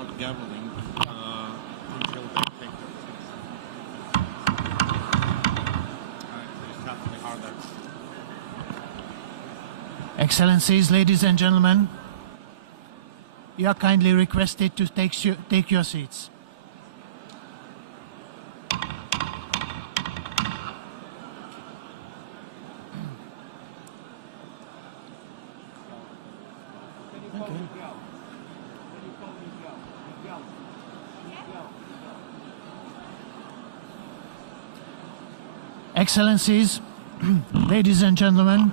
start gathering until they take their seats. It's happening harder. Excellencies, ladies and gentlemen, you are kindly requested to take your seats. Excellencies, ladies and gentlemen,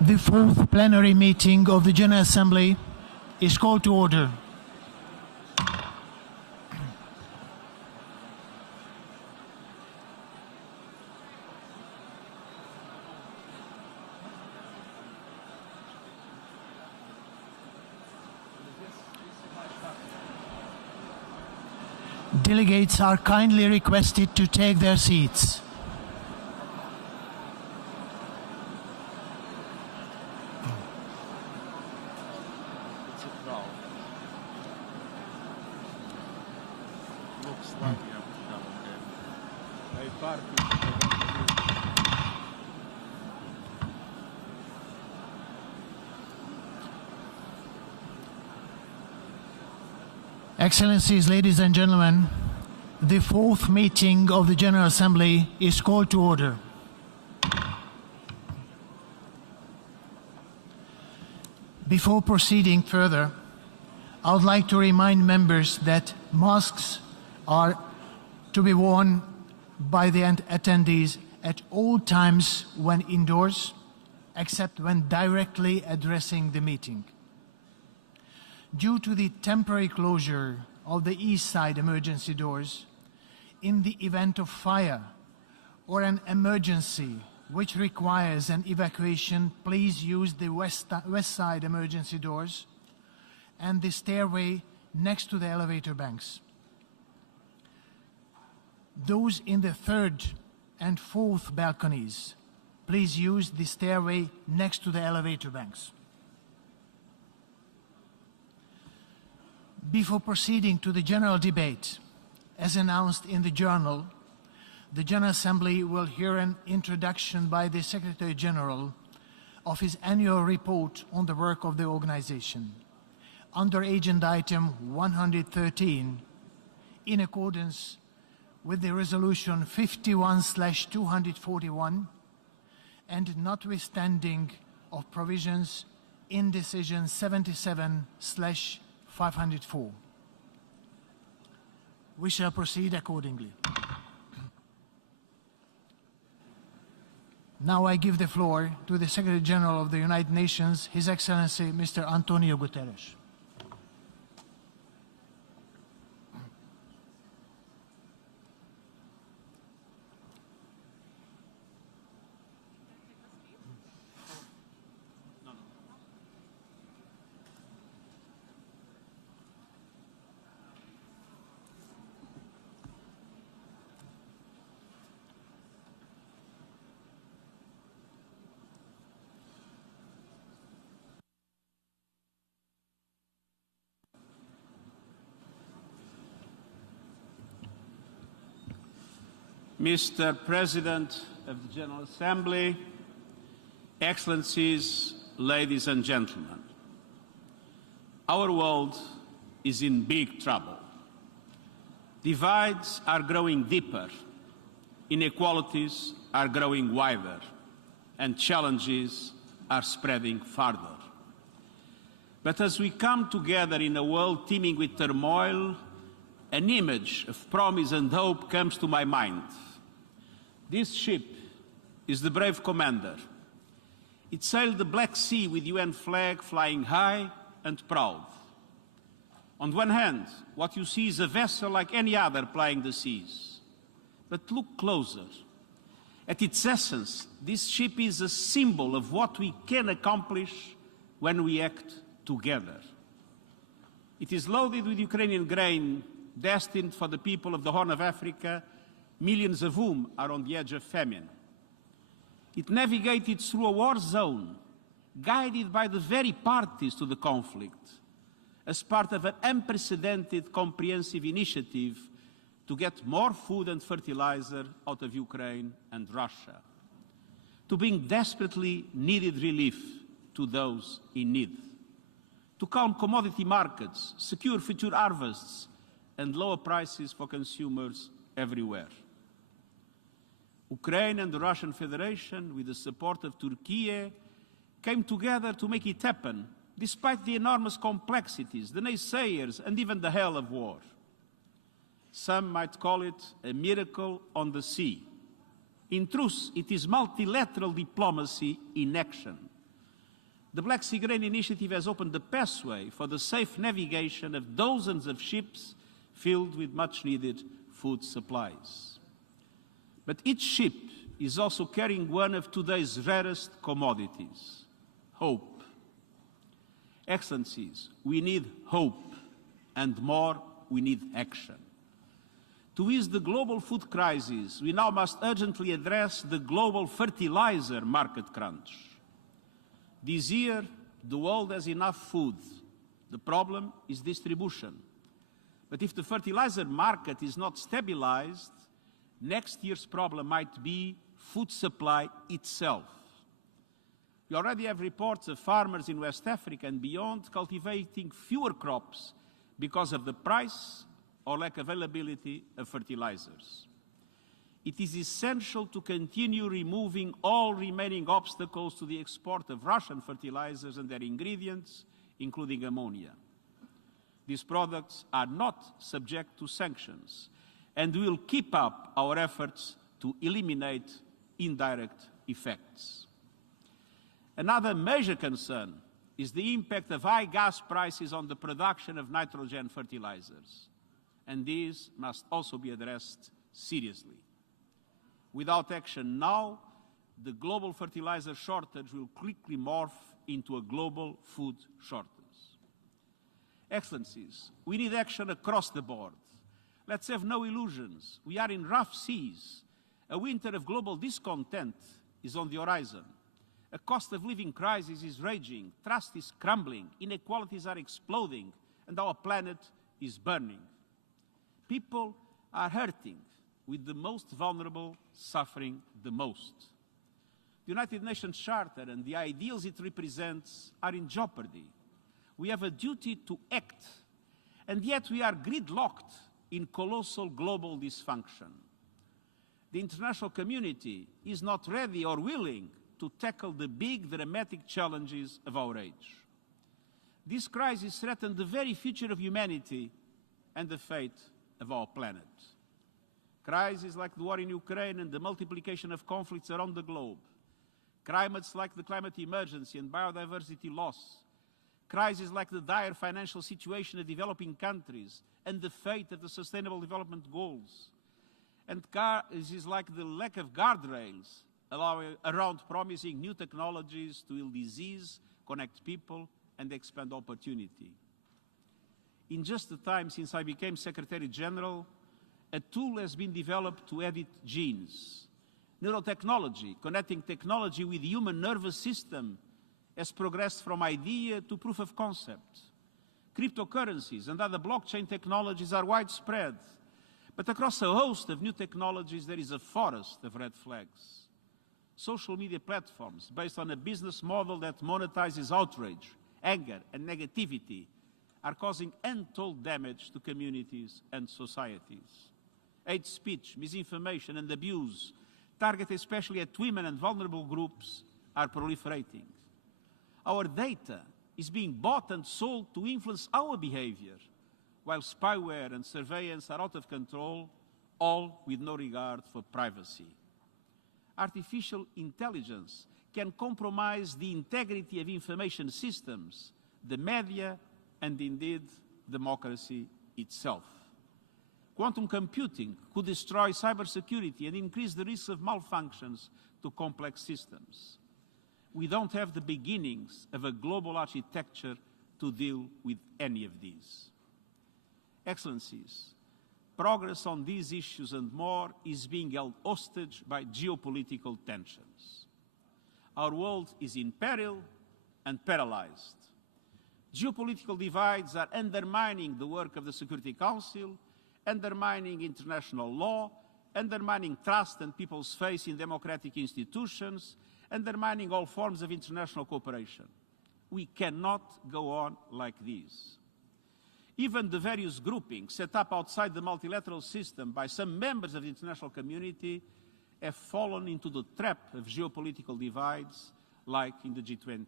the fourth plenary meeting of the General Assembly is called to order. Delegates are kindly requested to take their seats. Excellencies, ladies and gentlemen, the fourth meeting of the General Assembly is called to order. Before proceeding further, I would like to remind members that masks are to be worn by the attendees at all times when indoors, except when directly addressing the meeting. Due to the temporary closure of the east side emergency doors, in the event of fire or an emergency which requires an evacuation, please use the west side emergency doors and the stairway next to the elevator banks. Those in the third and fourth balconies, please use the stairway next to the elevator banks. Before proceeding to the general debate, as announced in the journal, the General Assembly will hear an introduction by the Secretary General of his annual report on the work of the organization, under agenda item 113, in accordance with the resolution 51/241 and notwithstanding of provisions in decision 77/504. We shall proceed accordingly. Now I give the floor to the Secretary General of the United Nations, His Excellency Mr. Antonio Guterres. Mr. President of the General Assembly, Excellencies, ladies and gentlemen, our world is in big trouble. Divides are growing deeper, inequalities are growing wider, and challenges are spreading farther. But as we come together in a world teeming with turmoil, an image of promise and hope comes to my mind. This ship is the brave commander. It sailed the Black Sea with UN flag flying high and proud. On one hand, what you see is a vessel like any other plying the seas. But look closer. At its essence, this ship is a symbol of what we can accomplish when we act together. It is loaded with Ukrainian grain destined for the people of the Horn of Africa, millions of whom are on the edge of famine. It navigated through a war zone, guided by the very parties to the conflict, as part of an unprecedented comprehensive initiative to get more food and fertilizer out of Ukraine and Russia, to bring desperately needed relief to those in need, to calm commodity markets, secure future harvests, and lower prices for consumers everywhere. Ukraine and the Russian Federation, with the support of Turkey, came together to make it happen, despite the enormous complexities, the naysayers, and even the hell of war. Some might call it a miracle on the sea. In truth, it is multilateral diplomacy in action. The Black Sea Grain Initiative has opened the pathway for the safe navigation of dozens of ships filled with much-needed food supplies. But each ship is also carrying one of today's rarest commodities, hope. Excellencies, we need hope, and more, we need action. To ease the global food crisis, we now must urgently address the global fertilizer market crunch. This year, the world has enough food. The problem is distribution. But if the fertilizer market is not stabilized, next year's problem might be food supply itself. We already have reports of farmers in West Africa and beyond cultivating fewer crops because of the price or lack of availability of fertilizers. It is essential to continue removing all remaining obstacles to the export of Russian fertilizers and their ingredients, including ammonia. These products are not subject to sanctions, and we will keep up our efforts to eliminate indirect effects. Another major concern is the impact of high gas prices on the production of nitrogen fertilizers, and these must also be addressed seriously. Without action now, the global fertilizer shortage will quickly morph into a global food shortage. Excellencies, we need action across the board. Let's have no illusions. We are in rough seas. A winter of global discontent is on the horizon. A cost of living crisis is raging, trust is crumbling, inequalities are exploding, and our planet is burning. People are hurting, with the most vulnerable suffering the most. The United Nations Charter and the ideals it represents are in jeopardy. We have a duty to act, and yet we are gridlocked in colossal global dysfunction. The international community is not ready or willing to tackle the big, dramatic challenges of our age. This crisis threatens the very future of humanity and the fate of our planet. Crises like the war in Ukraine and the multiplication of conflicts around the globe, climates like the climate emergency and biodiversity loss, crises like the dire financial situation of developing countries and the fate of the Sustainable Development Goals, and crises like the lack of guardrails around promising new technologies to heal disease, connect people, and expand opportunity. In just the time since I became Secretary General, a tool has been developed to edit genes. Neurotechnology, connecting technology with the human nervous system, has progressed from idea to proof of concept. Cryptocurrencies and other blockchain technologies are widespread, but across a host of new technologies there is a forest of red flags. Social media platforms based on a business model that monetizes outrage, anger, and negativity are causing untold damage to communities and societies. Hate speech, misinformation, and abuse, targeted especially at women and vulnerable groups, are proliferating. Our data is being bought and sold to influence our behavior, while spyware and surveillance are out of control, all with no regard for privacy. Artificial intelligence can compromise the integrity of information systems, the media, and indeed democracy itself. Quantum computing could destroy cybersecurity and increase the risk of malfunctions to complex systems. We don't have the beginnings of a global architecture to deal with any of these. Excellencies, progress on these issues and more is being held hostage by geopolitical tensions. Our world is in peril and paralyzed. Geopolitical divides are undermining the work of the Security Council, undermining international law, undermining trust and people's faith in democratic institutions, undermining all forms of international cooperation. We cannot go on like this. Even the various groupings set up outside the multilateral system by some members of the international community have fallen into the trap of geopolitical divides, like in the G20.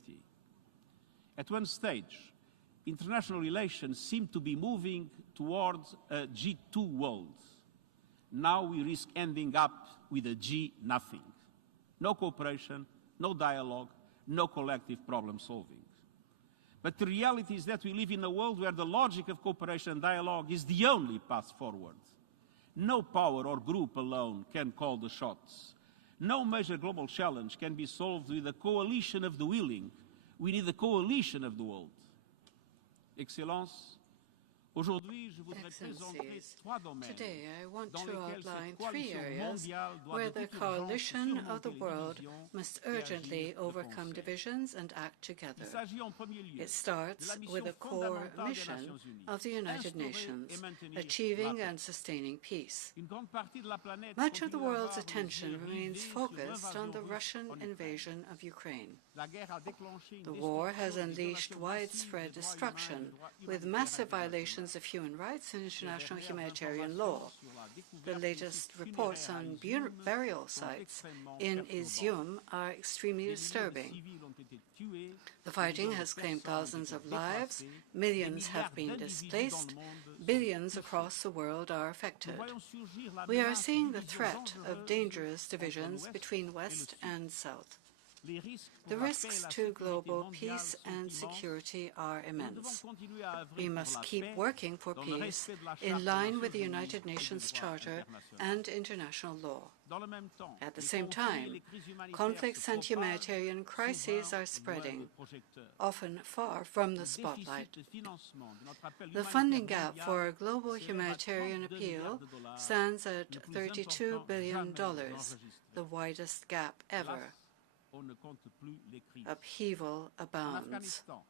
At one stage, international relations seem to be moving towards a G2 world. Now we risk ending up with a G nothing. No cooperation, no dialogue, no collective problem solving. But the reality is that we live in a world where the logic of cooperation and dialogue is the only path forward. No power or group alone can call the shots. No major global challenge can be solved with a coalition of the willing. We need a coalition of the world. Excellences, aujourd'hui, je voudrais présenter trois domaines today I want dans to lesquels outline cette three coalition areas mondiale doit where de the toute coalition urgence of the surmonter les world divisions must et agir urgently de overcome concert. divisions and act Il together. s'agit en premier lieu It starts de la mission with a core fondamentale des mission Nations Unies, of the United instaurer Nations, et maintenir achieving la paix. and sustaining peace. Une grande partie de la planète Much of the continue à world's avoir les attention yeux remains rivés sur focused on the l'invasion Russian russe en Ukraine. invasion of Ukraine. La guerre a déclenché une The war has destruction des unleashed violations massives widespread des droits destruction, humains et des droits with humanitaires massive internationaux. violations of human rights and international Les humanitarian dernières law. informations sur la découverte The de latest sites reports funéraires à on Izium burial sont sites extrêmement in perturbantes. Izium are extremely Des milliers de disturbing. civils ont été tués, The fighting des millions de has claimed personnes ont thousands été of lives, déplacées, millions des have been milliards d'individus displaced, dans le monde sont billions touchés. across the world are affected. Nous voyons surgir la We are menace seeing de the divisions threat of dangereuses dangerous entre divisions l'Ouest between et le West Sud. and South. Les risques The pour la paix et risks la to sécurité global mondiale peace sont and immenses. security are Nous devons immense. continuer à œuvrer We pour must la keep paix working for dans le peace respect de la Charte in des line with the Nations Unies United et du Nations droit Charter international. and international law. Dans le même temps, At the les same conflits et time, les crises humanitaires conflicts se and propagent humanitarian crises souvent are loin spreading, des projecteurs. often far from Le the déficit spotlight. de financement de notre appel The humanitaire funding gap mondial for a global s'élève à humanitarian 32 appeal milliards de dollars, stands at le plus $32 important billion, jamais enregistré. the widest gap ever. Hélas, on ne compte plus les crises. Upheaval En abounds. Afghanistan,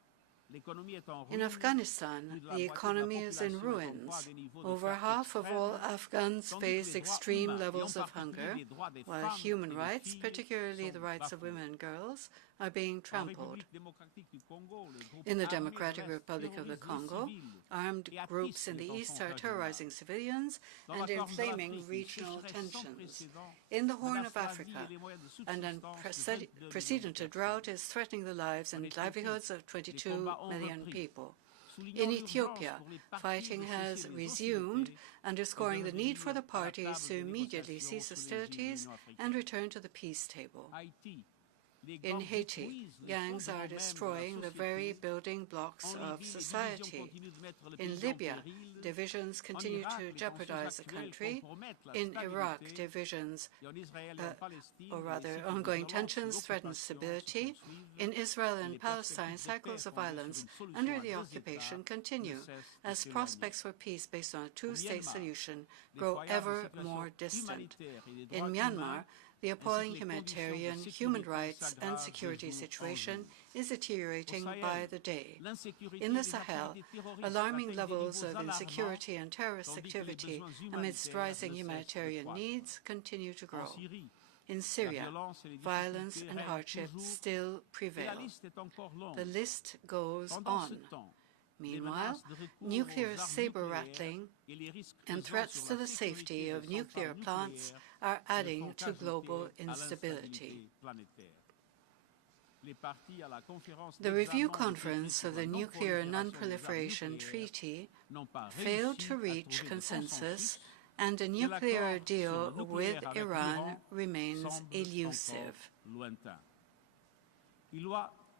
l'économie est en In ruine. Afghanistan, Plus de la the moitié de la economy is in population est en proie à ruins. des niveaux de Over faim half of all extrêmes, Afghans tandis que face les droits extreme humains, et en levels of particulier hunger, les droits des while femmes human et des rights, filles, particularly the sont rights of bafoués. women and girls, are being En trampled. République démocratique du Congo, le groupe In the armé de Democratic l'Est Republic of the terrorise les Congo, civils armed et attise groups in les the tensions east are régionales. terrorizing civilians Dans and la Corne de inflaming l'Afrique, une regional sécheresse sans tensions. précédent In the Horn menace of la vie Africa, et les moyens de an subsistance de 22 millions de unprecedented drought is threatening the lives En and Éthiopie, livelihoods of les 22 combats ont million repris. people. Soulignant In l'urgence Ethiopia, pour les parties fighting de has cesser les resumed, hostilités underscoring et de the need for the revenir à la parties table to des immediately négociations cease sous les hostilities Unions africaines. and return to the peace table. Haïti, les In gangs Haiti, détruisent les gangs fondements are mêmes de la destroying the société. very building blocks En of Libye, les divisions society. continuent de mettre le In pays en Libya, péril. divisions continue Irak, to les jeopardize the tensions actuelles country. compromettent la In Iraq, stabilité. divisions, Et en Israël et en Palestine, or les rather, cycles de ongoing violence tensions sous threaten l'occupation stability. se poursuivent. In Israel Et and les Palestine, perspectives de paix cycles of fondées sur violence une solution under à the deux occupation États continue ne cessent de as s'éloigner. prospects for peace based on a two-state Myanmar, solution les grow foyers de ever situation more distant. humanitaire et des droits In humains, Myanmar, the appalling ainsi que les conditions de humanitarian, sécurité human rights, and s'aggravent de security jour en situation jour. is deteriorating Au Sahel, by the day. l'insécurité In the et les Sahel, activités terroristes alarming atteignent des levels niveaux of alarmants, insecurity and terrorist tandis que les activity besoins amidst humanitaires rising ne cessent de humanitarian croître. needs continue to En grow. Syrie, In la Syria, violence et les violence difficultés and règnent hardship toujours, still et la prevail. liste est encore longue. The list goes Pendant ce on. temps, Meanwhile, les menaces de recours nuclear aux armes saber-rattling nucléaires et les risques and pesant threats sur to la the safety sécurité of des nuclear centrales plants nucléaires are ne adding font to qu'ajouter global à instability. l'instabilité planétaire. Les parties à la conférence The review d'examen du conference traité of sur the la Nuclear non-prolifération Non-Proliferation des armes nucléaires Treaty n'ont pas failed réussi to à reach trouver de consensus, consensus, and a et nuclear l'accord sur deal le with nucléaire avec Iran l'Iran remains semble elusive. encore lointain.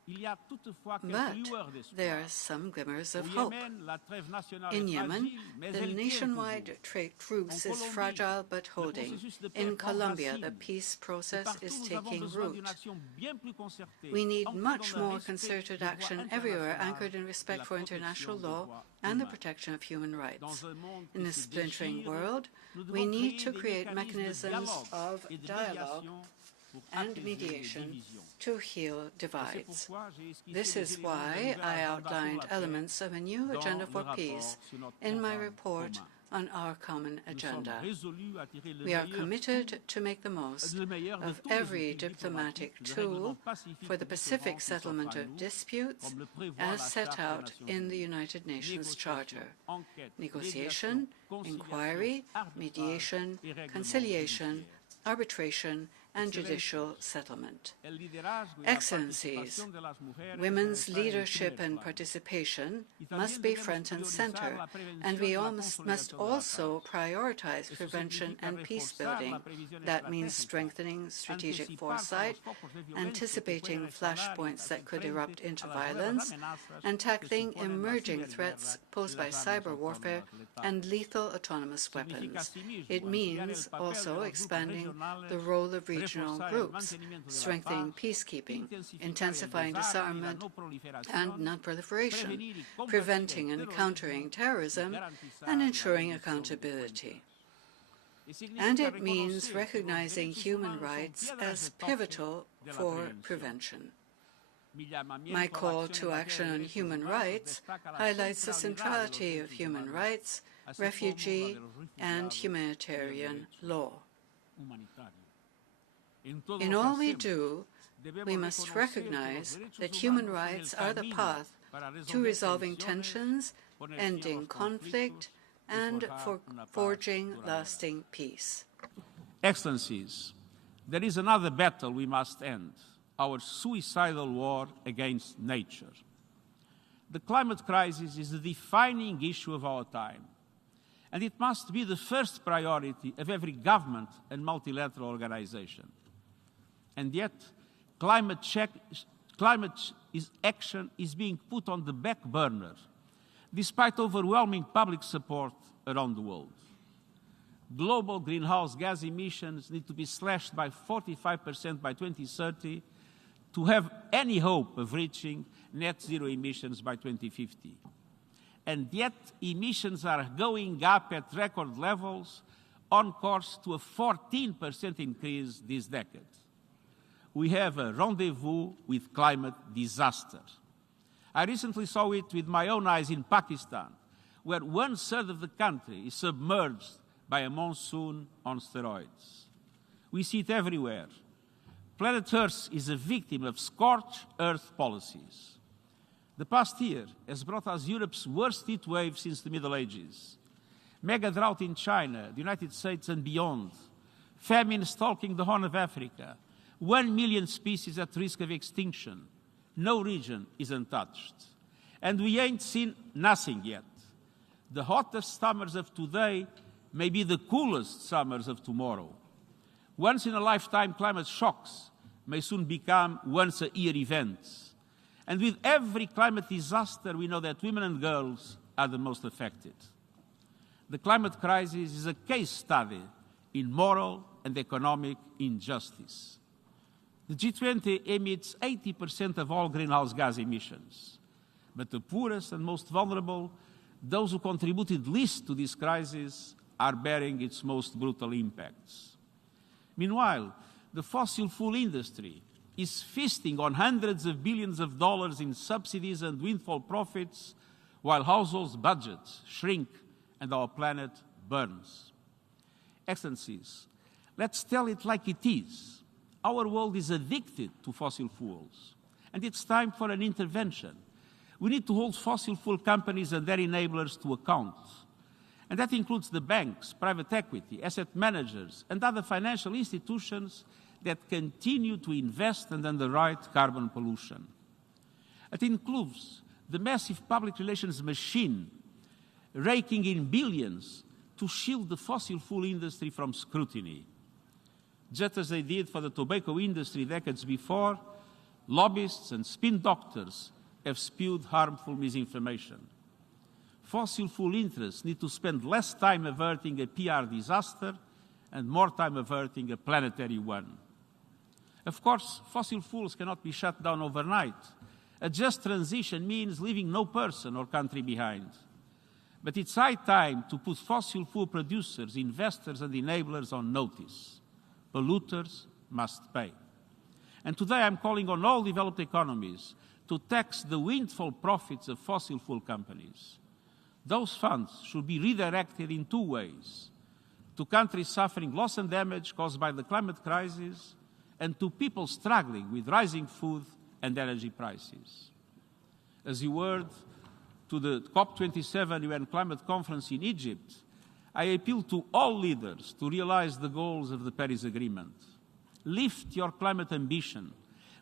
Il y a toutefois quelques But lueurs there d'espoir. are some glimmers Au of hope. Yémen, la trêve nationale In est Yemen, fragile, mais the elle tient nationwide toujours. truce En is Colombie, fragile but le holding. processus de paix In prend Colombia, the racine. peace Et process partout, is nous avons taking besoin root. d'une action bien plus concertée, We need ancrée much dans le more respect concerted du droit action everywhere, international anchored in et respect la for protection international des law droits and the humains. protection of human rights. Dans un monde In qui this se splintering déchire, world, nous we devons need créer to des create mécanismes de mechanisms dialogue of et de dialogue médiation and mediation to heal divides. This is why I outlined elements of a new agenda for peace in my report on our common agenda. We are committed to make the most of every diplomatic tool for the pacific settlement of disputes as set out in the United Nations Charter: negotiation, inquiry, mediation, conciliation, arbitration, and judicial settlement. Excellencies, women's leadership and participation must be front and center, and we must also prioritize prevention and peace building. That means strengthening strategic foresight, anticipating flashpoints that could erupt into violence, and tackling emerging threats posed by cyber warfare and lethal autonomous weapons. It means also expanding the role of regional groups, strengthening peacekeeping, intensifying disarmament and non-proliferation, preventing and countering terrorism, and ensuring accountability. And it means recognizing human rights as pivotal for prevention. My call to action on human rights highlights the centrality of human rights, refugee, and humanitarian law. In all we do, we must recognize that human rights are the path to resolving tensions, ending conflict, and for forging lasting peace. Excellencies, there is another battle we must end: our suicidal war against nature. The climate crisis is the defining issue of our time, and it must be the first priority of every government and multilateral organization. And yet, climate action is being put on the back burner, despite overwhelming public support around the world. Global greenhouse gas emissions need to be slashed by 45% by 2030 to have any hope of reaching net zero emissions by 2050. And yet, emissions are going up at record levels, on course to a 14% increase this decade. We have a rendezvous with climate disaster. I recently saw it with my own eyes in Pakistan, where 1/3 of the country is submerged by a monsoon on steroids. We see it everywhere. Planet Earth is a victim of scorched earth policies. The past year has brought us Europe's worst heat wave since the Middle Ages. Mega drought in China, the United States and beyond. Famine stalking the Horn of Africa. 1 million species at risk of extinction. No region is untouched. And we ain't seen nothing yet. The hottest summers of today may be the coolest summers of tomorrow. Once-in-a-lifetime climate shocks may soon become once-a-year events. And with every climate disaster, we know that women and girls are the most affected. The climate crisis is a case study in moral and economic injustice. The G20 emits 80% of all greenhouse gas emissions. But the poorest and most vulnerable, those who contributed least to this crisis, are bearing its most brutal impacts. Meanwhile, the fossil fuel industry is feasting on hundreds of billions of dollars in subsidies and windfall profits, while households' budgets shrink and our planet burns. Excellencies, let's tell it like it is. Our world is addicted to fossil fuels, and it's time for an intervention. We need to hold fossil fuel companies and their enablers to account. And that includes the banks, private equity, asset managers, and other financial institutions that continue to invest and underwrite carbon pollution. It includes the massive public relations machine raking in billions to shield the fossil fuel industry from scrutiny. Just as they did for the tobacco industry decades before, lobbyists and spin doctors have spewed harmful misinformation. Fossil fuel interests need to spend less time averting a PR disaster and more time averting a planetary one. Of course, fossil fuels cannot be shut down overnight. A just transition means leaving no person or country behind. But it's high time to put fossil fuel producers, investors, and enablers on notice. Polluters must pay. And today I'm calling on all developed economies to tax the windfall profits of fossil fuel companies. Those funds should be redirected in two ways: to countries suffering loss and damage caused by the climate crisis, and to people struggling with rising food and energy prices. As you heard to the COP27 UN Climate Conference in Egypt, I appeal to all leaders to realize the goals of the Paris Agreement. Lift your climate ambition.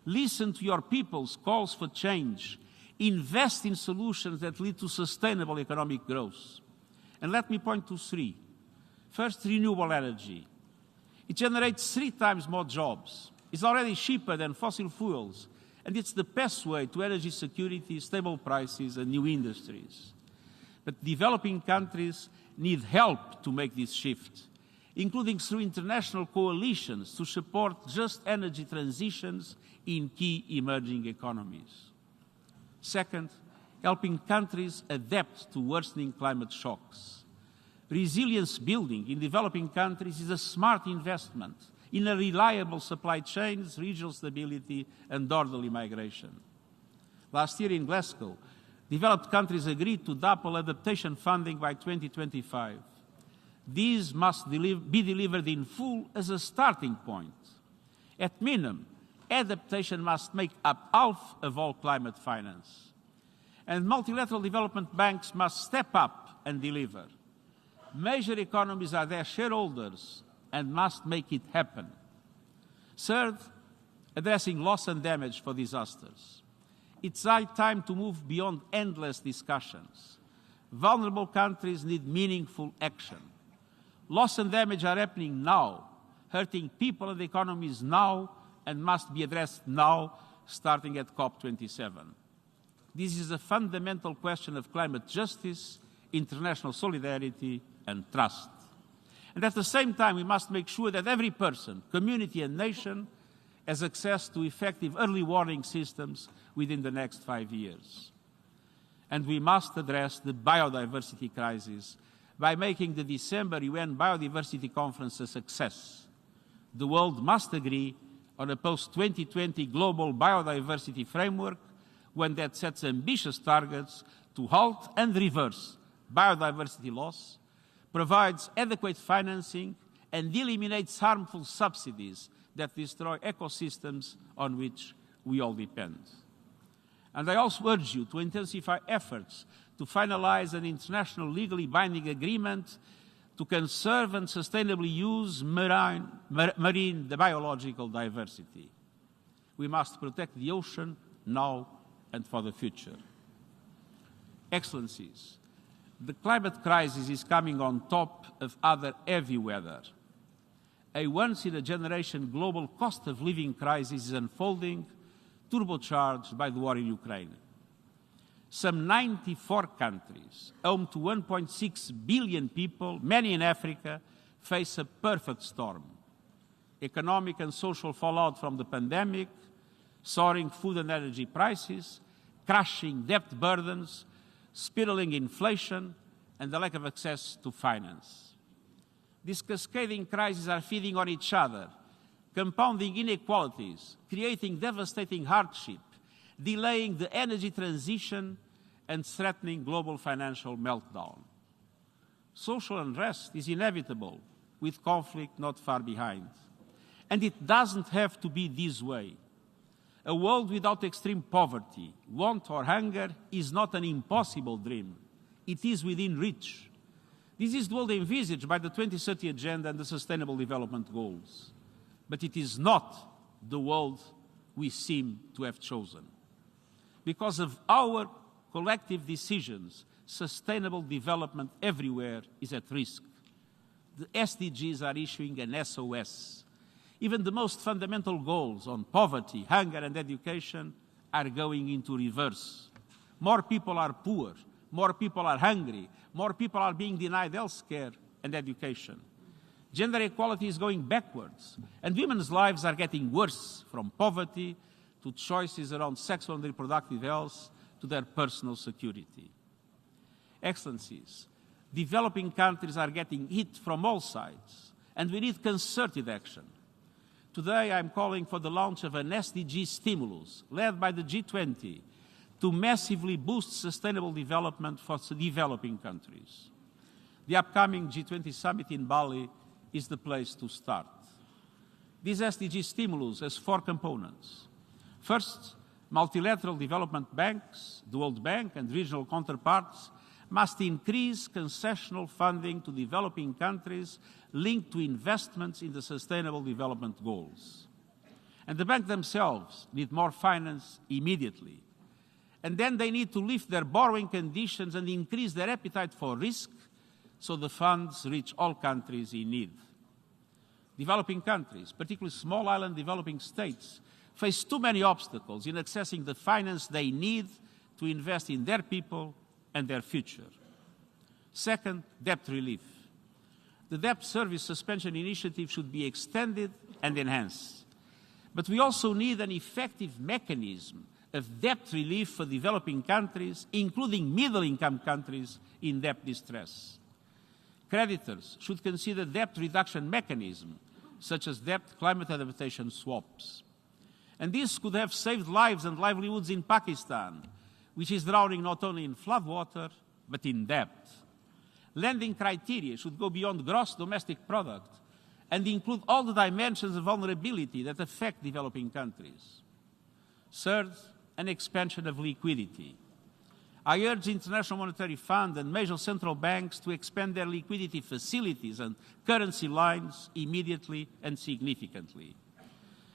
Listen to your people's calls for change. Invest in solutions that lead to sustainable economic growth. And let me point to three. First, renewable energy. It generates 3 times more jobs. It's already cheaper than fossil fuels, and it's the best way to energy security, stable prices, and new industries. But developing countries need help to make this shift, including through international coalitions to support just energy transitions in key emerging economies. Second, helping countries adapt to worsening climate shocks. Resilience building in developing countries is a smart investment in a reliable supply chains, regional stability, and orderly migration. Last year in Glasgow, developed countries agreed to double adaptation funding by 2025. These must be delivered in full as a starting point. At minimum, adaptation must make up half of all climate finance. And multilateral development banks must step up and deliver. Major economies are their shareholders and must make it happen. Third, addressing loss and damage for disasters. It's high time to move beyond endless discussions. Vulnerable countries need meaningful action. Loss and damage are happening now, hurting people and economies now, and must be addressed now, starting at COP27. This is a fundamental question of climate justice, international solidarity, and trust. And at the same time, we must make sure that every person, community, and nation has access to effective early warning systems within the next 5 years. And we must address the biodiversity crisis by making the December UN Biodiversity Conference a success. The world must agree on a post-2020 global biodiversity framework, one that sets ambitious targets to halt and reverse biodiversity loss, provides adequate financing, and eliminates harmful subsidies that destroy ecosystems on which we all depend. And I also urge you to intensify efforts to finalize an international legally binding agreement to conserve and sustainably use marine biological diversity. We must protect the ocean now and for the future. Excellencies, the climate crisis is coming on top of other heavy weather. A once-in-a-generation global cost of living crisis is unfolding, turbocharged by the war in Ukraine. Some 94 countries, home to 1.6 billion people, many in Africa, face a perfect storm. Economic and social fallout from the pandemic, soaring food and energy prices, crushing debt burdens, spiraling inflation, and the lack of access to finance. These cascading crises are feeding on each other, compounding inequalities, creating devastating hardship, delaying the energy transition, and threatening global financial meltdown. Social unrest is inevitable, with conflict not far behind. And it doesn't have to be this way. A world without extreme poverty, want, or hunger is not an impossible dream. It is within reach. This is the world envisaged by the 2030 Agenda and the Sustainable Development Goals. But it is not the world we seem to have chosen. Because of our collective decisions, sustainable development everywhere is at risk. The SDGs are issuing an SOS. Even the most fundamental goals on poverty, hunger, and education are going into reverse. More people are poor, more people are hungry, more people are being denied health care and education. Gender equality is going backwards, and women's lives are getting worse, from poverty to choices around sexual and reproductive health to their personal security. Excellencies, developing countries are getting hit from all sides, and we need concerted action. Today, I'm calling for the launch of an SDG stimulus led by the G20 to massively boost sustainable development for developing countries. The upcoming G20 summit in Bali is the place to start. This SDG stimulus has 4 components. First, multilateral development banks, the World Bank and regional counterparts must increase concessional funding to developing countries linked to investments in the sustainable development goals. And the banks themselves need more finance immediately. And then they need to lift their borrowing conditions and increase their appetite for risk so the funds reach all countries in need. Developing countries, particularly small island developing states, face too many obstacles in accessing the finance they need to invest in their people and their future. Second, debt relief. The debt service suspension initiative should be extended and enhanced. But we also need an effective mechanism of debt relief for developing countries, including middle-income countries in debt distress. Creditors should consider debt reduction mechanisms, such as debt climate adaptation swaps. And this could have saved lives and livelihoods in Pakistan, which is drowning not only in floodwater, but in debt. Lending criteria should go beyond gross domestic product and include all the dimensions of vulnerability that affect developing countries. Third, an expansion of liquidity. I urge the International Monetary Fund and major central banks to expand their liquidity facilities and currency lines immediately and significantly.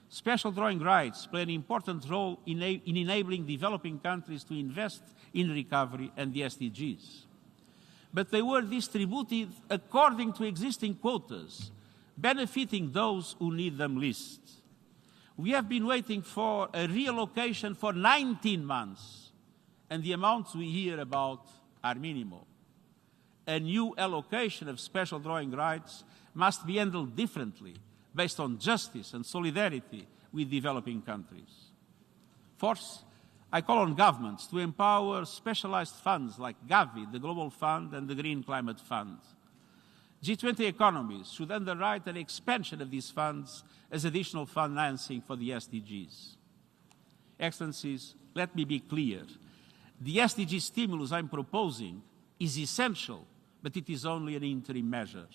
Special drawing rights play an important role in enabling developing countries to invest in recovery and the SDGs. But they were distributed according to existing quotas, benefiting those who need them least. We have been waiting for a reallocation for 19 months, and the amounts we hear about are minimal. A new allocation of special drawing rights must be handled differently, based on justice and solidarity with developing countries. Fourth, I call on governments to empower specialized funds like Gavi, the Global Fund, and the Green Climate Fund. G20 economies should underwrite an expansion of these funds as additional financing for the SDGs. Excellencies, let me be clear. The SDG stimulus I'm proposing is essential, but it is only an interim measure.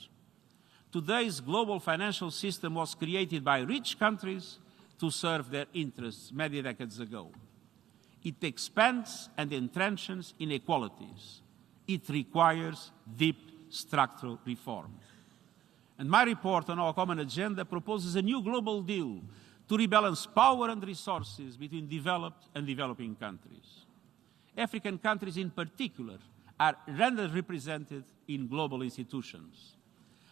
Today's global financial system was created by rich countries to serve their interests many decades ago. It expands and entrenches inequalities. It requires deep structural reform. And my report on our common agenda proposes a new global deal to rebalance power and resources between developed and developing countries. African countries in particular are underrepresented in global institutions.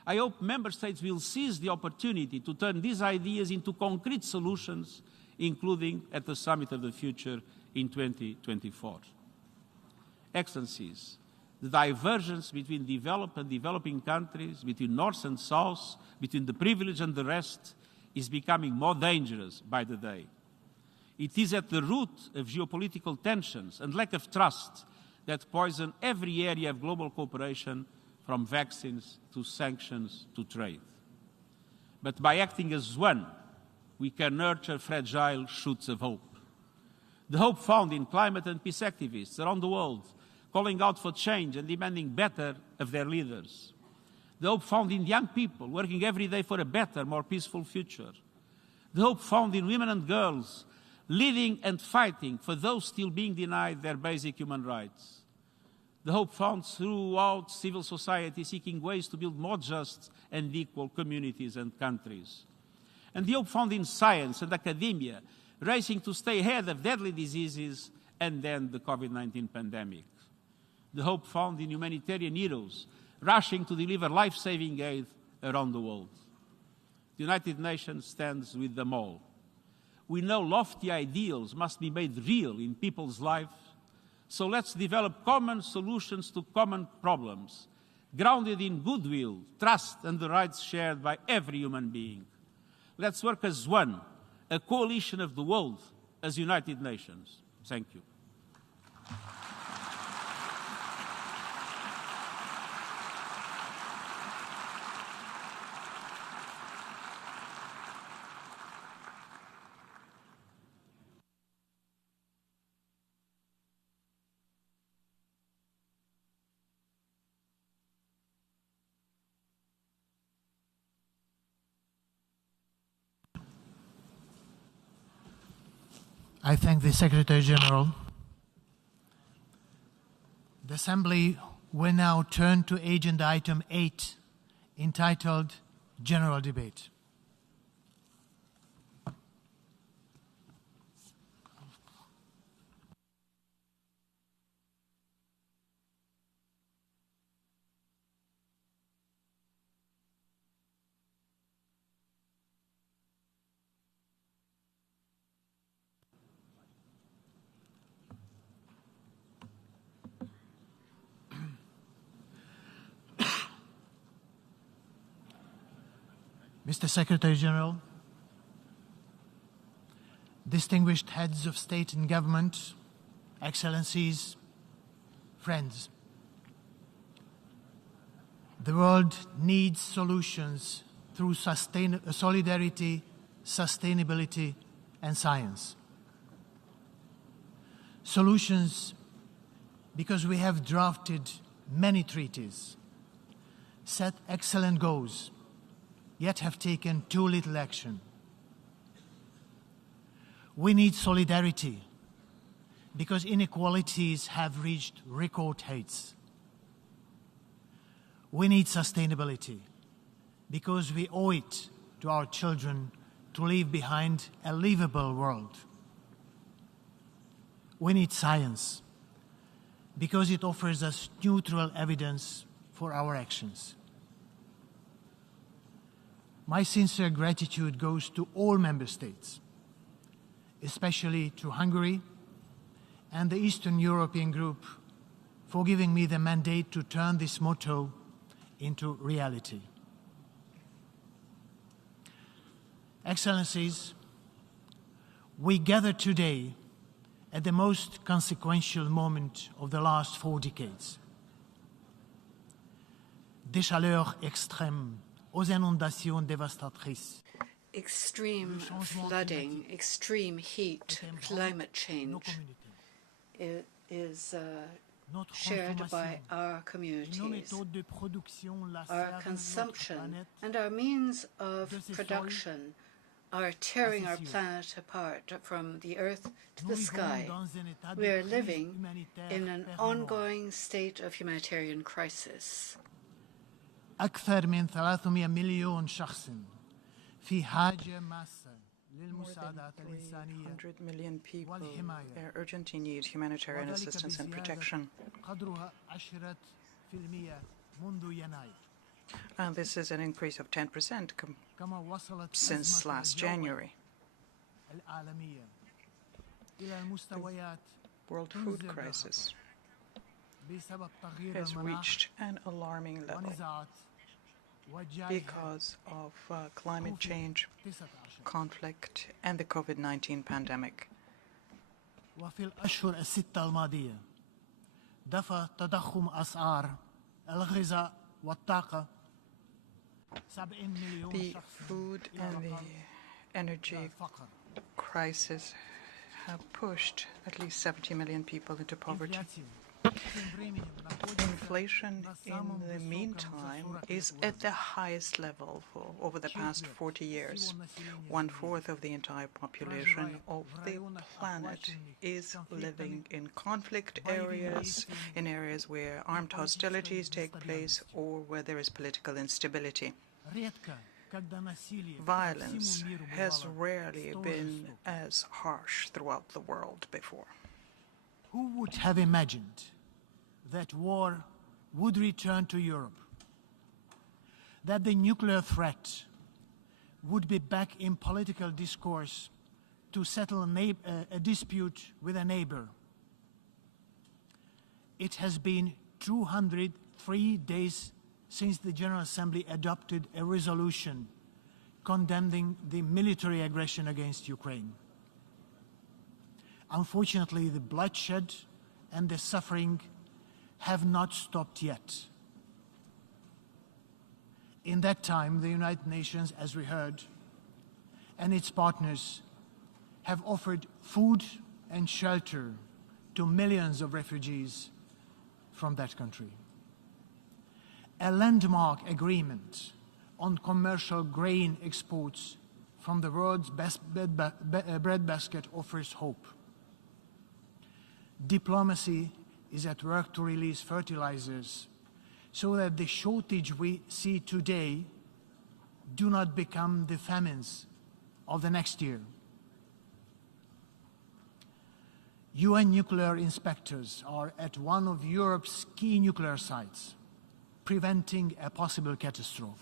I hope member states will seize the opportunity to turn these ideas into concrete solutions, including at the Summit of the Future in 2024. Excellencies, the divergence between developed and developing countries, between North and South, between the privileged and the rest, is becoming more dangerous by the day. It is at the root of geopolitical tensions and lack of trust that poison every area of global cooperation, from vaccines to sanctions to trade. But by acting as one, we can nurture fragile shoots of hope. The hope found in climate and peace activists around the world, calling out for change and demanding better of their leaders. The hope found in young people working every day for a better, more peaceful future. The hope found in women and girls living and fighting for those still being denied their basic human rights. The hope found throughout civil society seeking ways to build more just and equal communities and countries. And the hope found in science and academia racing to stay ahead of deadly diseases and then the COVID-19 pandemic. The hope found in humanitarian heroes rushing to deliver life-saving aid around the world. The United Nations stands with them all. We know lofty ideals must be made real in people's lives, so let's develop common solutions to common problems, grounded in goodwill, trust, and the rights shared by every human being. Let's work as one, a coalition of the world, as United Nations. Thank you. I thank the Secretary General. The Assembly will now turn to Agenda Item 8, entitled General Debate. Mr. Secretary General, distinguished heads of state and government, excellencies, friends, the world needs solutions through solidarity, sustainability, and science. Solutions because we have drafted many treaties, set excellent goals, yet have taken too little action. We need solidarity because inequalities have reached record heights. We need sustainability because we owe it to our children to leave behind a livable world. We need science because it offers us neutral evidence for our actions. My sincere gratitude goes to all member states, especially to Hungary and the Eastern European Group for giving me the mandate to turn this motto into reality. Excellencies, we gather today at the most consequential moment of the last 4 decades. Des chaleurs extrêmes aux inondations dévastatrices. Extreme flooding, extreme heat, climate change is shared by our communities. Our consumption and our means of production are tearing our planet apart from the earth to the sky. We are living in an ongoing state of humanitarian crisis. أكثر من 300 مليون شخص في حاجة ماسة للمساعدات الإنسانية 300 million people are urgently need humanitarian assistance and protection. قدرها 10% منذ يناير. And this is an increase of 10% since last January. العالمية إلى المستويات World food crisis has reached an alarming level because of climate change, conflict, and the COVID-19 pandemic. وفي الأشهر الستة الماضية دفع تضخم أسعار الغذاء والطاقة 70 مليون The شخص food and the energy crisis have pushed at least 70 million people into poverty. Inflation, in the meantime, is at the highest level over the past 40 years. 1/4 of the entire population of the planet is living in conflict areas, in areas where armed hostilities take place or where there is political instability. Violence has rarely been as harsh throughout the world before. Who would have imagined that war would return to Europe? That the nuclear threat would be back in political discourse to settle a dispute with a neighbor? It has been 203 days since the General Assembly adopted a resolution condemning the military aggression against Ukraine. Unfortunately, the bloodshed and the suffering have not stopped yet. In that time, the United Nations, as we heard, and its partners have offered food and shelter to millions of refugees from that country. A landmark agreement on commercial grain exports from the world's best breadbasket offers hope. Diplomacy is at work to release fertilizers so that the shortage we see today do not become the famines of the next year. UN nuclear inspectors are at one of Europe's key nuclear sites, preventing a possible catastrophe.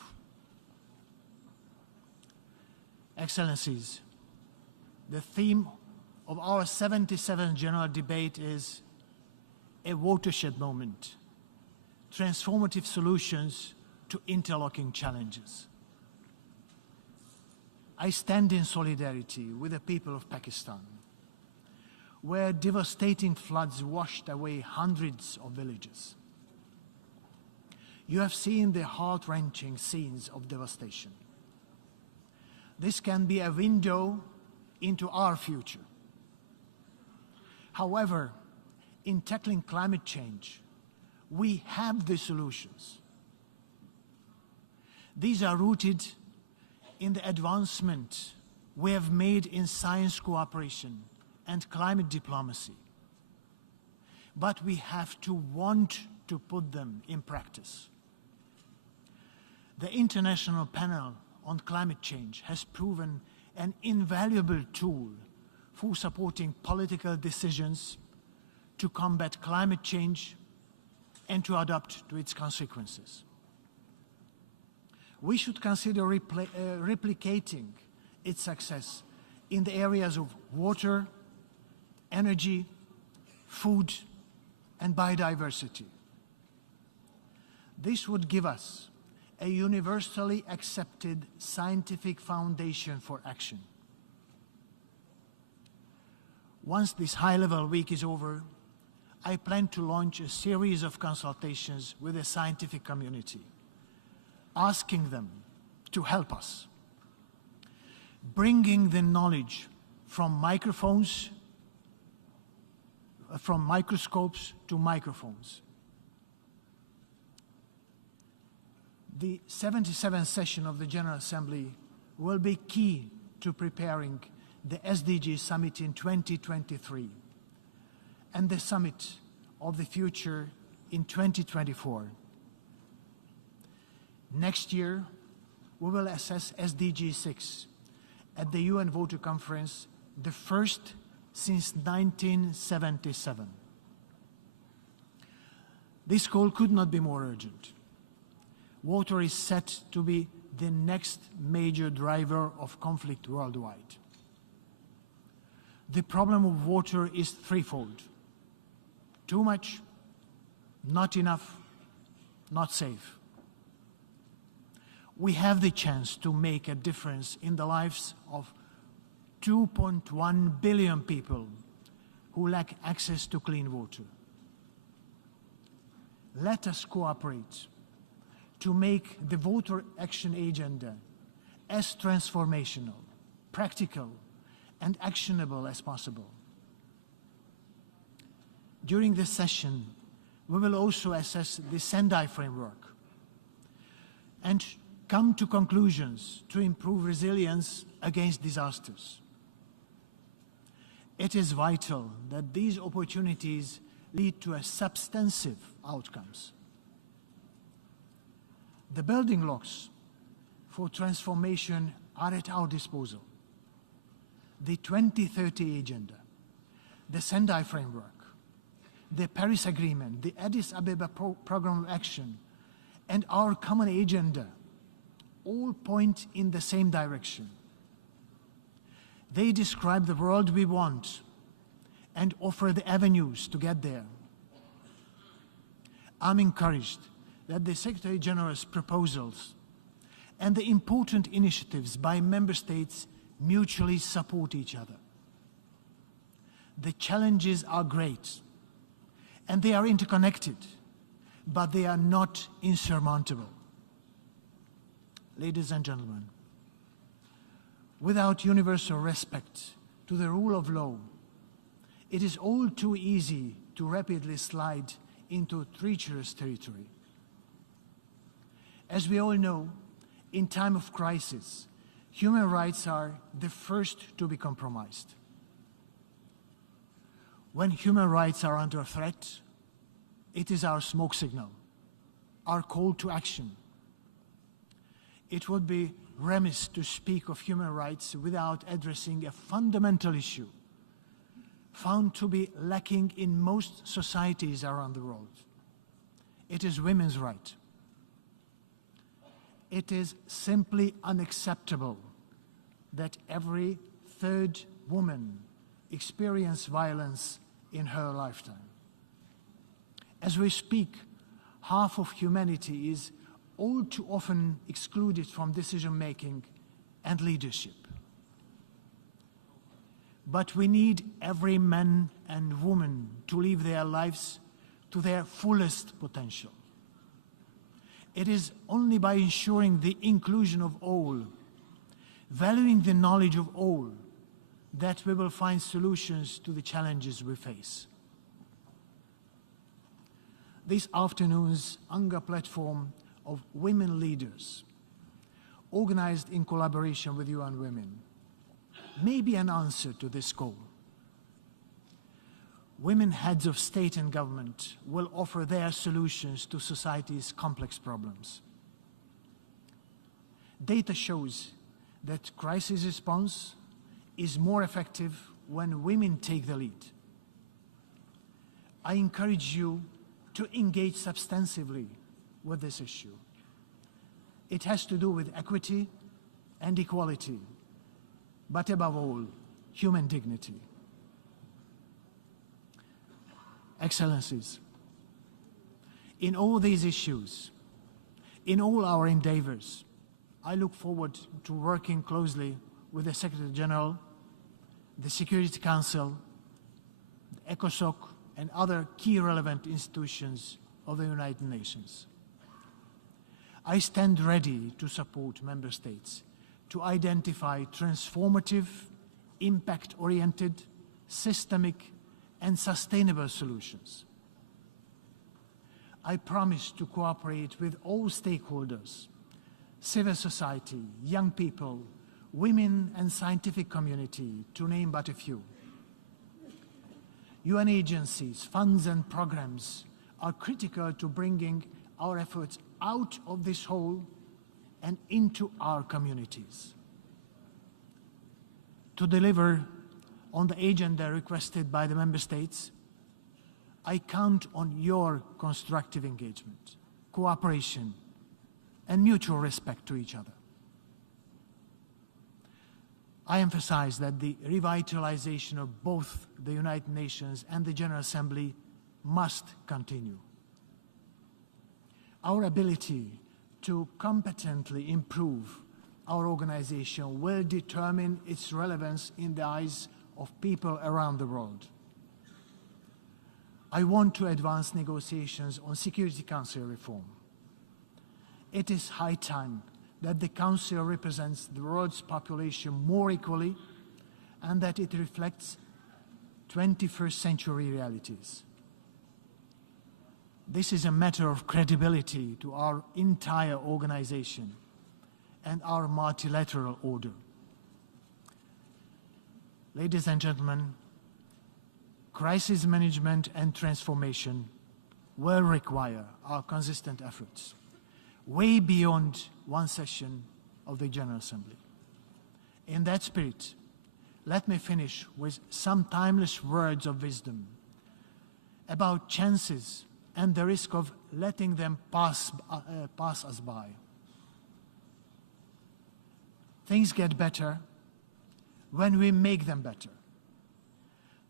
Excellencies, the theme of our 77th General Debate is a watershed moment, transformative solutions to interlocking challenges. I stand in solidarity with the people of Pakistan, where devastating floods washed away hundreds of villages. You have seen the heart-wrenching scenes of devastation. This can be a window into our future. However, in tackling climate change, we have the solutions. These are rooted in the advancement we have made in science cooperation and climate diplomacy. But we have to want to put them in practice. The International Panel on Climate Change has proven an invaluable tool for supporting political decisions to combat climate change and to adapt to its consequences. We should consider replicating its success in the areas of water, energy, food, and biodiversity. This would give us a universally accepted scientific foundation for action. Once this high-level week is over, I plan to launch a series of consultations with the scientific community, asking them to help us, bringing the knowledge from microphones, from microscopes to microphones. The 77th session of the General Assembly will be key to preparing the SDG Summit in 2023 and the Summit of the Future in 2024. Next year, we will assess SDG 6 at the UN Water Conference, the first since 1977. This call could not be more urgent. Water is set to be the next major driver of conflict worldwide. The problem of water is threefold: too much, not enough, not safe. We have the chance to make a difference in the lives of 2.1 billion people who lack access to clean water. Let us cooperate to make the Water Action Agenda as transformational, practical, and actionable as possible. During this session, we will also assess the Sendai framework and come to conclusions to improve resilience against disasters. It is vital that these opportunities lead to substantive outcomes. The building blocks for transformation are at our disposal. The 2030 Agenda, the Sendai Framework, the Paris Agreement, the Addis Ababa Programme of Action, and our common agenda all point in the same direction. They describe the world we want and offer the avenues to get there. I'm encouraged that the Secretary General's proposals and the important initiatives by member states mutually support each other. The challenges are great and they are interconnected, but they are not insurmountable. Ladies and gentlemen, without universal respect to the rule of law, it is all too easy to rapidly slide into treacherous territory. As we all know, in time of crisis, human rights are the first to be compromised. When human rights are under threat, it is our smoke signal, our call to action. It would be remiss to speak of human rights without addressing a fundamental issue found to be lacking in most societies around the world. It is women's right. It is simply unacceptable that every third woman experiences violence in her lifetime. As we speak, half of humanity is all too often excluded from decision-making and leadership. But we need every man and woman to live their lives to their fullest potential. It is only by ensuring the inclusion of all, valuing the knowledge of all, that we will find solutions to the challenges we face. This afternoon's UNGA platform of women leaders, organized in collaboration with UN Women, may be an answer to this goal. Women heads of state and government will offer their solutions to society's complex problems. Data shows that crisis response is more effective when women take the lead. I encourage you to engage substantively with this issue. It has to do with equity and equality, but above all, human dignity. Excellencies, in all these issues, in all our endeavors, I look forward to working closely with the Secretary General, the Security Council, the ECOSOC, and other key relevant institutions of the United Nations. I stand ready to support Member States to identify transformative, impact-oriented, systemic, and sustainable solutions. I promise to cooperate with all stakeholders, civil society, young people, women and scientific community, to name but a few. UN agencies, funds and programs are critical to bringing our efforts out of this hole and into our communities. To deliver on the agenda requested by the Member States, I count on your constructive engagement, cooperation, and mutual respect to each other. I emphasize that the revitalization of both the United Nations and the General Assembly must continue. Our ability to competently improve our organization will determine its relevance in the eyes of people around the world. I want to advance negotiations on Security Council reform. It is high time that the Council represents the world's population more equally and that it reflects 21st century realities. This is a matter of credibility to our entire organization and our multilateral order. Ladies and gentlemen, crisis management and transformation will require our consistent efforts, way beyond one session of the General Assembly. In that spirit, let me finish with some timeless words of wisdom about chances and the risk of letting them pass us by. Things get better when we make them better.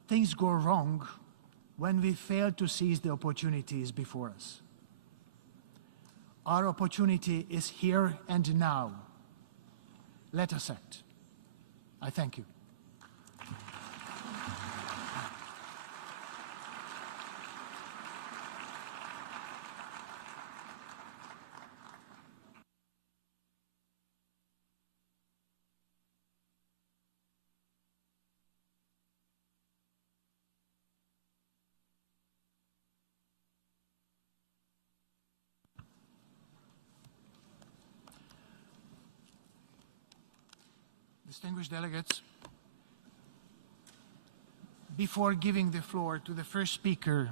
Things go wrong when we fail to seize the opportunities before us. Our opportunity is here and now. Let us act. I thank you. distinguished delegates, before giving the floor to the first speaker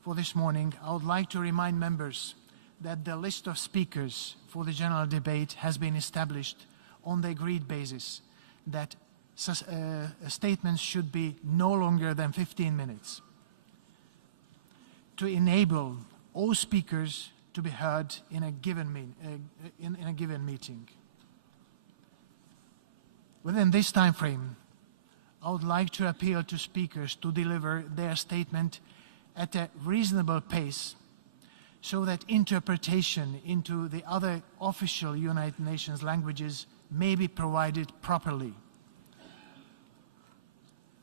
for this morning, I would like to remind members that the list of speakers for the general debate has been established on the agreed basis that statements should be no longer than 15 minutes to enable all speakers to be heard in a given meeting. Within this time frame, I would like to appeal to speakers to deliver their statement at a reasonable pace so that interpretation into the other official United Nations languages may be provided properly.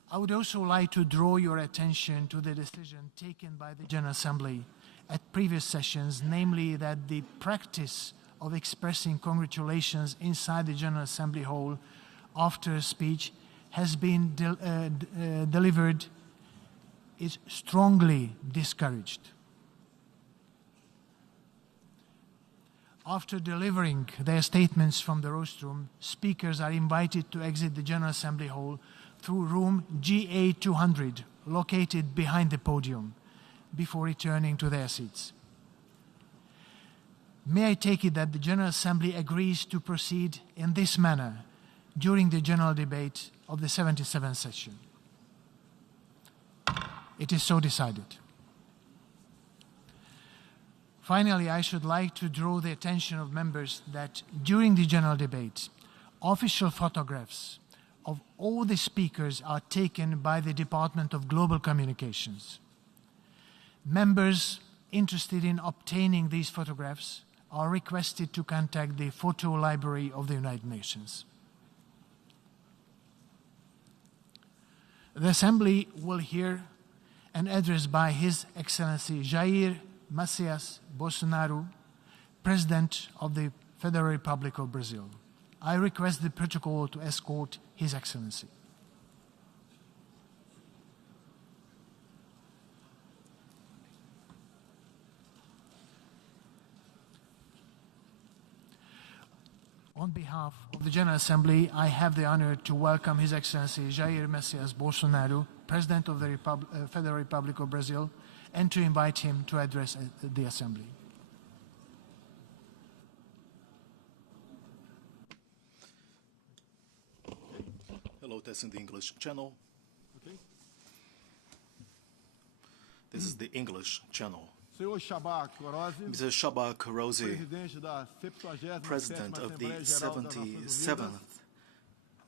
I would also like to draw your attention to the decision taken by the General Assembly at previous sessions, namely that the practice of expressing congratulations inside the General Assembly hall after a speech has been delivered is strongly discouraged. After delivering their statements from the rostrum, speakers are invited to exit the General Assembly hall through room GA 200, located behind the podium, before returning to their seats. May I take it that the General Assembly agrees to proceed in this manner during the general debate of the 77th session? It is so decided. Finally, I should like to draw the attention of members that during the general debate, official photographs of all the speakers are taken by the Department of Global Communications. Members interested in obtaining these photographs are requested to contact the Photo Library of the United Nations. The Assembly will hear an address by His Excellency Jair Messias Bolsonaro, President of the Federal Republic of Brazil. I request the protocol to escort His Excellency. On behalf of the General Assembly, I have the honor to welcome His Excellency Jair Messias Bolsonaro, President of the Federal Republic of Brazil, and to invite him to address the Assembly. Hello, testing the English channel. Okay. This is the English channel. Mr. Shaba Karosi, President of the 77th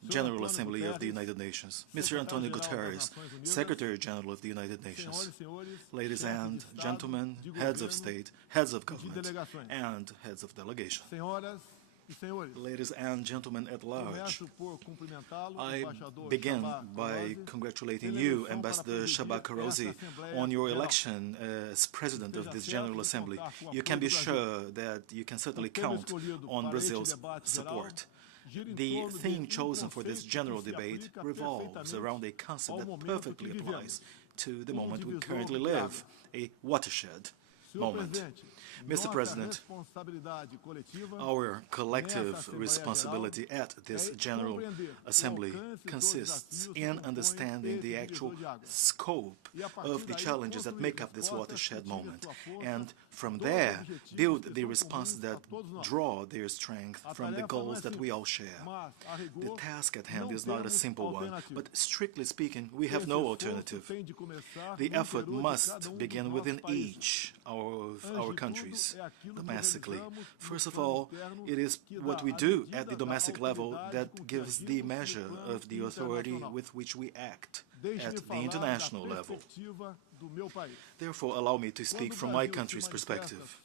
General Assembly of the United Nations. Mr. Antonio Guterres, Secretary General of the United Nations. Ladies and gentlemen, heads of state, heads of government, and heads of delegation. Ladies and gentlemen at large, I begin by congratulating you, Ambassador Shaba Karosi, on your election as President of this General Assembly. You can be sure that you can certainly count on Brazil's support. The theme chosen for this general debate revolves around a concept that perfectly applies to the moment we currently live, a watershed moment. Mr. President, our collective responsibility at this General Assembly consists in understanding the actual scope of the challenges that make up this watershed moment, and from there build the responses that draw their strength from the goals that we all share. The task at hand is not a simple one, but strictly speaking, we have no alternative. The effort must begin within each of our countries. Domestically. First of all, it is what we do at the domestic level that gives the measure of the authority with which we act at the international level. Therefore, allow me to speak from my country's perspective.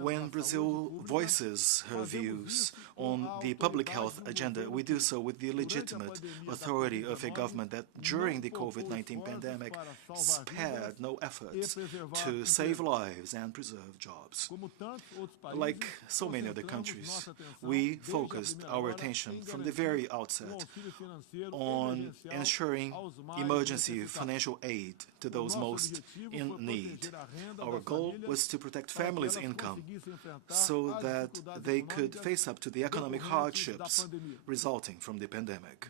When Brazil voices her views on the public health agenda, we do so with the legitimate authority of a government that, during the COVID-19 pandemic, spared no efforts to save lives and preserve jobs. Like so many other countries, we focused our attention from the very outset on ensuring emergency financial aid to those most in need. Our goal was to protect families' income so that they could face up to the economic hardships resulting from the pandemic.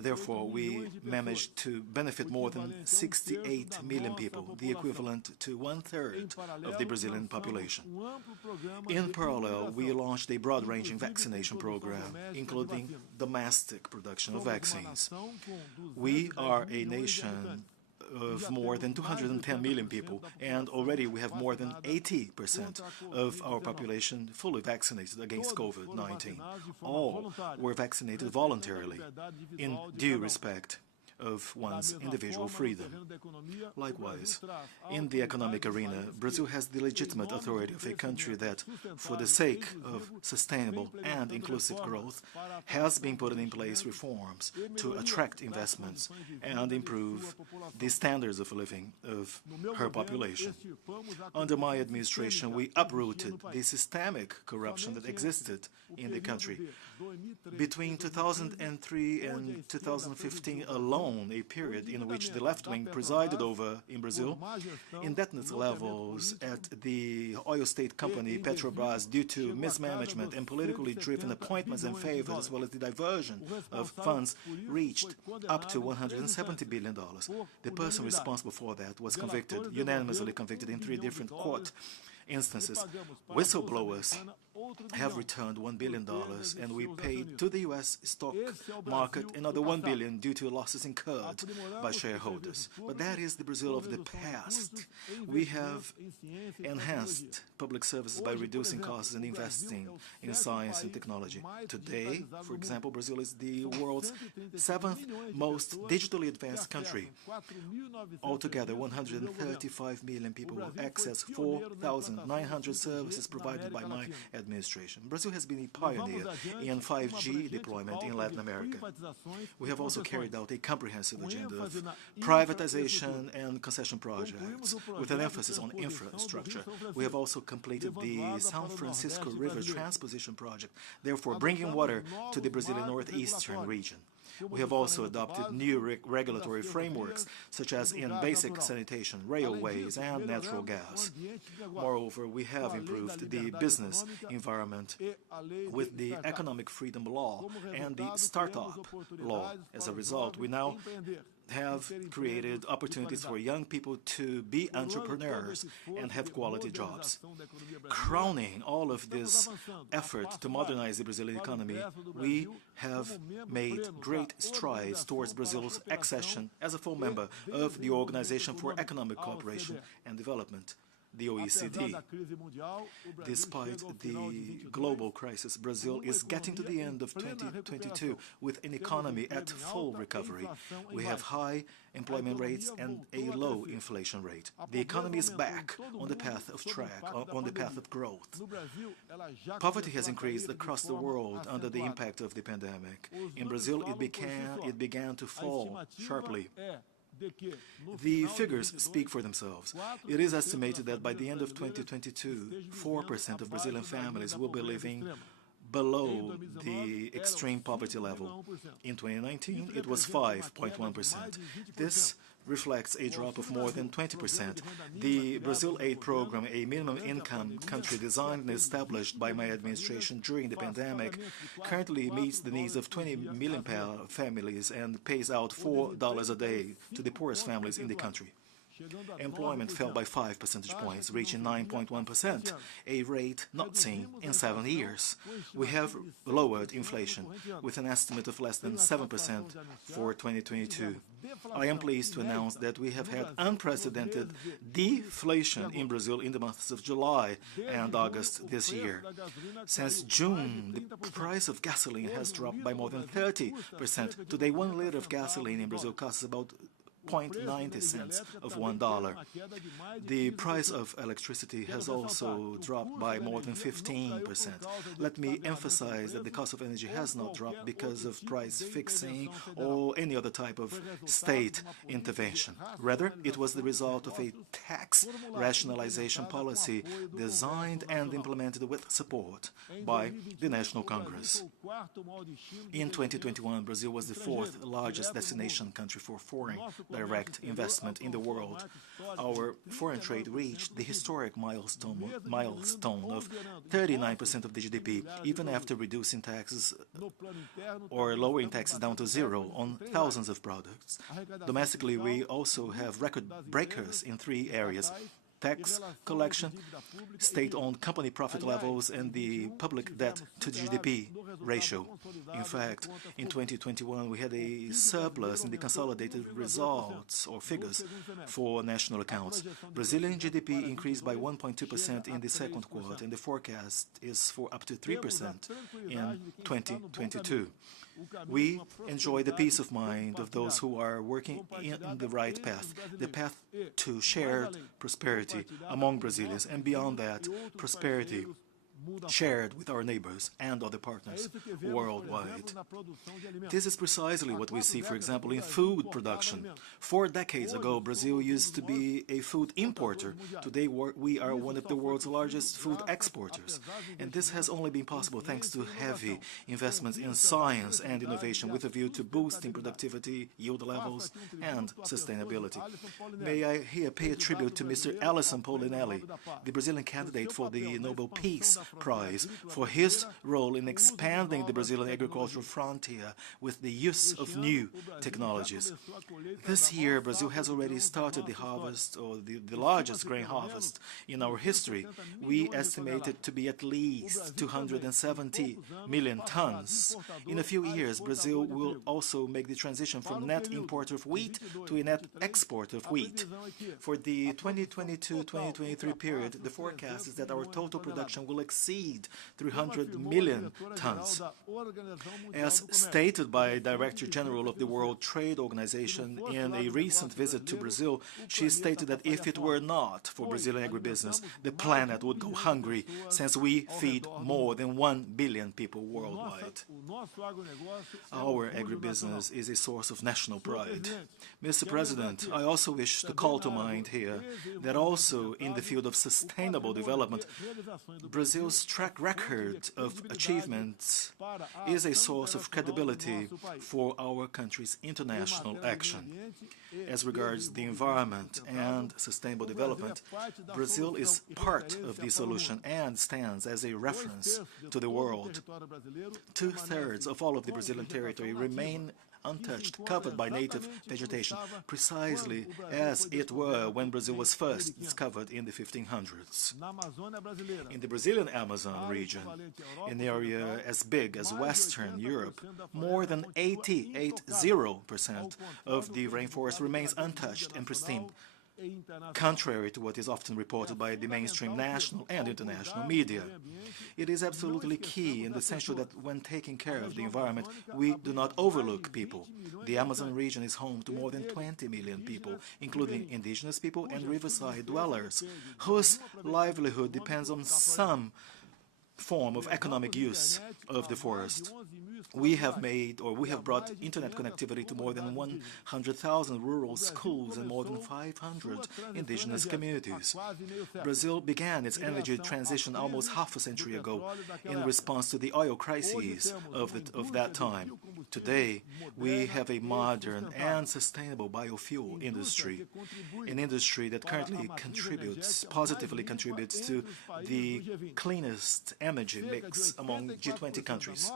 Therefore, we managed to benefit more than 68 million people, the equivalent to 1/3 of the Brazilian population. In parallel, we launched a broad-ranging vaccination program, including domestic production of vaccines. We are a nation of more than 210 million people, and already we have more than 80% of our population fully vaccinated against COVID-19. All were vaccinated voluntarily, in due respect of one's individual freedom. Likewise, in the economic arena, Brazil has the legitimate authority of a country that, for the sake of sustainable and inclusive growth, has been putting in place reforms to attract investments and improve the standards of living of her population. Under my administration, we uprooted the systemic corruption that existed in the country. Between 2003 and 2015 alone, a period in which the left wing presided over in Brazil, indebtedness levels at the oil state company Petro due to mismanagement and politically driven appointments and favors, as well as the diversion of funds, reached up to $170 billion. The person responsible for that was convicted, unanimously convicted in 3 different court instances. Whistleblowers have returned $1 billion, and we paid to the U.S. stock market another $1 billion due to losses incurred by shareholders. But that is the Brazil of the past. We have enhanced public services by reducing costs and investing in science and technology. Today, for example, Brazil is the world's 7th most digitally advanced country. Altogether, 135 million people will access 4,900 services provided by my administration. Brazil has been a pioneer in 5G deployment in Latin America. We have also carried out a comprehensive agenda of privatization and concession projects with an emphasis on infrastructure. We have also completed the San Francisco River Transposition Project, therefore bringing water to the Brazilian northeastern region. We have also adopted new regulatory frameworks, such as in basic sanitation, railways, and natural gas. Moreover, we have improved the business environment with the Economic Freedom Law and the Startup Law. As a result, we now have created opportunities for young people to be entrepreneurs and have quality jobs. Crowning all of this effort to modernize the Brazilian economy, we have made great strides towards Brazil's accession as a full member of the Organization for Economic Cooperation and Development, the OECD. Despite the global crisis, Brazil is getting to the end of 2022 with an economy at full recovery. We have high employment rates and a low inflation rate. The economy is back on the path of growth. Poverty has increased across the world under the impact of the pandemic. In Brazil, it began to fall sharply. The figures speak for themselves. It is estimated that by the end of 2022, 4% of Brazilian families will be living below the extreme poverty level. In 2019, it was 5.1%. This reflects a drop of more than 20%. The Brazil Aid Program, a minimum income country designed and established by my administration during the pandemic, currently meets the needs of 20 million families and pays out $4 a day to the poorest families in the country. Employment fell by 5 percentage points, reaching 9.1%, a rate not seen in 7 years. We have lowered inflation with an estimate of less than 7% for 2022. I am pleased to announce that we have had unprecedented deflation in Brazil in the months of July and August this year. Since June, the price of gasoline has dropped by more than 30%. Today, 1 liter of gasoline in Brazil costs about 0.90 cents of $1. The price of electricity has also dropped by more than 15%. Let me emphasize that the cost of energy has not dropped because of price fixing or any other type of state intervention. Rather, it was the result of a tax rationalization policy designed and implemented with support by the National Congress. In 2021, Brazil was the fourth largest destination country for foreign direct investment in the world. Our foreign trade reached the historic milestone of 39% of the GDP, even after reducing taxes or lowering taxes down to zero on thousands of products. Domestically, we also have record breakers in three areas: tax collection, state-owned company profit levels, and the public debt to GDP ratio. In fact, in 2021, we had a surplus in the consolidated results or figures for national accounts. Brazilian GDP increased by 1.2% in the second quarter, and the forecast is for up to 3% in 2022. We enjoy the peace of mind of those who are working in the right path, the path to shared prosperity among Brazilians, and beyond that, prosperity shared with our neighbors and other partners worldwide. This is precisely what we see, for example, in food production. 4 decades ago, Brazil used to be a food importer. Today, we are one of the world's largest food exporters. And this has only been possible thanks to heavy investments in science and innovation with a view to boosting productivity, yield levels, and sustainability. May I here pay a tribute to Mr. Alisson Polinelli, the Brazilian candidate for the Nobel Peace Prize, for his role in expanding the Brazilian agricultural frontier with the use of new technologies. This year, Brazil has already started the harvest, or the largest grain harvest in our history. We estimate it to be at least 270 million tons. In a few years, Brazil will also make the transition from net importer of wheat to a net exporter of wheat. For the 2022-2023 period, the forecast is that our total production will exceed 300 million tons. As stated by Director General of the World Trade Organization in a recent visit to Brazil, she stated that if it were not for Brazilian agribusiness, the planet would go hungry, since we feed more than 1 billion people worldwide. Our agribusiness is a source of national pride. Mr. President, I also wish to call to mind here that also in the field of sustainable development, Brazil's track record of achievements is a source of credibility for our country's international action. As regards the environment and sustainable development, Brazil is part of the solution and stands as a reference to the world. 2/3 of all of the Brazilian territory remain untouched, covered by native vegetation, precisely as it were when Brazil was first discovered in the 1500s. In the Brazilian Amazon region, an area as big as Western Europe, more than 80% of the rainforest remains untouched and pristine, contrary to what is often reported by the mainstream national and international media. It is absolutely key and essential that when taking care of the environment, we do not overlook people. The Amazon region is home to more than 20 million people, including indigenous people and riverside dwellers, whose livelihood depends on some form of economic use of the forest. We have brought internet connectivity to more than 100,000 rural schools and more than 500 indigenous communities. Brazil began its energy transition almost half a century ago in response to the oil crises of that time. Today, we have a modern and sustainable biofuel industry, an industry that currently positively contributes to the cleanest energy mix among G20 countries.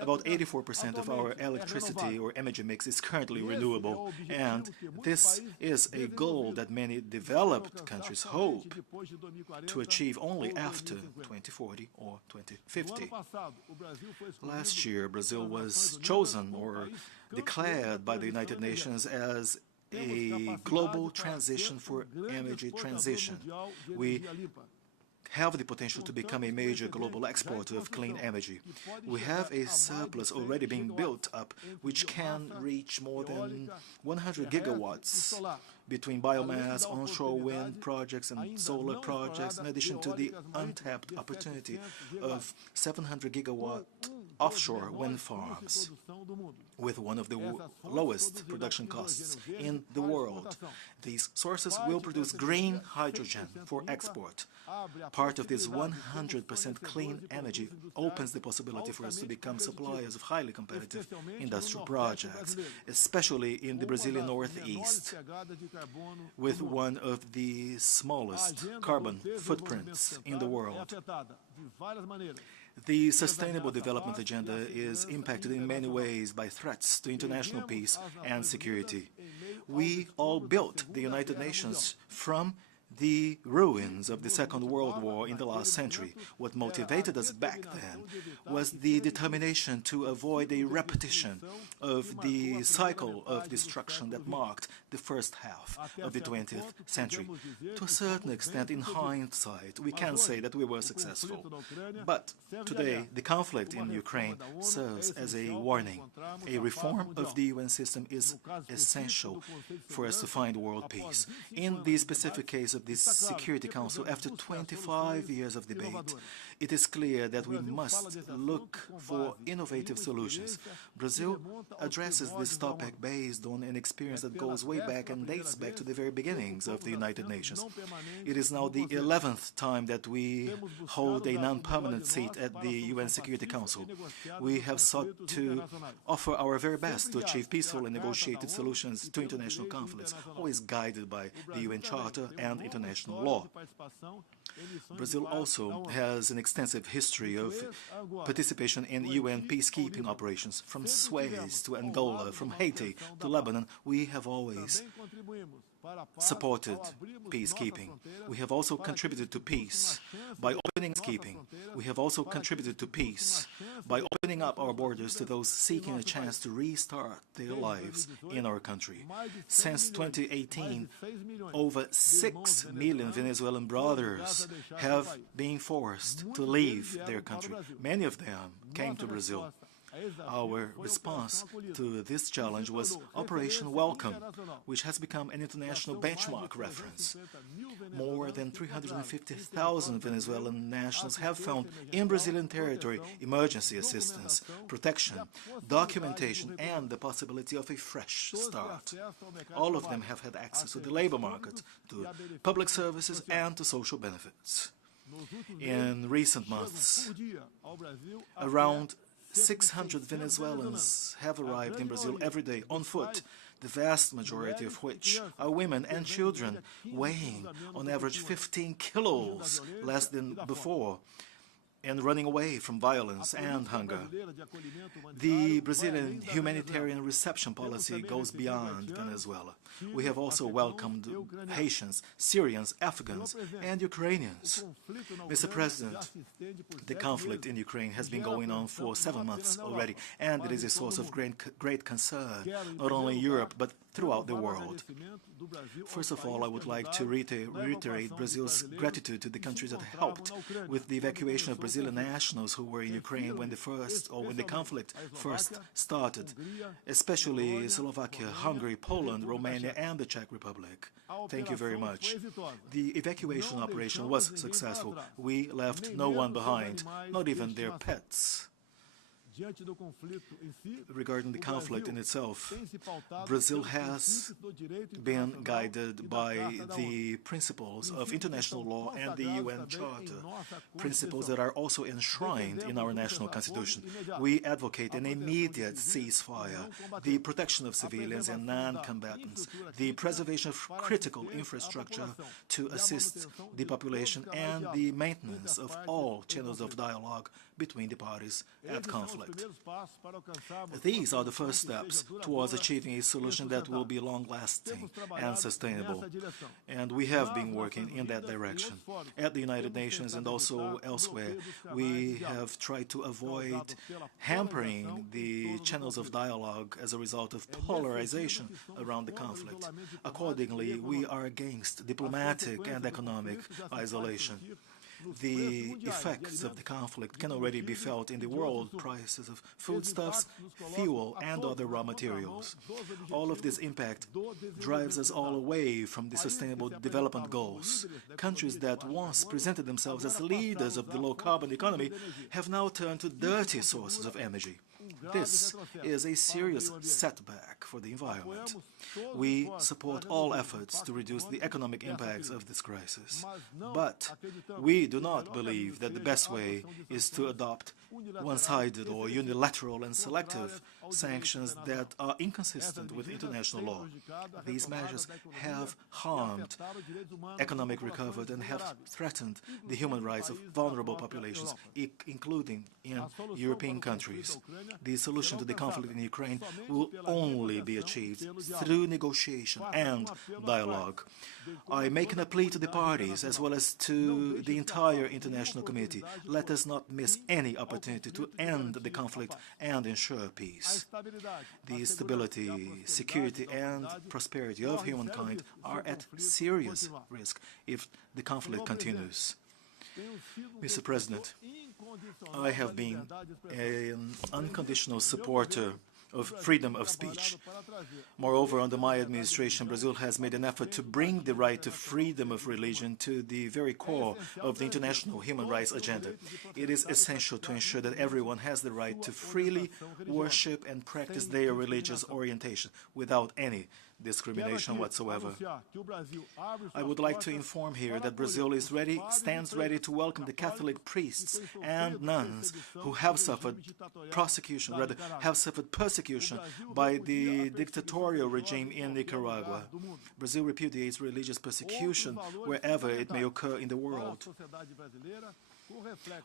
About 84% of our electricity or energy mix is currently renewable, and this is a goal that many developed countries hope to achieve only after 2040 or 2050. Last year, Brazil was chosen or declared by the United Nations as a global transition for energy transition. We have the potential to become a major global exporter of clean energy. We have a surplus already being built up, which can reach more than 100 gigawatts between biomass, onshore wind projects, and solar projects, in addition to the untapped opportunity of 700 gigawatt offshore wind farms, with one of the lowest production costs in the world. These sources will produce green hydrogen for export. Part of this 100% clean energy opens the possibility for us to become suppliers of highly competitive industrial projects, especially in the Brazilian Northeast, with one of the smallest carbon footprints in the world. The Sustainable Development Agenda is impacted in many ways by threats to international peace and security. We all built the United Nations from the ruins of the Second World War in the last century. What motivated us back then was the determination to avoid a repetition of the cycle of destruction that marked the first half of the 20th century. To a certain extent, in hindsight, we can say that we were successful. But today, the conflict in Ukraine serves as a warning. A reform of the UN system is essential for us to find world peace. In the specific case of the Security Council, after 25 years of debate, it is clear that we must look for innovative solutions. Brazil addresses this topic based on an experience that goes way back and dates back to the very beginnings of the United Nations. It is now the 11th time that we hold a non-permanent seat at the UN Security Council. We have sought to offer our very best to achieve peaceful and negotiated solutions to international conflicts, always guided by the UN Charter and international law. Brazil also has an extensive history of participation in UN peacekeeping operations. From Suez to Angola, from Haiti to Lebanon, we have always supported peacekeeping. We have also contributed to peace by opening peacekeeping. We have also contributed to peace by opening up our borders to those seeking a chance to restart their lives in our country. Since 2018, over 6 million Venezuelan brothers have been forced to leave their country. Many of them came to Brazil. Our response to this challenge was Operation Welcome, which has become an international benchmark reference. More than 350,000 Venezuelan nationals have found in Brazilian territory emergency assistance, protection, documentation, and the possibility of a fresh start. All of them have had access to the labor market, to public services, and to social benefits. In recent months, around 600 Venezuelans have arrived in Brazil every day on foot, the vast majority of which are women and children, weighing on average 15 kilos less than before, and running away from violence and hunger. The Brazilian humanitarian reception policy goes beyond Venezuela. We have also welcomed Haitians, Syrians, Afghans, and Ukrainians. Mr. President, the conflict in Ukraine has been going on for 7 months already, and it is a source of great concern, not only in Europe, but throughout the world. First of all, I would like to reiterate Brazil's gratitude to the countries that helped with the evacuation of Brazilian nationals who were in Ukraine when the conflict first started, especially Slovakia, Hungary, Poland, Romania, and the Czech Republic. Thank you very much. The evacuation operation was successful. We left no one behind, not even their pets. Regarding the conflict in itself, Brazil has been guided by the principles of international law and the UN Charter, principles that are also enshrined in our national constitution. We advocate an immediate ceasefire, the protection of civilians and non-combatants, the preservation of critical infrastructure to assist the population, and the maintenance of all channels of dialogue between the parties at conflict. These are the first steps towards achieving a solution that will be long-lasting and sustainable, and we have been working in that direction. At the United Nations and also elsewhere, we have tried to avoid hampering the channels of dialogue as a result of polarization around the conflict. Accordingly, we are against diplomatic and economic isolation. The effects of the conflict can already be felt in the world prices of foodstuffs, fuel, and other raw materials. All of this impact drives us all away from the Sustainable Development Goals. Countries that once presented themselves as leaders of the low-carbon economy have now turned to dirty sources of energy. This is a serious setback for the environment. We support all efforts to reduce the economic impacts of this crisis. But we do not believe that the best way is to adopt one-sided or unilateral and selective sanctions that are inconsistent with international law. These measures have harmed economic recovery and have threatened the human rights of vulnerable populations, including in European countries. The solution to the conflict in Ukraine will only be achieved through negotiation and dialogue. I make an plea to the parties as well as to the entire international community. Let us not miss any opportunity to end the conflict and ensure peace. The stability, security, and prosperity of humankind are at serious risk if the conflict continues. Mr. President, I have been an unconditional supporter of freedom of speech. Moreover, under my administration, Brazil has made an effort to bring the right to freedom of religion to the very core of the international human rights agenda. It is essential to ensure that everyone has the right to freely worship and practice their religious orientation without any discrimination whatsoever. I would like to inform here that Brazil stands ready to welcome the Catholic priests and nuns who have suffered persecution by the dictatorial regime in Nicaragua. Brazil repudiates religious persecution wherever it may occur in the world.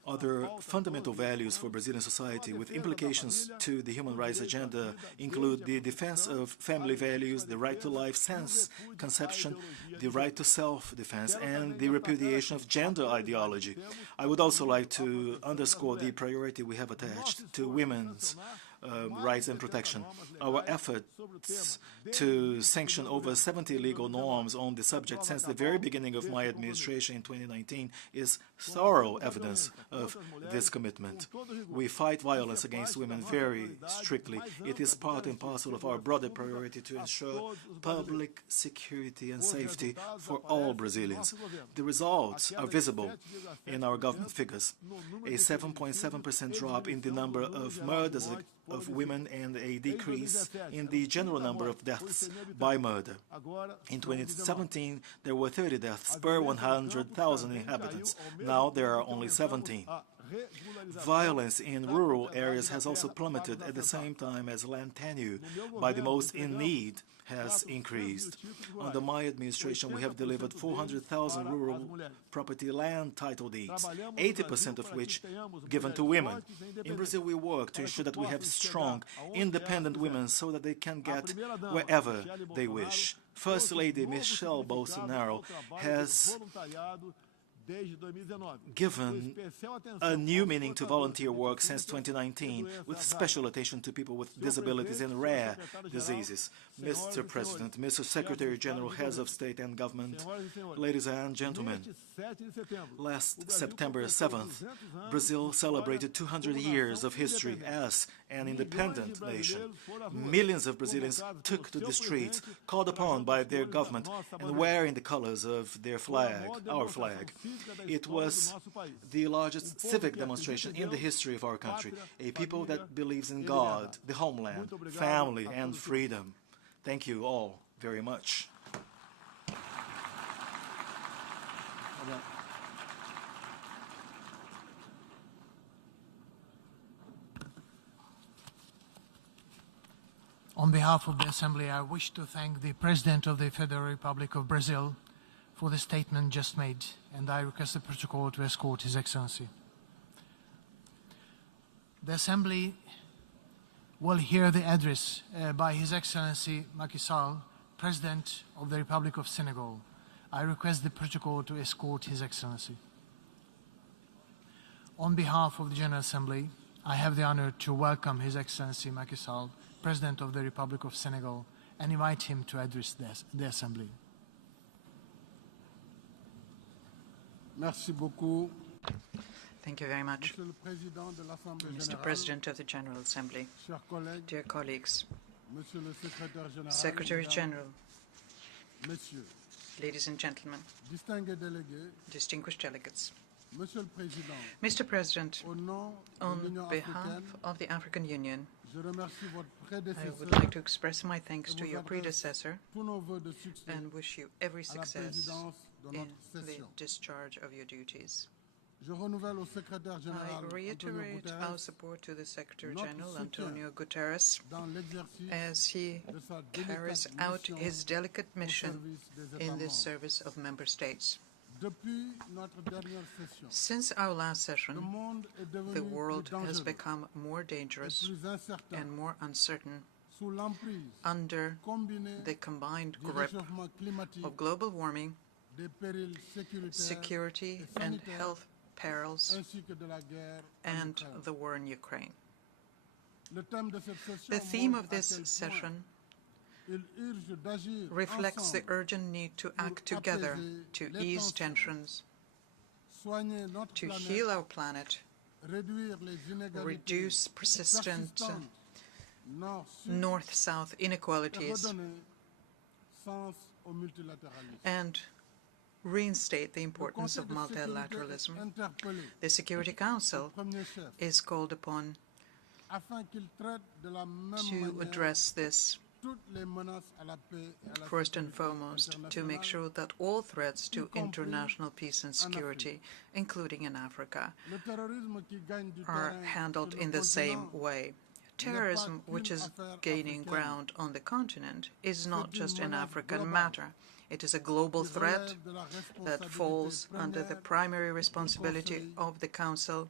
Other fundamental values for Brazilian society with implications to the human rights agenda include the defense of family values, the right to life since conception, the right to self-defense, and the repudiation of gender ideology. I would also like to underscore the priority we have attached to women's rights and protection. Our efforts to sanction over 70 legal norms on the subject since the very beginning of my administration in 2019 is thorough evidence of this commitment. We fight violence against women very strictly. It is part and parcel of our broader priority to ensure public security and safety for all Brazilians. The results are visible in our government figures. A 7.7% drop in the number of murders of women and a decrease in the general number of deaths by murder. In 2017, there were 30 deaths per 100,000 inhabitants. Now there are only 17. Violence in rural areas has also plummeted at the same time as land tenure by the most in need has increased. Under my administration, we have delivered 400,000 rural property land title deeds, 80% of which given to women. In Brazil, we work to ensure that we have strong, independent women so that they can get wherever they wish. First Lady Michelle Bolsonaro has given a new meaning to volunteer work since 2019, with special attention to people with disabilities and rare diseases. Mr. President, Mr. Secretary General, Heads of State and Government, ladies and gentlemen, last September 7th, Brazil celebrated 200 years of history as an independent nation. Millions of Brazilians took to the streets, called upon by their government and wearing the colors of their flag, our flag. It was the largest civic demonstration in the history of our country, a people that believes in God, the homeland, family, and freedom. Thank you all very much. On behalf of the Assembly, I wish to thank the President of the Federal Republic of Brazil for the statement just made, and I request the protocol to escort His Excellency. The Assembly will hear the address by His Excellency Macky Sall, President of the Republic of Senegal. I request the protocol to escort His Excellency. On behalf of the General Assembly, I have the honor to welcome His Excellency Macky Sall, President of the Republic of Senegal, and invite him to address the Assembly. Merci beaucoup, Thank you very much, Mr. President of the General Assembly, dear colleagues, Secretary General, ladies and gentlemen, distinguished delegates. Mr. President, on behalf of the African Union, I would like to express my thanks to your predecessor and wish you every success in the discharge of your duties. I reiterate our support to the Secretary General, Antonio Guterres, as he carries out his delicate mission in the service of member states. Since our last session, the world has become more dangerous and more uncertain under the combined grip of global warming, security and health perils, and the war in Ukraine. The theme of this session reflects the urgent need to act together to ease tensions, to heal our planet, reduce persistent north-south inequalities, and reinstate the importance of multilateralism. The Security Council is called upon to address this first and foremost, to make sure that all threats to international peace and security, including in Africa, are handled in the same way. Terrorism, which is gaining ground on the continent, is not just an African matter. It is a global threat that falls under the primary responsibility of the Council,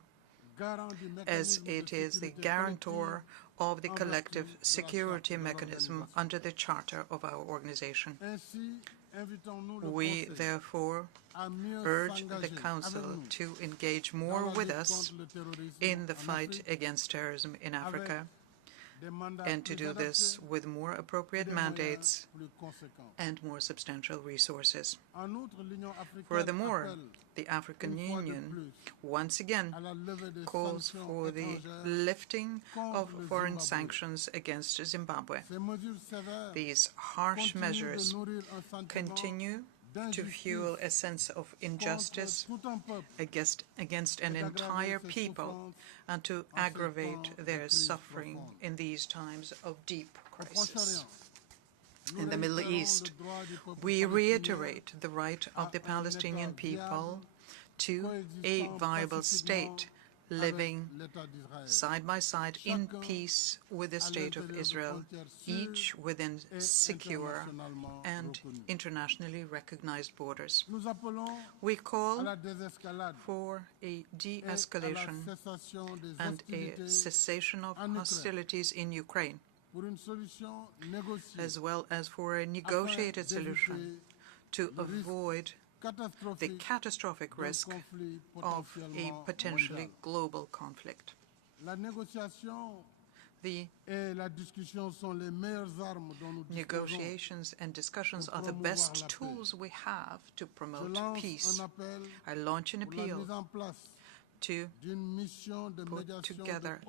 as it is the guarantor of the collective security mechanism under the charter of our organization. We, therefore, urge the Council to engage more with us in the fight against terrorism in Africa, and to do this with more appropriate mandates and more substantial resources. Furthermore, the African Union once again calls for the lifting of foreign sanctions against Zimbabwe. These harsh measures continue to fuel a sense of injustice against an entire people and to aggravate their suffering in these times of deep crisis. In the Middle East, we reiterate the right of the Palestinian people to a viable state, living side by side in peace with the State of Israel, each within secure and internationally recognized borders. We call for a de-escalation and a cessation of hostilities in Ukraine, as well as for a negotiated solution to avoid the catastrophic risk of a potentially global conflict. The negotiations and discussions are the best tools we have to promote peace. I launch an appeal to put together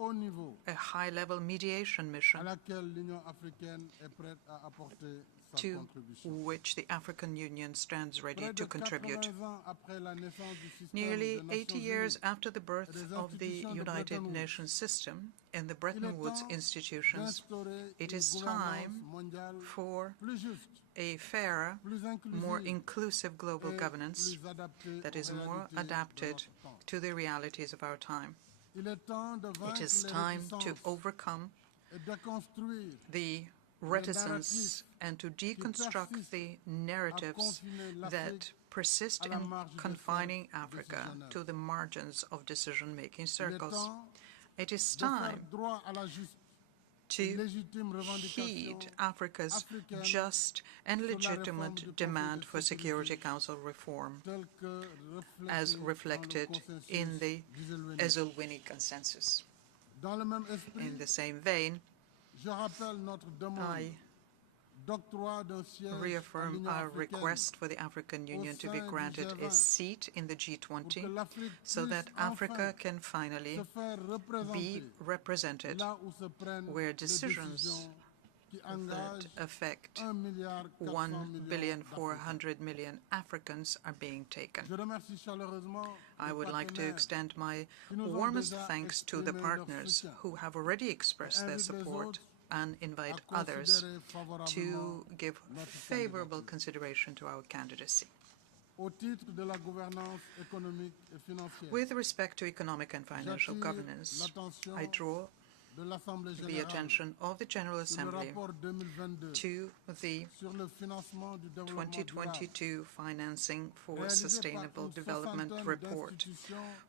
a high-level mediation mission to which the African Union stands ready to contribute. Nearly 80 years after the birth of the United Nations system and the Bretton Woods institutions, it is time for a fairer, more inclusive global governance that is more adapted to the realities of our time. It is time to overcome the reticence and to deconstruct the narratives that persist in confining Africa to the margins of decision-making circles. It is time to heed Africa's just and legitimate demand for Security Council reform, as reflected in the Esselwini Consensus. In the same vein, I reaffirm our request for the African Union to be granted a seat in the G20 so that Africa can finally be represented where decisions that affect 1,400,000,000 Africans are being taken. I would like to extend my warmest thanks to the partners who have already expressed their support and invite others to give favorable consideration to our candidacy. With respect to economic and financial governance, I draw the attention of the General Assembly to the 2022 Financing for Sustainable Development report,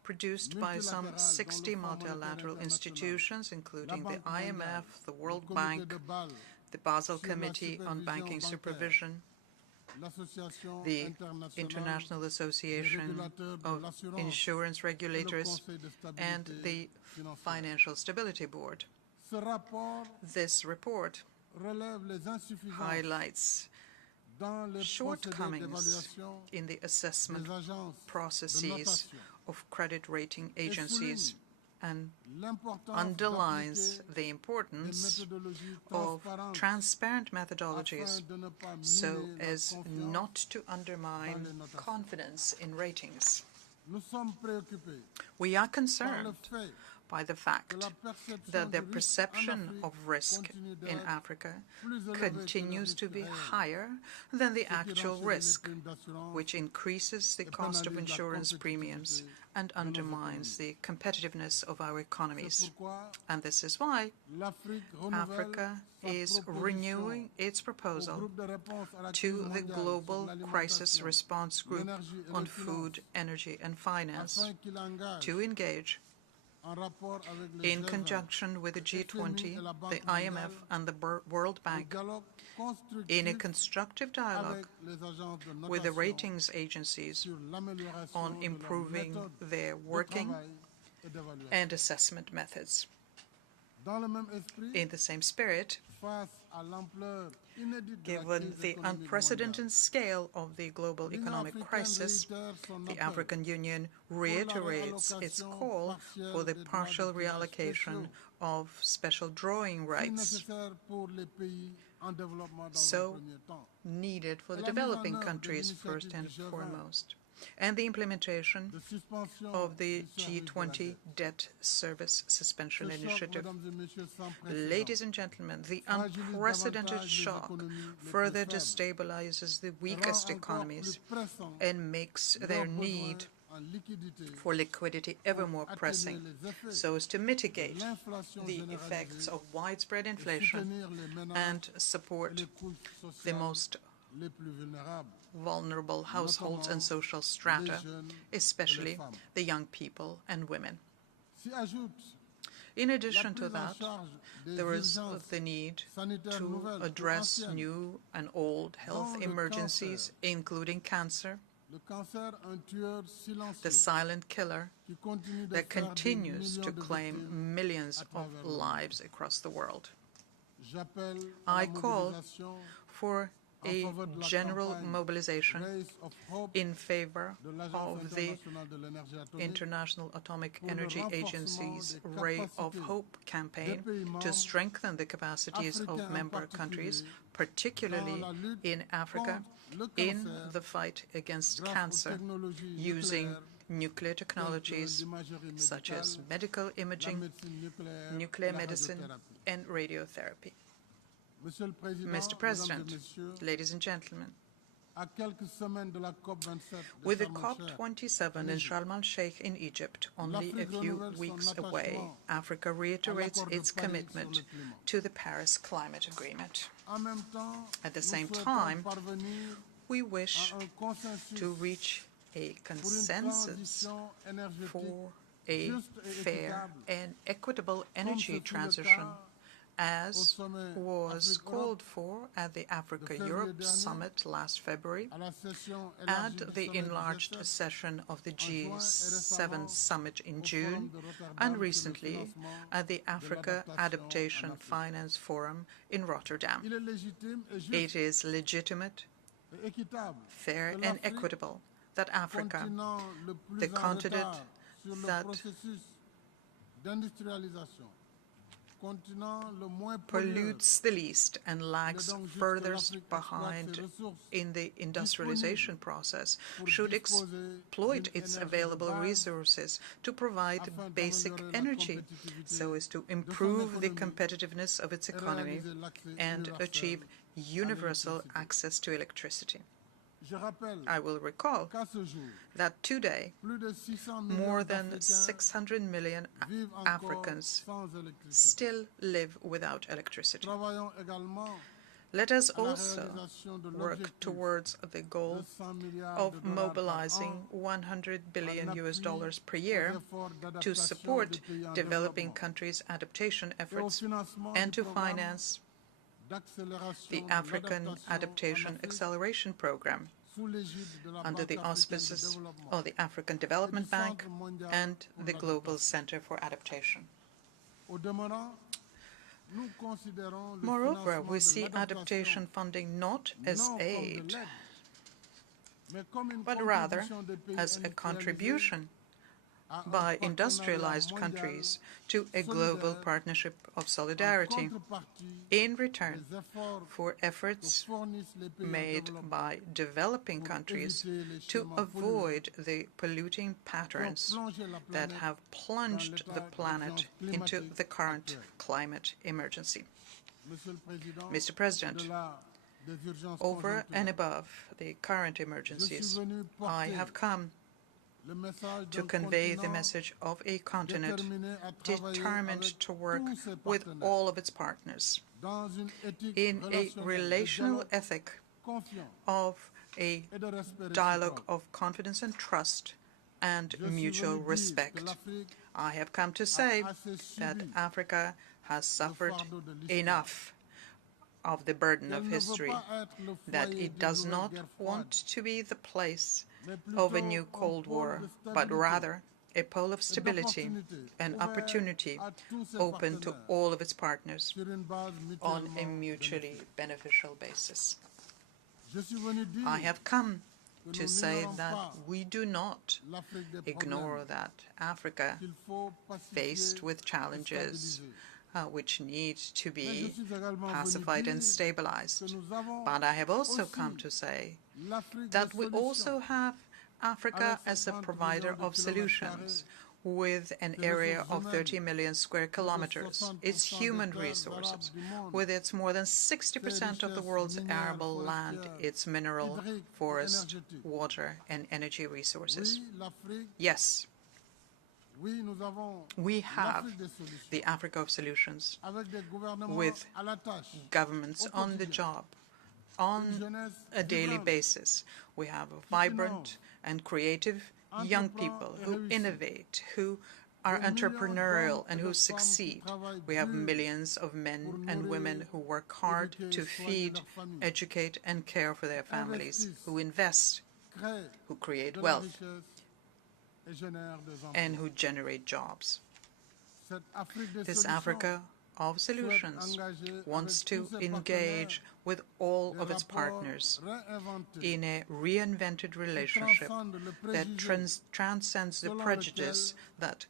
produced by some 60 multilateral institutions, including the IMF, the World Bank, the Basel Committee on Banking Supervision, the International Association of Insurance Regulators, and the Financial Stability Board. This report highlights shortcomings in the assessment processes of credit rating agencies and underlines the importance of transparent methodologies so as not to undermine confidence in ratings. We are concerned by the fact that the perception of risk in Africa continues to be higher than the actual risk, which increases the cost of insurance premiums and undermines the competitiveness of our economies. And this is why Africa is renewing its proposal to the Global Crisis Response Group on Food, Energy and Finance to engage in conjunction with the G20, the IMF and the World Bank in a constructive dialogue with the ratings agencies on improving their working and assessment methods. In the same spirit, given the unprecedented scale of the global economic crisis, the African Union reiterates its call for the partial reallocation of special drawing rights, so needed for the developing countries first and foremost, and the implementation of the G20 Debt Service Suspension Initiative. Ladies and gentlemen, the unprecedented shock further destabilizes the weakest economies and makes their need for liquidity ever more pressing, so as to mitigate the effects of widespread inflation and support the most vulnerable households and social strata, especially the young people and women. In addition to that, there is the need to address new and old health emergencies, including cancer, the silent killer that continues to claim millions of lives across the world. I call for a general mobilization in favor of the International Atomic Energy Agency's Ray of Hope campaign to strengthen the capacities of member countries, particularly in Africa, in the fight against cancer, using nuclear technologies such as medical imaging, nuclear medicine, and radiotherapy. Mr. President, ladies and gentlemen, with the COP27 in Sharm el-Sheikh in Egypt only a few weeks away, Africa reiterates its commitment to the Paris Climate Agreement. At the same time, we wish to reach a consensus for a fair and equitable energy transition as was called for at the Africa-Europe Summit last February, at the enlarged session of the G7 Summit in June, and recently at the Africa Adaptation Finance Forum in Rotterdam. It is legitimate, fair, and equitable that Africa, the continent that pollutes the least and lags furthest behind in the industrialization process, should exploit its available resources to provide basic energy so as to improve the competitiveness of its economy and achieve universal access to electricity. I will recall that today, more than 600 million Africans still live without electricity. Let us also work towards the goal of mobilizing $100 billion per year to support developing countries' adaptation efforts and to finance the African Adaptation Acceleration Program under the auspices of the African Development Bank and the Global Center for Adaptation. Moreover, we see adaptation funding not as aid, but rather as a contribution by industrialized countries to a global partnership of solidarity in return for efforts made by developing countries to avoid the polluting patterns that have plunged the planet into the current climate emergency. Mr. President, over and above the current emergencies, I have come to convey the message of a continent determined to work with all of its partners in a relational ethic of a dialogue of confidence and trust and mutual respect. I have come to say that Africa has suffered enough of the burden of history, that it does not want to be the place of a new Cold War, but rather a pole of stability and opportunity open to all of its partners on a mutually beneficial basis. I have come to say that we do not ignore that Africa, faced with challenges which need to be pacified and stabilized. But I have also come to say that we also have Africa as a provider of solutions, with an area of 30 million square kilometers, its human resources, with its more than 60% of the world's arable land, its mineral, forest, water, and energy resources. Yes, we have the Africa of solutions, with governments on the job, on a daily basis. We have vibrant and creative young people who innovate, who are entrepreneurial and who succeed. We have millions of men and women who work hard to feed, educate, and care for their families, who invest, who create wealth, and who generate jobs. This Africa of solutions wants to engage with all of its partners in a reinvented relationship that transcends the prejudice that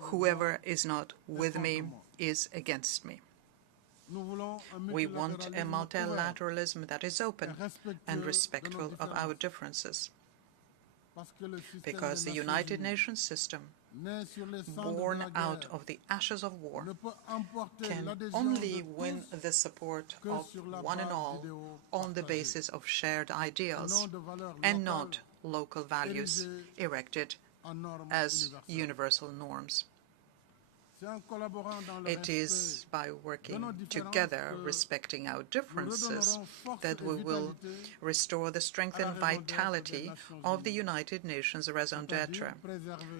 whoever is not with me is against me. We want a multilateralism that is open and respectful of our differences, because the United Nations system, born out of the ashes of war, can only win the support of one and all on the basis of shared ideals and not local values erected as universal norms. It is by working together, respecting our differences, that we will restore the strength and vitality of the United Nations raison d'etre,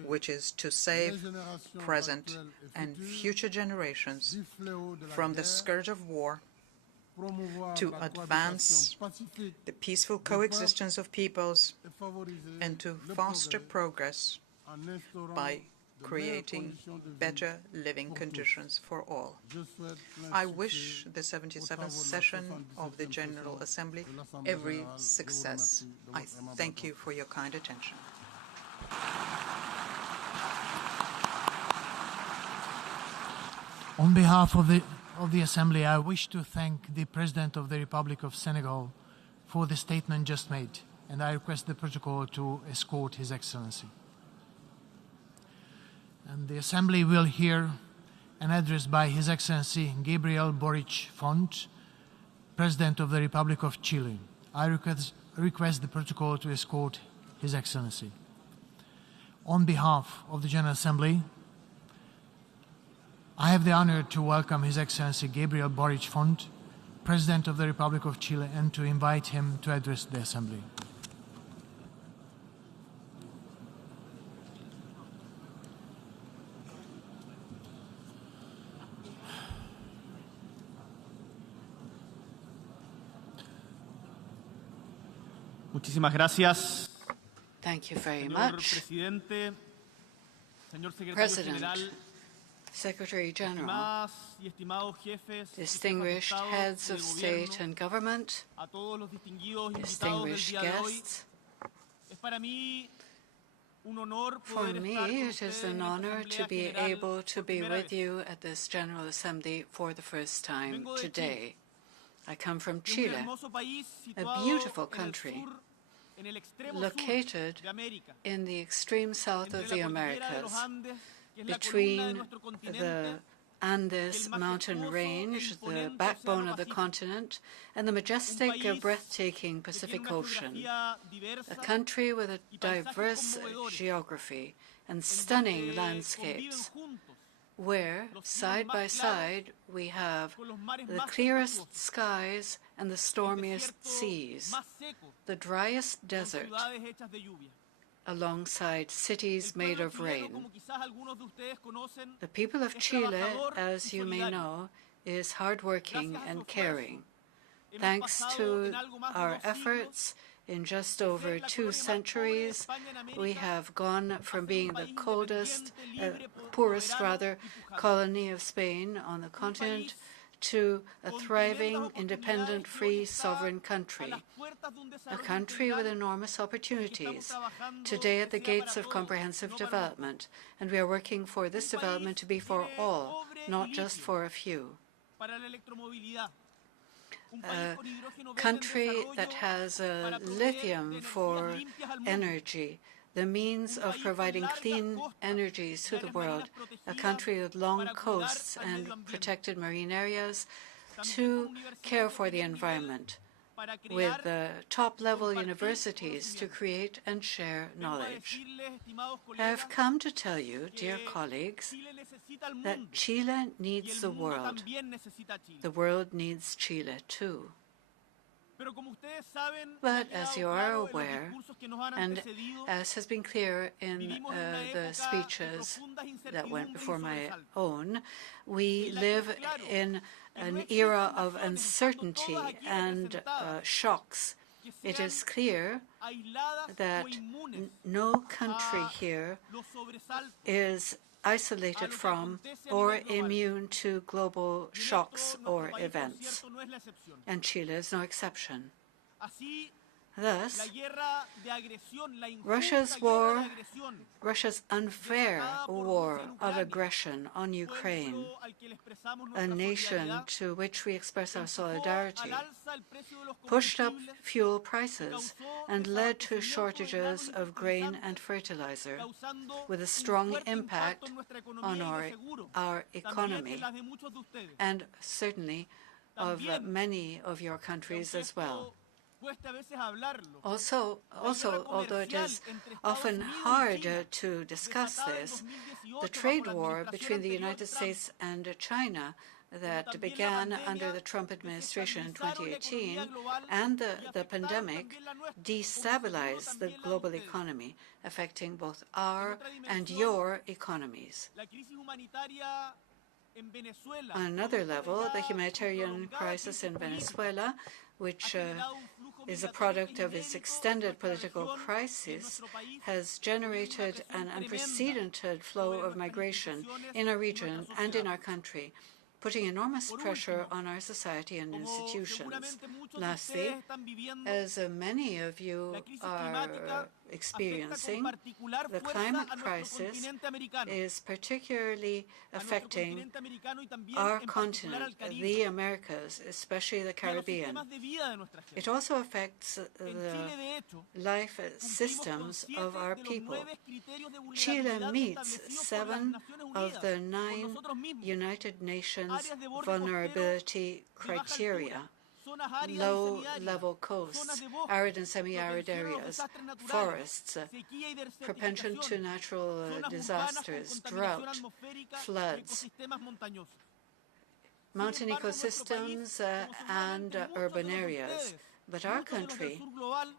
which is to save present and future generations from the scourge of war, to advance the peaceful coexistence of peoples, and to foster progress by creating better living conditions for all. I wish the 77th session of the General Assembly every success. I thank you for your kind attention. On behalf of the Assembly, I wish to thank the President of the Republic of Senegal for the statement just made, and I request the protocol to escort His Excellency. And the Assembly will hear an address by His Excellency Gabriel Boric Font, President of the Republic of Chile. I request the protocol to escort His Excellency. On behalf of the General Assembly, I have the honor to welcome His Excellency Gabriel Boric Font, President of the Republic of Chile, and to invite him to address the Assembly. Muchísimas gracias. Thank you very much. President, Secretary General, distinguished heads of state and government, distinguished guests, for me, it is an honor to be able to be with you at this General Assembly for the first time today. I come from Chile, a beautiful country located in the extreme south of the Americas, between the Andes mountain range, the backbone of the continent, and the majestic, breathtaking Pacific Ocean, a country with a diverse geography and stunning landscapes, where, side by side, we have the clearest skies and the stormiest seas, the driest desert, alongside cities made of rain. The people of Chile, as you may know, is hardworking and caring. Thanks to our efforts, in just over 2 centuries, we have gone from being the poorest colony of Spain on the continent to a thriving, independent, free, sovereign country, a country with enormous opportunities, today at the gates of comprehensive development, and we are working for this development to be for all, not just for a few. A country that has lithium for energy, the means of providing clean energies to the world, a country with long coasts and protected marine areas to care for the environment, with top-level universities to create and share knowledge. I have come to tell you, dear colleagues, that Chile needs the world. The world needs Chile too. But as you are aware, and as has been clear in the speeches that went before my own, we live in an era of uncertainty and shocks. It is clear that no country here is isolated from or immune to global shocks or events, and Chile is no exception. Thus, Russia's unfair war of aggression on Ukraine, a nation to which we express our solidarity, pushed up fuel prices and led to shortages of grain and fertilizer, with a strong impact on our economy, and certainly of many of your countries as well. Also, although it is often hard to discuss this, the trade war between the United States and China that began under the Trump administration in 2018 and the pandemic destabilized the global economy, affecting both our and your economies. On another level, the humanitarian crisis in Venezuela, which is a product of its extended political crisis, has generated an unprecedented flow of migration in our region and in our country, putting enormous pressure on our society and institutions. Lastly, as many of you are experiencing, the climate crisis is particularly affecting our continent, the Americas, especially the Caribbean. It also affects the life systems of our people. Chile meets 7 of the 9 United Nations vulnerability criteria: low-level coasts, arid and semi-arid areas, forests, propension to natural disasters, drought, floods, mountain ecosystems, and urban areas. But our country,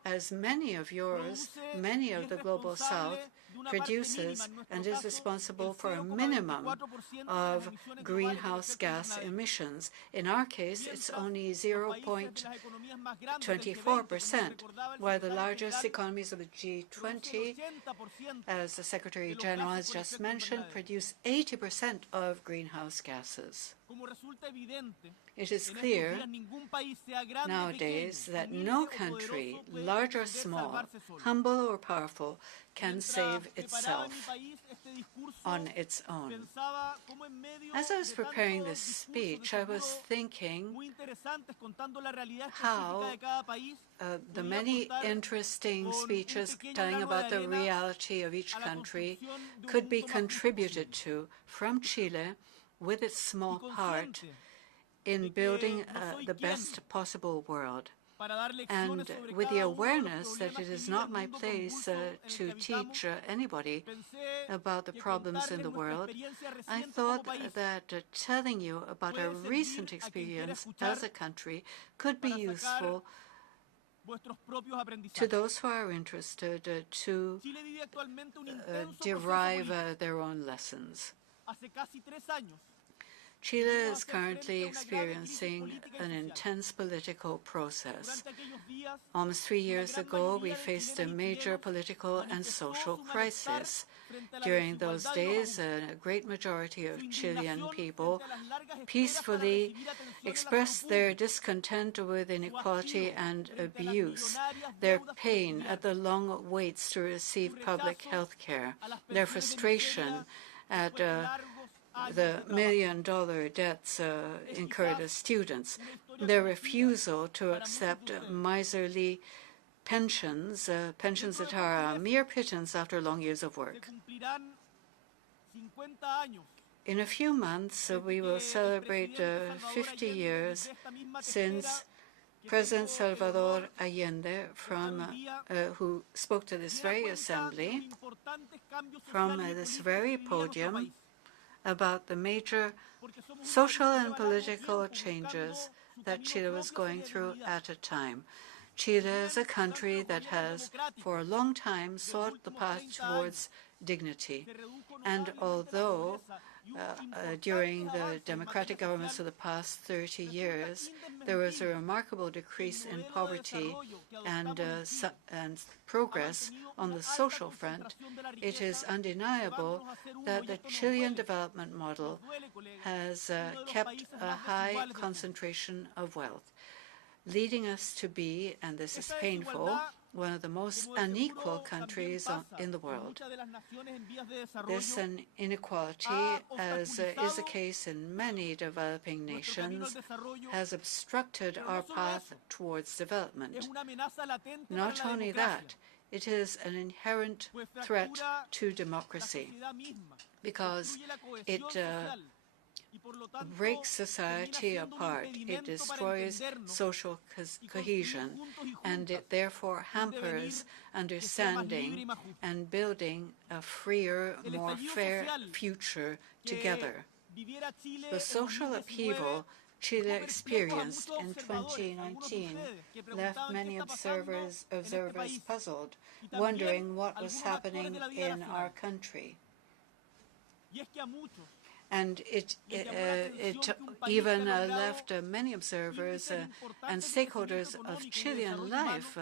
as many of yours, many of the Global South, produces and is responsible for a minimum of greenhouse gas emissions. In our case, it's only 0.24%, while the largest economies of the G20, as the Secretary General has just mentioned, produce 80% of greenhouse gases. It is clear nowadays that no country, large or small, humble or powerful, can save itself on its own. As I was preparing this speech, I was thinking how the many interesting speeches telling about the reality of each country could be contributed to from Chile with its small part in building the best possible world. And with the awareness that it is not my place to teach anybody about the problems in the world, I thought that telling you about our recent experience as a country could be useful to those who are interested to derive their own lessons. Chile is currently experiencing an intense political process. Almost 3 years ago, we faced a major political and social crisis. During those days, a great majority of Chilean people peacefully expressed their discontent with inequality and abuse, their pain at the long waits to receive public health care, their frustration at the million-dollar debts incurred as students, their refusal to accept miserly pensions, pensions that are a mere pittance after long years of work. In a few months, we will celebrate 50 years since President Salvador Allende, who spoke to this very assembly, from this very podium, about the major social and political changes that Chile was going through at a time. Chile is a country that has, for a long time, sought the path towards dignity. And although during the democratic governments of the past 30 years, there was a remarkable decrease in poverty and progress on the social front, it is undeniable that the Chilean development model has kept a high concentration of wealth, leading us to be, and this is painful, one of the most unequal countries in the world. This inequality, as is the case in many developing nations, has obstructed our path towards development. Not only that, it is an inherent threat to democracy because it breaks society apart. It destroys social cohesion, and it therefore hampers understanding and building a freer, more fair future together. The social upheaval Chile experienced in 2019 left many observers puzzled, wondering what was happening in our country. And it even left many observers and stakeholders of Chilean life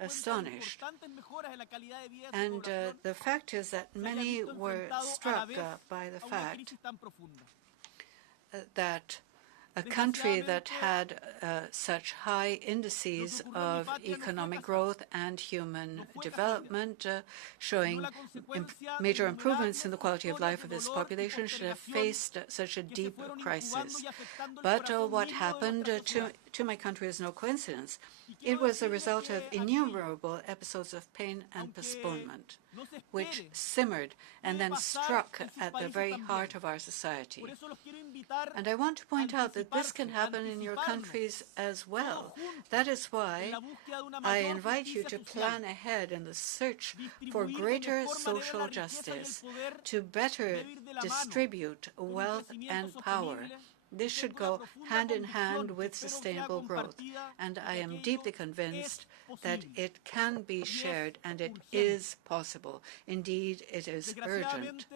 astonished. And the fact is that many were struck by the fact that a country that had such high indices of economic growth and human development, showing major improvements in the quality of life of its population, should have faced such a deep crisis. But what happened to my country is no coincidence. It was a result of innumerable episodes of pain and postponement, which simmered and then struck at the very heart of our society. And I want to point out that this can happen in your countries as well. That is why I invite you to plan ahead in the search for greater social justice, to better distribute wealth and power. This should go hand in hand with sustainable growth, and I am deeply convinced that it can be shared and it is possible. Indeed, it is urgent.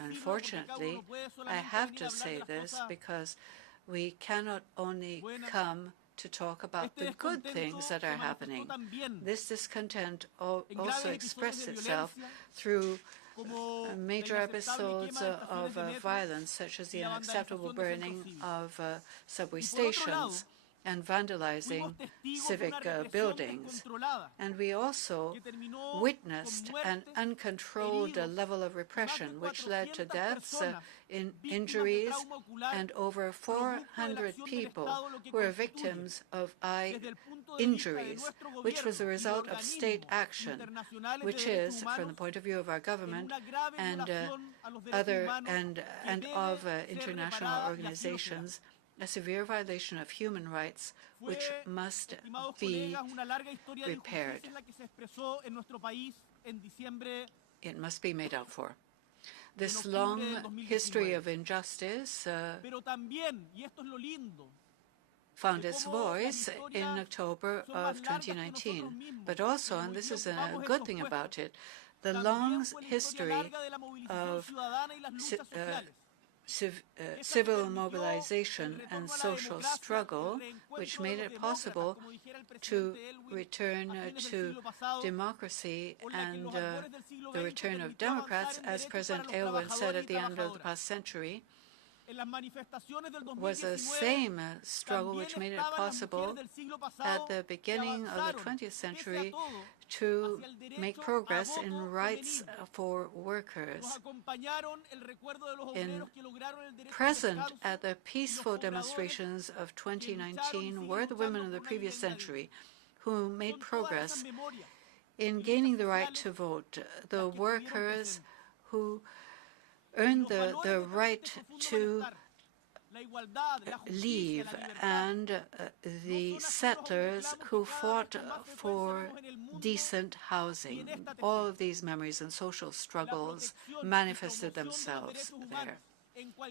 Unfortunately, I have to say this because we cannot only come to talk about the good things that are happening. This discontent also expresses itself through major episodes of violence, such as the unacceptable burning of subway stations and vandalizing civic buildings. And we also witnessed an uncontrolled level of repression, which led to deaths, injuries, and over 400 people who were victims of eye injuries, which was a result of state action, which is, from the point of view of our government and of international organizations, a severe violation of human rights, which must be repaired. It must be made up for. This long history of injustice found its voice in October of 2019. But also, and this is a good thing about it, the long history of civil mobilization and social struggle, which made it possible to return to democracy and the return of Democrats, as President Aylwin said at the end of the past century, was the same struggle which made it possible at the beginning of the 20th century to make progress in rights for workers. Present at the peaceful demonstrations of 2019 were the women of the previous century who made progress in gaining the right to vote, the workers who earned the right to leave, and the settlers who fought for decent housing. All of these memories and social struggles manifested themselves there.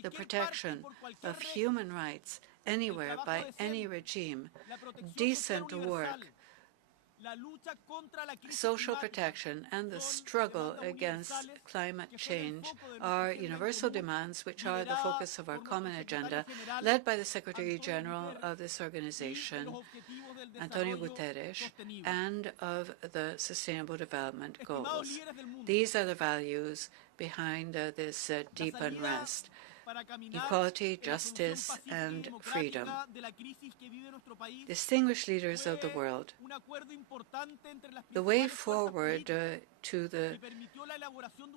The protection of human rights anywhere by any regime, decent work, social protection, and the struggle against climate change are universal demands which are the focus of our common agenda, led by the Secretary General of this organization, Antonio Guterres, and of the Sustainable Development Goals. These are the values behind this deep unrest: equality, justice, and freedom. Distinguished leaders of the world, the way forward to the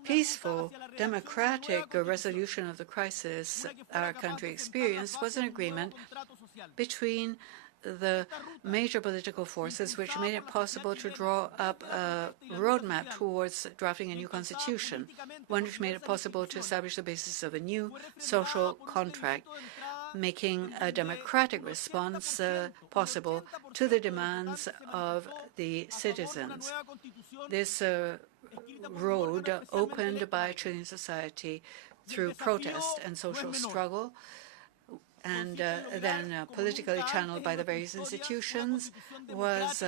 peaceful, democratic resolution of the crisis our country experienced was an agreement between the major political forces which made it possible to draw up a roadmap towards drafting a new constitution, one which made it possible to establish the basis of a new social contract, making a democratic response possible to the demands of the citizens. This road opened by Chilean society through protest and social struggle, and then politically channeled by the various institutions, was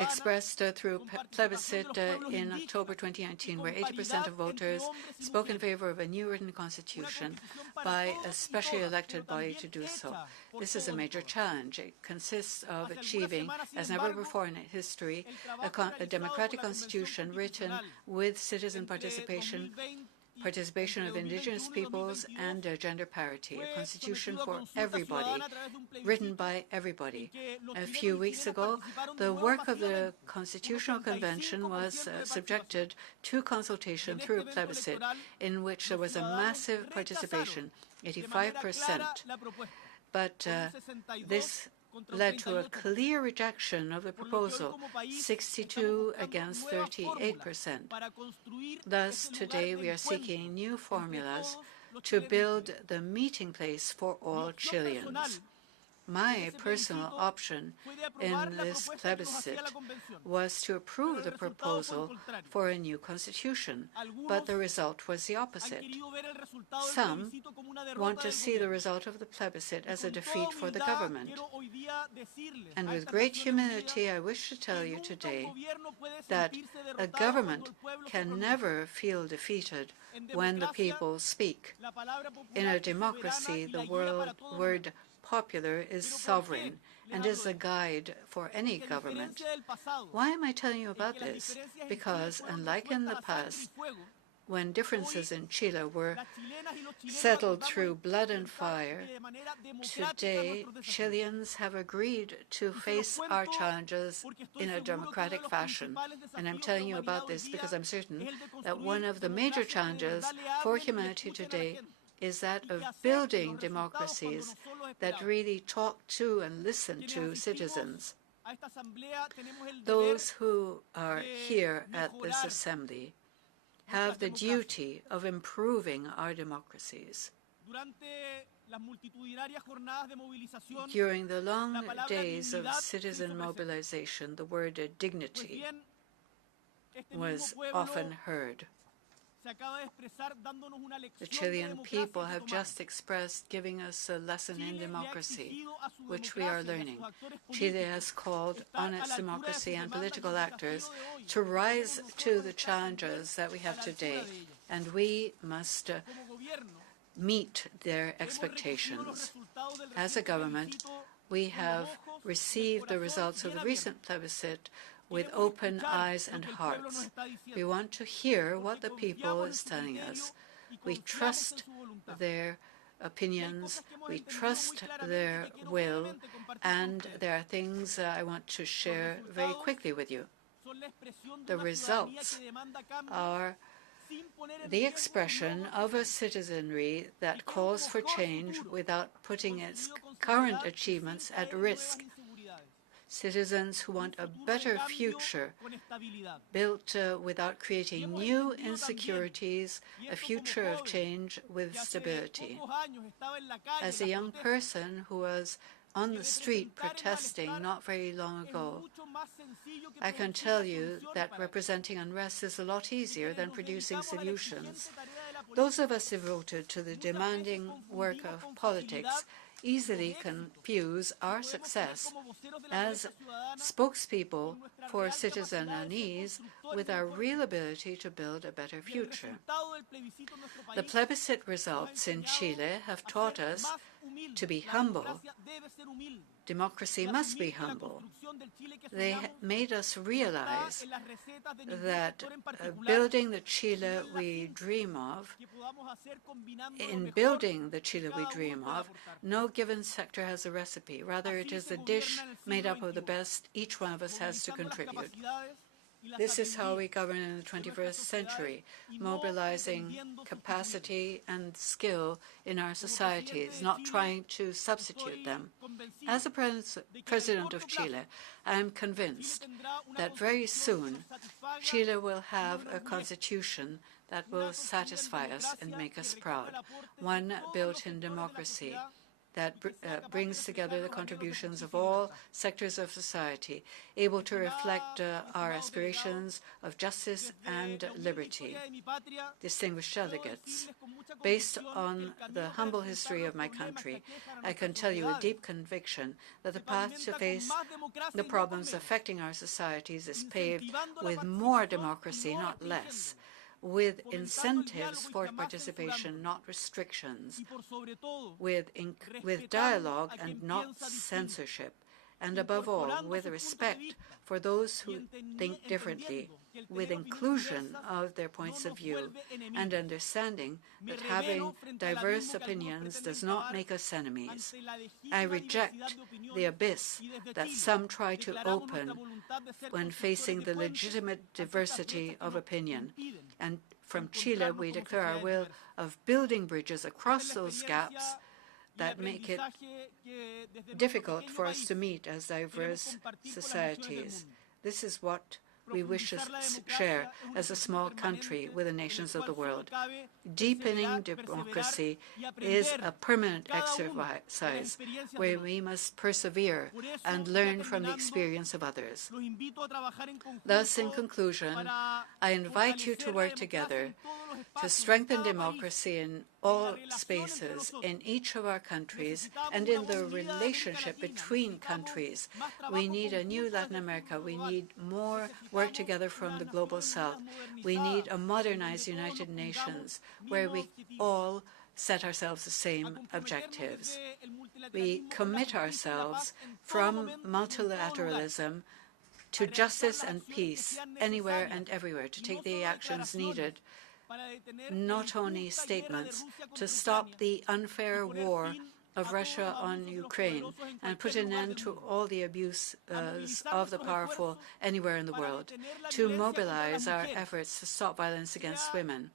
expressed through plebiscite in October 2019, where 80% of voters spoke in favor of a new written constitution by a specially elected body to do so. This is a major challenge. It consists of achieving, as never before in history, a democratic constitution written with citizen participation of indigenous peoples, and gender parity, a constitution for everybody, written by everybody. A few weeks ago, the work of the Constitutional Convention was subjected to consultation through a plebiscite, in which there was a massive participation, 85%. But this led to a clear rejection of the proposal, 62 against 38%. Thus, today we are seeking new formulas to build the meeting place for all Chileans. My personal option in this plebiscite was to approve the proposal for a new constitution, but the result was the opposite. Some want to see the result of the plebiscite as a defeat for the government. And with great humility, I wish to tell you today that a government can never feel defeated when the people speak. In a democracy, the word popular is sovereign and is a guide for any government. Why am I telling you about this? Because, unlike in the past, when differences in Chile were settled through blood and fire, today Chileans have agreed to face our challenges in a democratic fashion. And I'm telling you about this because I'm certain that one of the major challenges for humanity today is that of building democracies that really talk to and listen to citizens. Those who are here at this assembly have the duty of improving our democracies. During the long days of citizen mobilization, the word dignity was often heard. The Chilean people have just expressed giving us a lesson in democracy, which we are learning. Chile has called on its democracy and political actors to rise to the challenges that we have today, and we must meet their expectations. As a government, we have received the results of the recent plebiscite with open eyes and hearts. We want to hear what the people is telling us. We trust their opinions, we trust their will, and there are things I want to share very quickly with you. The results are the expression of a citizenry that calls for change without putting its current achievements at risk. Citizens who want a better future, built without creating new insecurities, a future of change with stability. As a young person who was on the street protesting not very long ago, I can tell you that representing unrest is a lot easier than producing solutions. Those of us devoted to the demanding work of politics easily confuse our success as spokespeople for citizen unease with our real ability to build a better future. The plebiscite results in Chile have taught us to be humble. Democracy must be humble. They made us realize that building the Chile we dream of, in building the Chile we dream of, no given sector has a recipe. Rather, it is a dish made up of the best each one of us has to contribute. This is how we govern in the 21st century, mobilizing capacity and skill in our societies, not trying to substitute them. As a president of Chile, I am convinced that very soon Chile will have a constitution that will satisfy us and make us proud, one built in democracy, that brings together the contributions of all sectors of society, able to reflect our aspirations of justice and liberty. Distinguished delegates, based on the humble history of my country, I can tell you with deep conviction that the path to face the problems affecting our societies is paved with more democracy, not less, with incentives for participation, not restrictions, with dialogue and not censorship, and above all, with respect for those who think differently, with inclusion of their points of view, and understanding that having diverse opinions does not make us enemies. I reject the abyss that some try to open when facing the legitimate diversity of opinion. And from Chile, we declare our will of building bridges across those gaps that make it difficult for us to meet as diverse societies. This is what we wish to share as a small country with the nations of the world. Deepening democracy is a permanent exercise where we must persevere and learn from the experience of others. Thus, in conclusion, I invite you to work together to strengthen democracy in all spaces, in each of our countries, and in the relationship between countries. We need a new Latin America. We need more work together from the global south. We need a modernized United Nations where we all set ourselves the same objectives. We commit ourselves from multilateralism to justice and peace anywhere and everywhere, to take the actions needed, not only statements, to stop the unfair war of Russia on Ukraine and put an end to all the abuse of the powerful anywhere in the world, to mobilize our efforts to stop violence against women,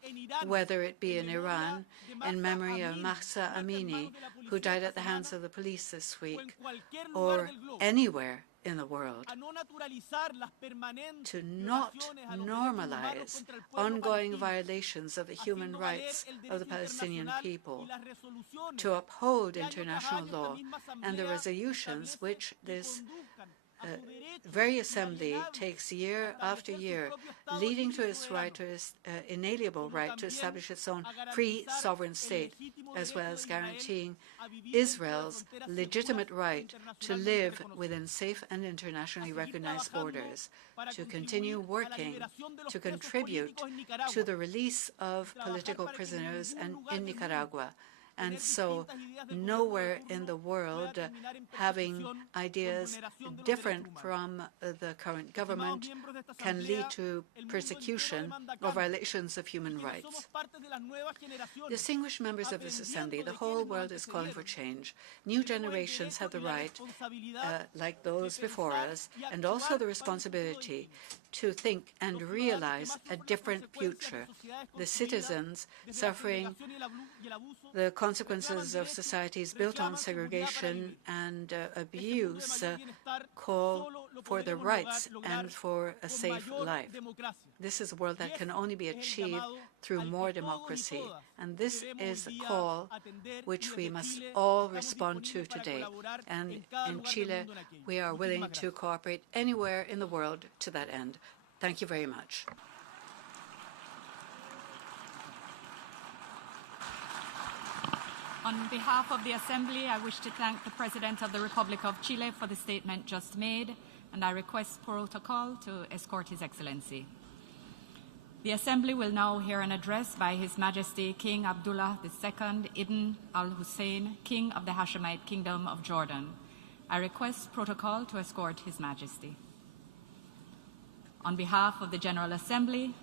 whether it be in Iran, in memory of Mahsa Amini, who died at the hands of the police this week, or anywhere in the world, to not normalize ongoing violations of the human rights of the Palestinian people, to uphold international law and the resolutions which this very assembly takes year after year, leading to its right, to its inalienable right to establish its own free sovereign state, as well as guaranteeing Israel's legitimate right to live within safe and internationally recognized borders, to continue working to contribute to the release of political prisoners in Nicaragua. And so nowhere in the world having ideas different from the current government can lead to persecution or violations of human rights. Distinguished members of this Assembly, the whole world is calling for change. New generations have the right, like those before us, and also the responsibility to think and realize a different future. The citizens suffering the consequences of societies built on segregation and abuse call for their rights and for a safe life. This is a world that can only be achieved through more democracy. And this is a call which we must all respond to today. And in Chile, we are willing to cooperate anywhere in the world to that end. Thank you very much. On behalf of the Assembly, I wish to thank the President of the Republic of Chile for the statement just made, and I request protocol to escort His Excellency. The Assembly will now hear an address by His Majesty King Abdullah II Ibn al-Hussein, King of the Hashemite Kingdom of Jordan. I request protocol to escort His Majesty. On behalf of the General Assembly,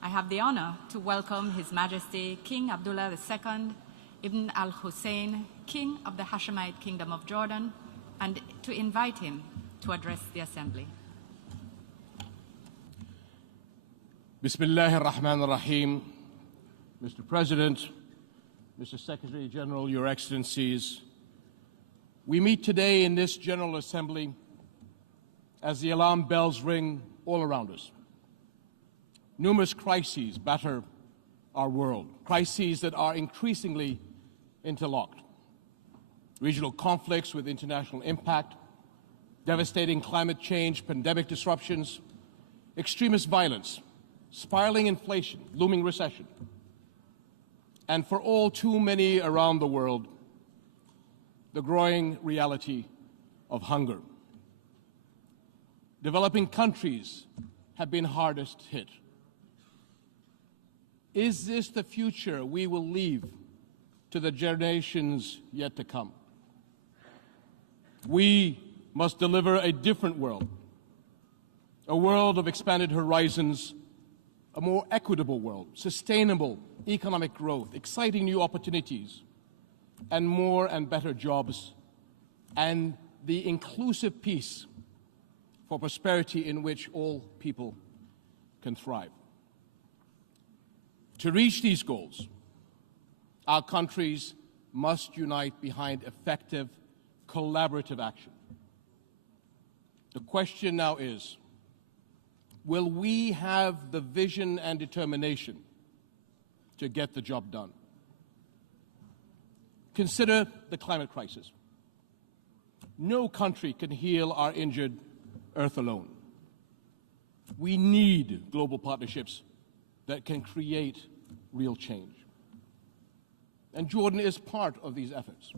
I have the honor to welcome His Majesty King Abdullah II Ibn al-Hussein, King of the Hashemite Kingdom of Jordan, and to invite him to address the Assembly. Bismillahir Rahmanir Rahim. Mr. President, Mr. Secretary General, Your Excellencies, we meet today in this General Assembly as the alarm bells ring all around us. Numerous crises batter our world, crises that are increasingly interlocked. Regional conflicts with international impact, devastating climate change, pandemic disruptions, extremist violence, spiraling inflation, looming recession, and for all too many around the world, the growing reality of hunger. Developing countries have been hardest hit. Is this the future we will leave to the generations yet to come? We must deliver a different world, a world of expanded horizons, a more equitable world, sustainable economic growth, exciting new opportunities, and more and better jobs, and the inclusive peace for prosperity in which all people can thrive. To reach these goals, our countries must unite behind effective, collaborative action. The question now is, will we have the vision and determination to get the job done? Consider the climate crisis. No country can heal our injured Earth alone. We need global partnerships that can create real change. And Jordan is part of these efforts.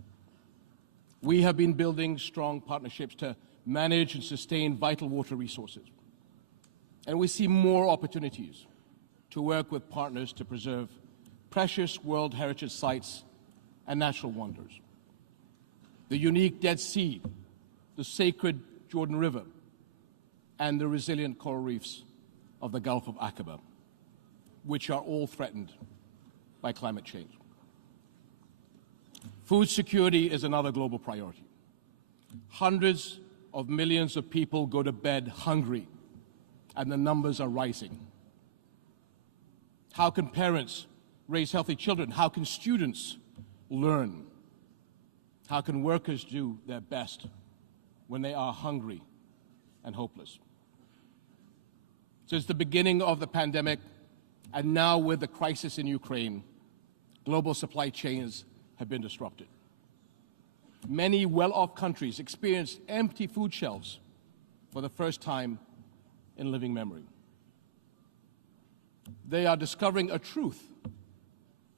We have been building strong partnerships to manage and sustain vital water resources. And we see more opportunities to work with partners to preserve precious World Heritage sites and natural wonders. The unique Dead Sea, the sacred Jordan River, and the resilient coral reefs of the Gulf of Aqaba, which are all threatened by climate change. Food security is another global priority. Hundreds of millions of people go to bed hungry, and the numbers are rising. How can parents raise healthy children? How can students learn? How can workers do their best when they are hungry and hopeless? Since the beginning of the pandemic, and now with the crisis in Ukraine, global supply chains have been disrupted. Many well-off countries experienced empty food shelves for the first time in living memory. They are discovering a truth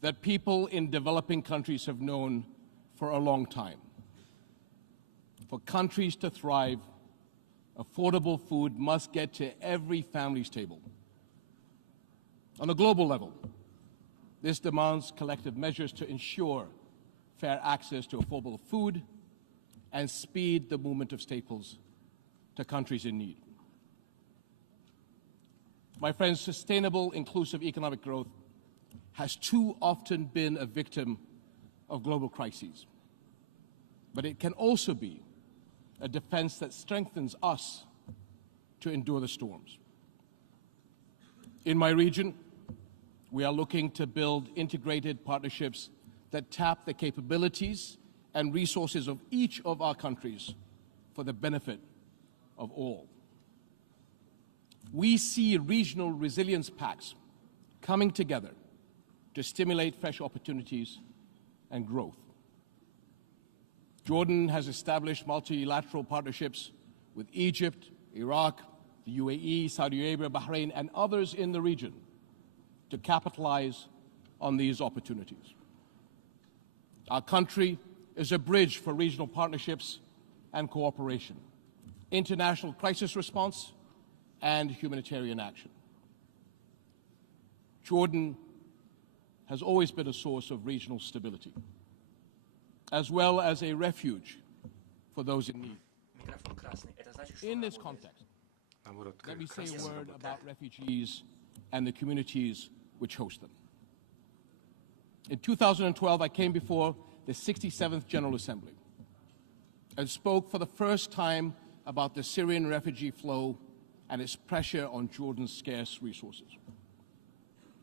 that people in developing countries have known for a long time. For countries to thrive, affordable food must get to every family's table. On a global level, this demands collective measures to ensure fair access to affordable food and speed the movement of staples to countries in need. My friends, sustainable, inclusive economic growth has too often been a victim of global crises. But it can also be a defense that strengthens us to endure the storms. In my region, we are looking to build integrated partnerships that tap the capabilities and resources of each of our countries for the benefit of all. We see regional resilience pacts coming together to stimulate fresh opportunities and growth. Jordan has established multilateral partnerships with Egypt, Iraq, the UAE, Saudi Arabia, Bahrain, and others in the region to capitalize on these opportunities. Our country is a bridge for regional partnerships and cooperation, international crisis response, and humanitarian action. Jordan has always been a source of regional stability, as well as a refuge for those in need. In this context, let me say a word about refugees and the communities which host them. In 2012, I came before the 67th General Assembly and spoke for the first time about the Syrian refugee flow and its pressure on Jordan's scarce resources.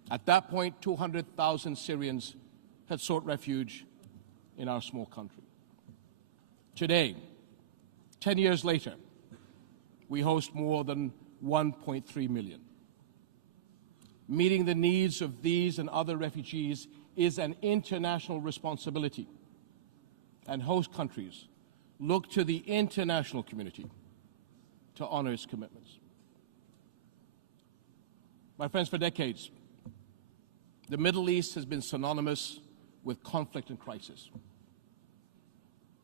At that point, 200,000 Syrians had sought refuge in our small country. Today, 10 years later, we host more than 1.3 million. Meeting the needs of these and other refugees is an international responsibility, and host countries look to the international community to honor its commitments. My friends, for decades, the Middle East has been synonymous with conflict and crisis.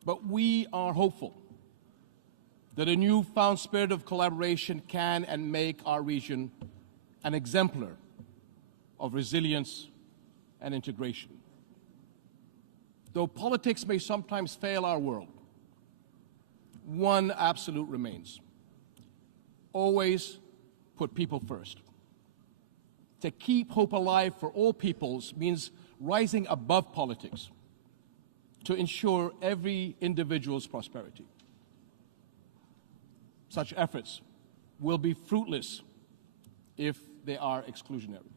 But we are hopeful that a newfound spirit of collaboration can and make our region an exemplar of resilience and integration. Though politics may sometimes fail our world, one absolute remains: always put people first. To keep hope alive for all peoples means rising above politics to ensure every individual's prosperity. Such efforts will be fruitless if they are exclusionary.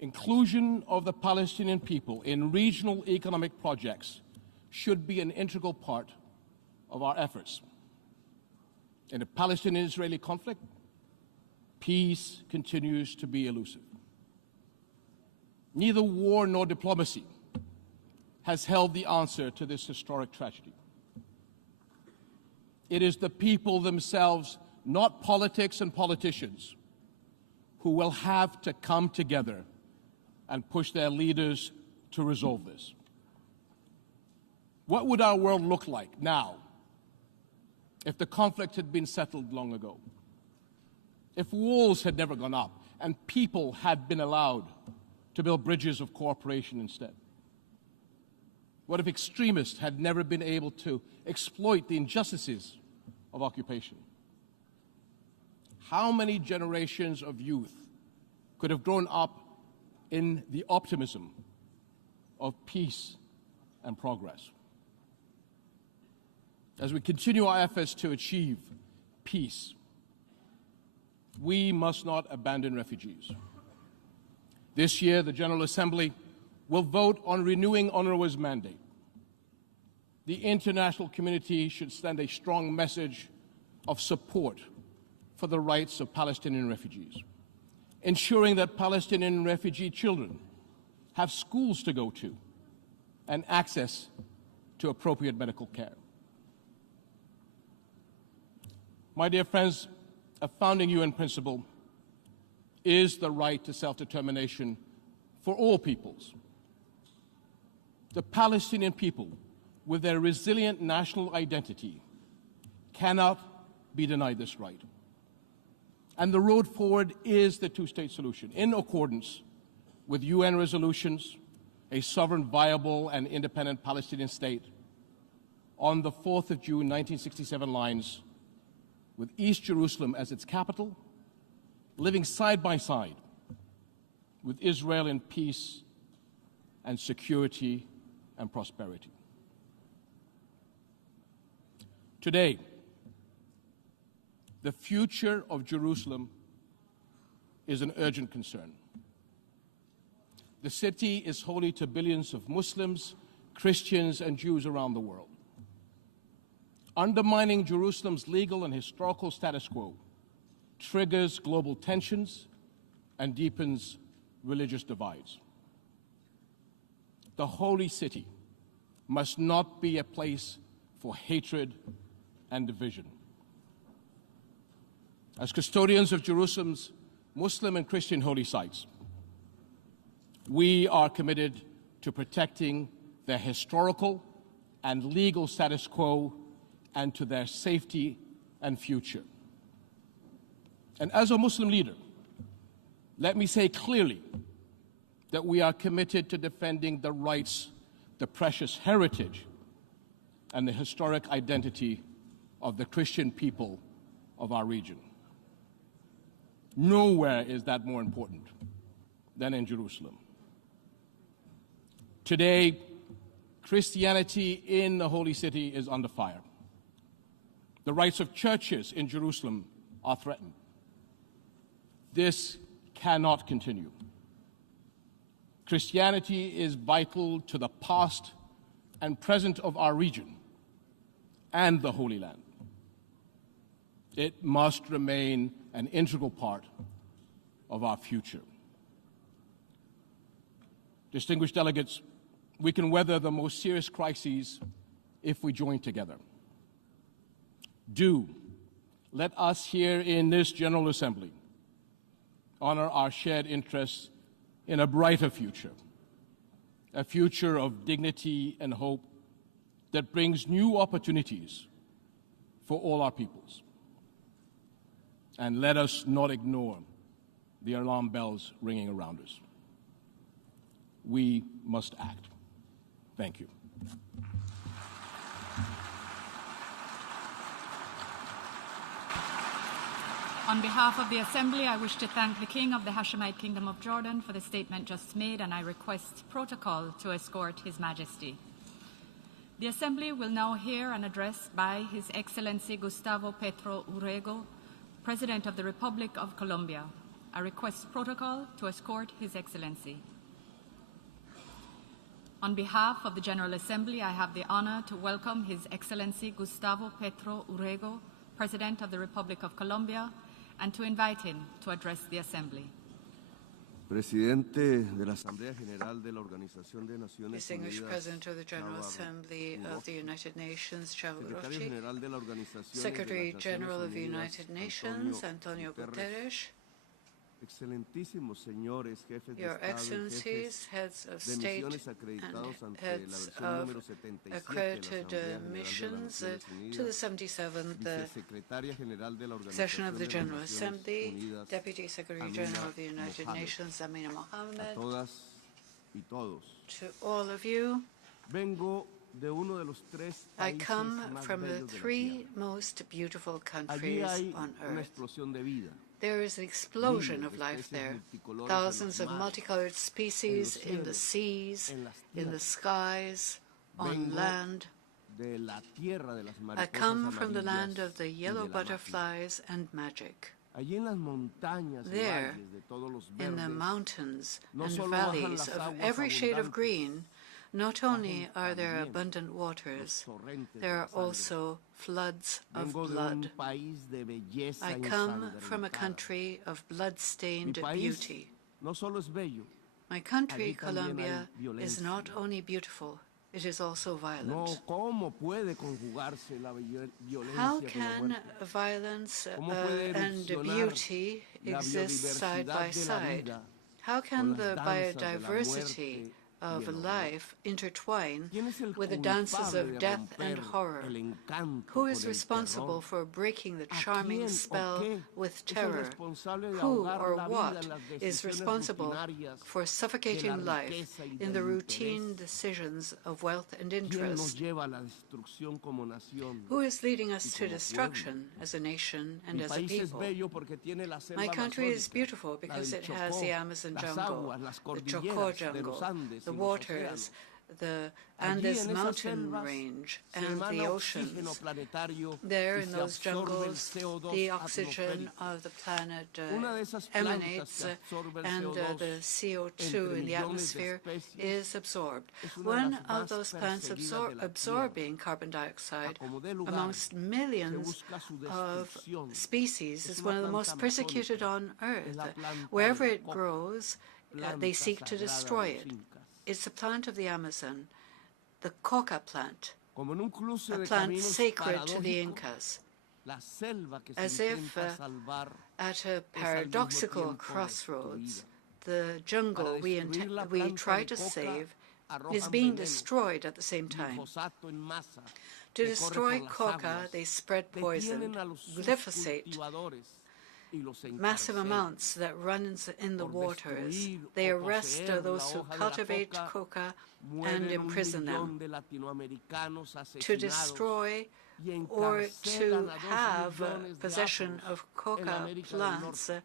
Inclusion of the Palestinian people in regional economic projects should be an integral part of our efforts. In the Palestinian-Israeli conflict, peace continues to be elusive. Neither war nor diplomacy has held the answer to this historic tragedy. It is the people themselves, not politics and politicians, who will have to come together and push their leaders to resolve this. What would our world look like now if the conflict had been settled long ago? If walls had never gone up and people had been allowed to build bridges of cooperation instead? What if extremists had never been able to exploit the injustices of occupation? How many generations of youth could have grown up in the optimism of peace and progress? As we continue our efforts to achieve peace, we must not abandon refugees. This year, the General Assembly will vote on renewing UNRWA's mandate. The international community should send a strong message of support for the rights of Palestinian refugees, ensuring that Palestinian refugee children have schools to go to and access to appropriate medical care. My dear friends, a founding UN principle is the right to self-determination for all peoples. The Palestinian people, with their resilient national identity, cannot be denied this right. And the road forward is the two-state solution, in accordance with UN resolutions, a sovereign, viable, and independent Palestinian state on the 4th of June 1967 lines, with East Jerusalem as its capital, living side by side with Israel in peace and security and prosperity. Today, the future of Jerusalem is an urgent concern. The city is holy to billions of Muslims, Christians, and Jews around the world. Undermining Jerusalem's legal and historical status quo triggers global tensions and deepens religious divides. The holy city must not be a place for hatred and division. As custodians of Jerusalem's Muslim and Christian holy sites, we are committed to protecting their historical and legal status quo and to their safety and future. And as a Muslim leader, let me say clearly that we are committed to defending the rights, the precious heritage, and the historic identity of the Christian people of our region. Nowhere is that more important than in Jerusalem. Today, Christianity in the Holy City is under fire. The rights of churches in Jerusalem are threatened. This cannot continue. Christianity is vital to the past and present of our region and the Holy Land. It must remain an integral part of our future. Distinguished delegates, we can weather the most serious crises if we join together. Let us here in this General Assembly honor our shared interests in a brighter future, a future of dignity and hope that brings new opportunities for all our peoples. And let us not ignore the alarm bells ringing around us. We must act. Thank you. On behalf of the Assembly, I wish to thank the King of the Hashemite Kingdom of Jordan for the statement just made, and I request protocol to escort His Majesty. The Assembly will now hear an address by His Excellency Gustavo Petro Urrego, President of the Republic of Colombia. I request protocol to escort His Excellency. On behalf of the General Assembly, I have the honor to welcome His Excellency Gustavo Petro Urrego, President of the Republic of Colombia, and to invite him to address the Assembly. Presidente de la Asamblea General de la Organización de Naciones Distinguished Unidas, President of the General Assembly of the United Nations, Secretario Chavo General de la Organización Secretary de las General Naciones of the United Unidas, Nations, Antonio Guterres, excelentísimos señores, jefes de Your Estado y Excellencies, jefes heads of de state misiones acreditados and ante la heads versión of número 77 de la accredited Asamblea General de las missions Naciones to the Unidas, 77th Vicesecretaria General de la session Organización of the de las General Naciones Assembly, Unidas, Deputy Secretary Amina General of the United Mohammed. Nations, Amina A Mohammed, todas y todos. to all of you. Vengo de uno de los tres I países come más from the bellos de la three Tierra. most beautiful Allí countries hay on una earth. explosión de vida. There is an explosion Miles of de life especies there. multicolores Thousands en of los mares, multicolored species en in the los seas, en las in the tierras. skies, on Vengo land. de la tierra de las I mariposas come from the land amarillas of the y de yellow la magia. butterflies and magic. Allí en las montañas y There, valles de todos los in the verdes, mountains no and solo bajan valleys las of aguas every shade of abundantes, green, not only are there también abundant los waters, torrentes de there la are sangre. also floods of Vengo de blood. un país de belleza I come from a ensangrentada. country of Mi blood-stained país beauty. no solo es bello, My country, allí también Colombia, hay is violencia. not only beautiful, it is also no, violent. ¿cómo puede conjugarse la violencia How con la can muerte? violence ¿Cómo puede and erupcionar beauty la exist side by biodiversidad de la side? vida How con can las the danzas de la biodiversity muerte of y el horror? life intertwine ¿Quién es el with the dances culpable of de death and romper horror? el encanto Who con is el responsible terror? for breaking the ¿A charming quién o spell qué with es el terror? responsable de Who ahogar or la vida what en las is decisiones responsible rutinarias for de la suffocating life riqueza y in del the routine interés? decisions of wealth and ¿Quién nos interest? lleva a la destrucción como nación? Who is leading us y to como destruction as a nation and Mi as a país es people? bello porque tiene la selva My country is amazónica, beautiful la because del it has Chocó, the Amazon las jungle, aguas, las the Chocó cordilleras de jungle, los Andes the y los waters, océanos. the Allí Andes en esas mountain selvas range, se and the emana oxígeno oceans. planetario There y in se those absorbe el jungles, CO2 the oxygen atmosférico. of the planet Una de esas plantas emanates, que absorbe el and CO2 the CO2 entre in the millones de atmosphere especies is absorbed. es una de One las of más those plants perseguidas de la absorbing carbon dioxide A como dé lugar, amongst se millions busca su of destrucción. species Es is una one of the planta most persecuted amazónica. on Es earth. la planta Wherever de la it coca, grows, planta they seek to sagrada destroy de los it. incas. It's a plant of the Amazon, the coca plant, Como en un cruce a de plant caminos sacred to the paradójicos, Incas. la selva que se As if intenta salvar at a es al mismo paradoxical tiempo crossroads, destruida. the jungle Para we destruir la we planta try de to coca, save arrojan is being veneno, destroyed at the same time. glifosato en masa, To que corre destroy por las coca, aguas, they spread poison, detienen a los glyphosate, cultivadores y los massive encarcelan. amounts that runs in the Por waters. destruir They o arrest poseer those la who hoja de la cultivate coca, coca and mueren imprison 1 them. millón de latinoamericanos To asesinados destroy y or encarcelan to a 2 have millones de possession afros of en coca América del plants, Norte.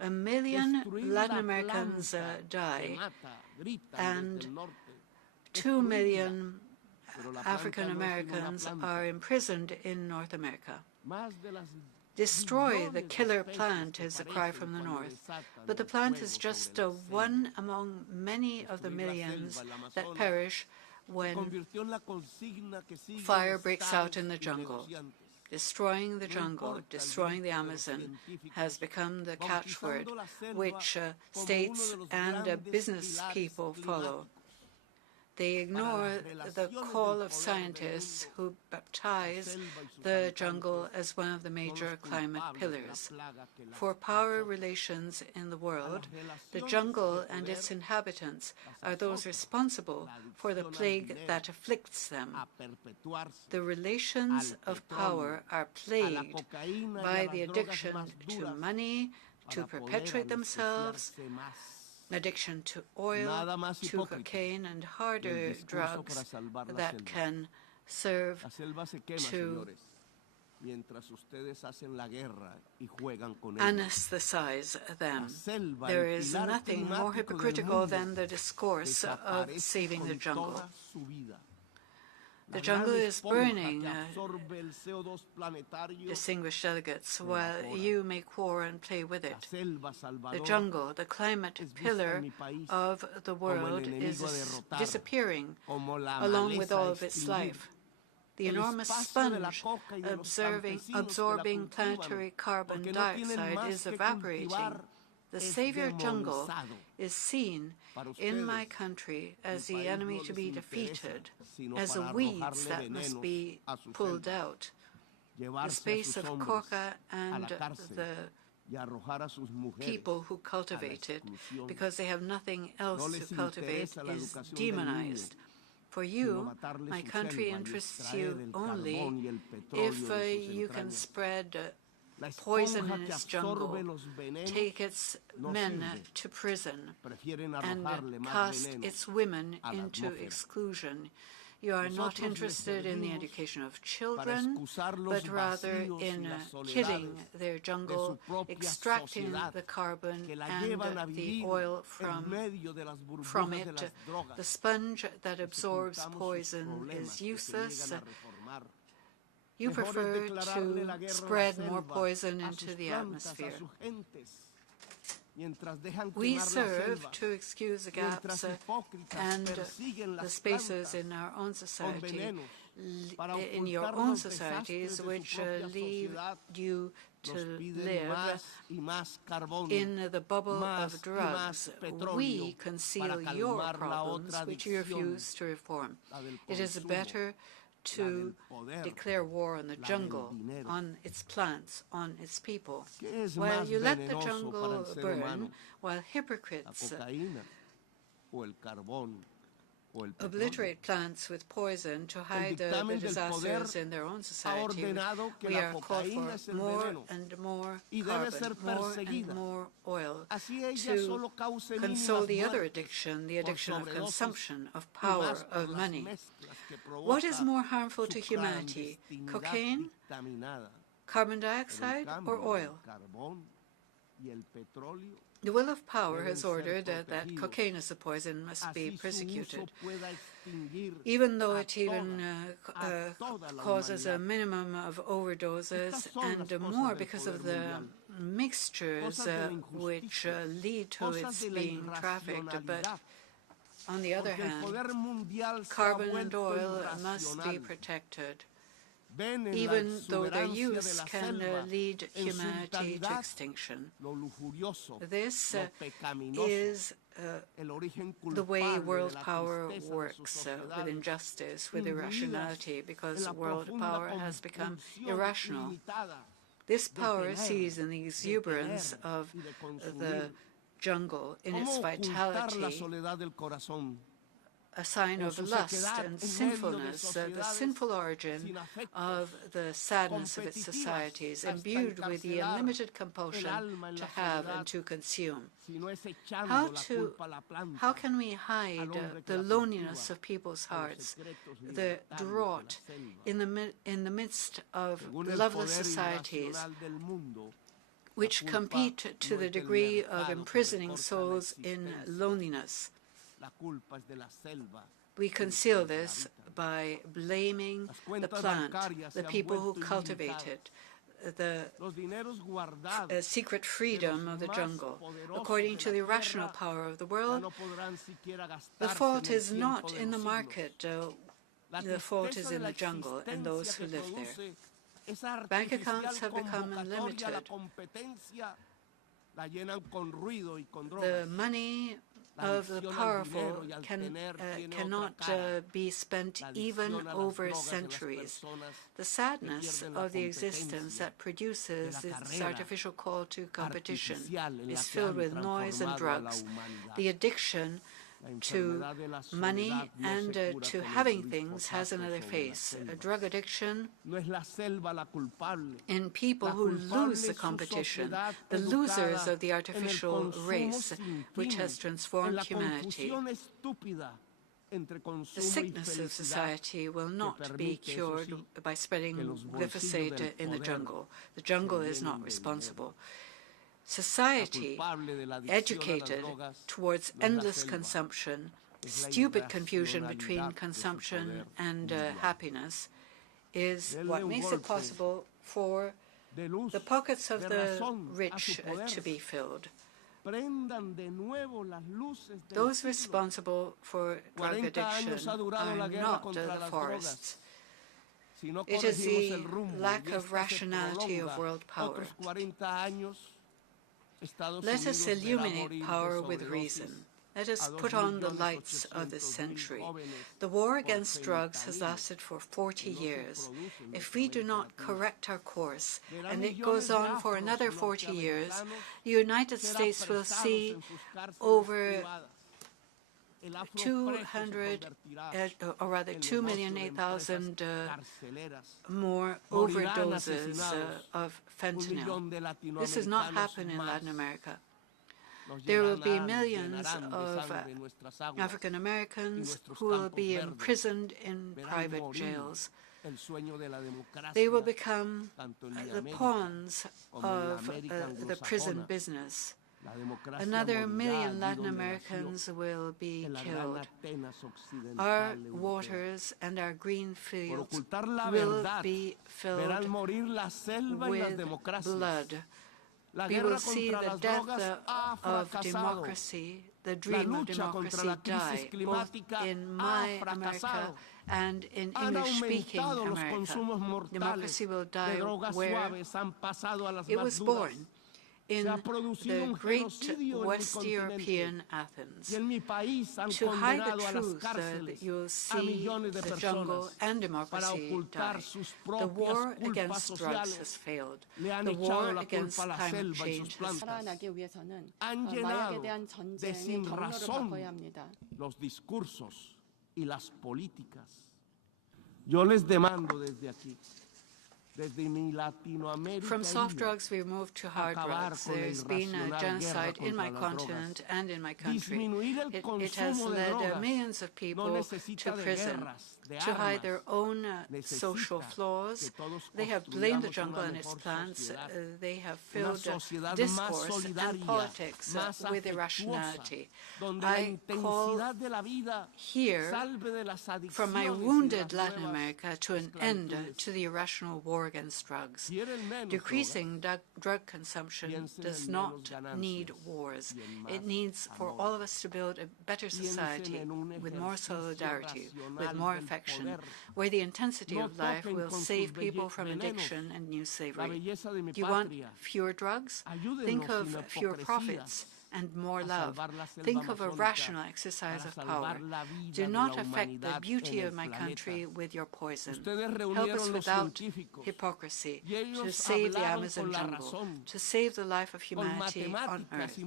1 million Destruir Latin la Americans planta que die, mata, gritan and desde el norte. 2 Destruirla. million Pero la planta African no es sino una Americans planta. are imprisoned in North America. Más de las Destroy the killer plant is a cry from the north, but the plant is just one among many of the millions that perish when fire breaks out in the jungle. Destroying the jungle, destroying the Amazon has become the catchword which states and business people follow. They ignore the call of scientists who baptize the jungle as one of the major climate pillars. For power relations in the world, the jungle and its inhabitants are those responsible for the plague that afflicts them. The relations of power are plagued by the addiction to money, to perpetuate themselves, addiction to oil, to cocaine, and harder drugs that can serve to anesthetize them. There is nothing more hypocritical than the discourse of saving the jungle. The jungle is burning, distinguished delegates, while you make war and play with it. The jungle, the climate pillar of the world, is disappearing along with all of its life. The enormous sponge absorbing planetary carbon dioxide is evaporating. The savior jungle is seen in my country as the enemy to be defeated, as the weeds that must be pulled out. The space of coca and the people who cultivate it, because they have nothing else to cultivate, is demonized. For you, my country interests you only if you can spread poison in its jungle, take its men to prison, and cast its women into exclusion. You are not interested in the education of children, but rather in killing their jungle, extracting the carbon and the oil from it. The sponge that absorbs poison is useless. You prefer to spread more poison into the atmosphere. We serve to excuse the gaps and the spaces in our own society, in your own societies, which lead you to live in the bubble of drugs. We conceal your problems, which you refuse to reform. It is better to declare war on the jungle, on its plants, on its people. While you let the jungle burn, while hypocrites obliterate plants with poison to hide the disasters in their own society, we are called for more and more carbon, more and more oil, to console the other addiction, the addiction of consumption, of power, of money. What is more harmful to humanity, cocaine, carbon dioxide, or oil? The will of power has ordered that cocaine as a poison must be persecuted, even though it even causes a minimum of overdoses and more because of the mixtures which lead to its being trafficked. But on the other hand, carbon and oil must be protected, even though their use can lead humanity to extinction. This is the way world power works, with injustice, with irrationality, because world power has become irrational. This power sees in the exuberance of the jungle, in its vitality, a sign of lust and sinfulness, the sinful origin of the sadness of its societies, imbued with the unlimited compulsion to have and to consume. How can we hide the loneliness of people's hearts, the drought in the midst of loveless societies which compete to the degree of imprisoning souls in loneliness? We conceal this by blaming the plant, the people who cultivate it, the secret freedom of the jungle. According to the irrational power of the world, the fault is not in the market. The fault is in the jungle and those who live there. Bank accounts have become unlimited. The money of the powerful cannot be spent even over centuries. The sadness of the existence that produces this artificial call to competition is filled with noise and drugs. The addiction to money and to having things has another face. A drug addiction in people who lose the competition, the losers of the artificial race, which has transformed humanity. The sickness of society will not be cured by spreading glyphosate in the jungle. The jungle is not responsible. Society, educated towards endless consumption, stupid confusion between consumption and happiness, is what makes it possible for the pockets of the rich to be filled. Those responsible for drug addiction are not the forests. It is the lack of rationality of world power. Let us illuminate power with reason. Let us put on the lights of this century. The war against drugs has lasted for 40 years. If we do not correct our course, and it goes on for another 40 years, the United States will see over 2,008,000 more overdoses of fentanyl. This has not happened in Latin America. There will be millions of African Americans who will be imprisoned in private jails. They will become the pawns of the prison business. Another million Latin Americans will be killed. Our waters and our green fields will be filled with blood. We will see the death of democracy, the dream of democracy die, both in my America and in English-speaking America. Democracy will die where it was born, in the great West European Athens. To hide the truth, you will see the jungle and democracy die. The war against drugs has failed. The war against climate change has From soft drugs, we moved to hard drugs. There's been a genocide in my continent and in my country. It has led millions of people to prison to hide their own social flaws. They have blamed the jungle and its plants. They have filled discourse and politics with irrationality. I call here from my wounded Latin America to an end to the irrational war against drugs. Decreasing drug consumption does not need wars. It needs for all of us to build a better society with more solidarity, with more affection, where the intensity of life will save people from addiction and new slavery. Do you want fewer drugs? Think of fewer profits and more love. Think of a rational exercise of power. Do not affect the beauty of my country with your poison. Help us without hypocrisy to save the Amazon jungle, to save the life of humanity on Earth.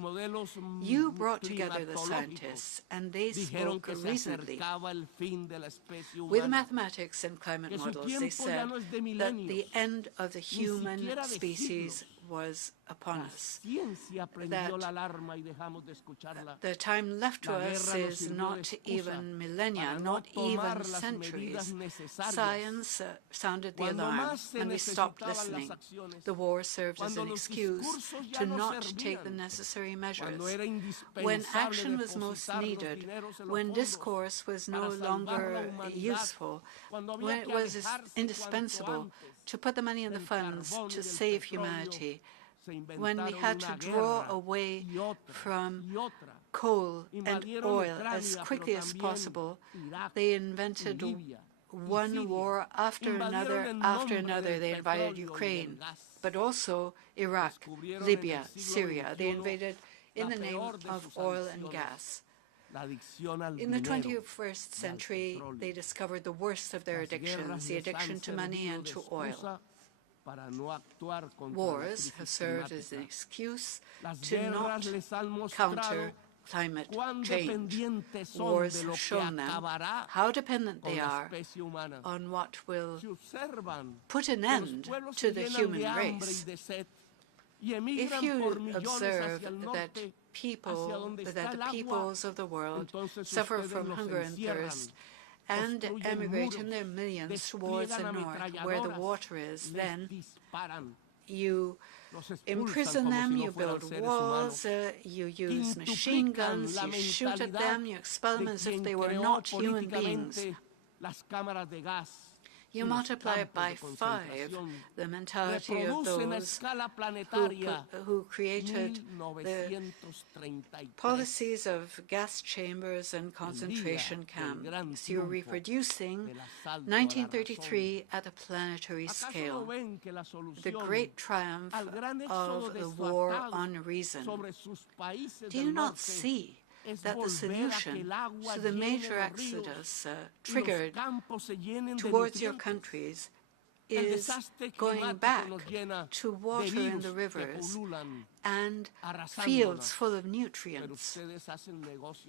You brought together the scientists, and they spoke reasonably. With mathematics and climate models, they said that the end of the human species was upon us, that the time left to us is not even millennia, not even centuries. Science sounded the alarm, and we stopped listening. The war served as an excuse to not take the necessary measures. When action was most needed, when discourse was no longer useful, when it was indispensable to put the money in the funds to save humanity, when we had to draw away from coal and oil as quickly as possible, they invented one war after another. They invaded Ukraine, but also Iraq, Libya, Syria. They invaded in the name of oil and gas. In the 21st century, they discovered the worst of their addictions, the addiction to money and to oil. Wars have served as an excuse to not counter climate change. Wars have shown them how dependent they are on what will put an end to the human race. If you observe that the peoples of the world suffer from hunger and thirst and emigrate in their millions towards the north where the water is, then you imprison them, you build walls, you use machine guns, you shoot at them, you expel them as if they were not human beings. You multiply it by 5, the mentality of those who created the policies of gas chambers and concentration camps. You're reproducing 1933 at a planetary scale, the great triumph of the war on reason. Do you not see that the solution to the major exodus triggered towards your countries is going back to water in the rivers and fields full of nutrients?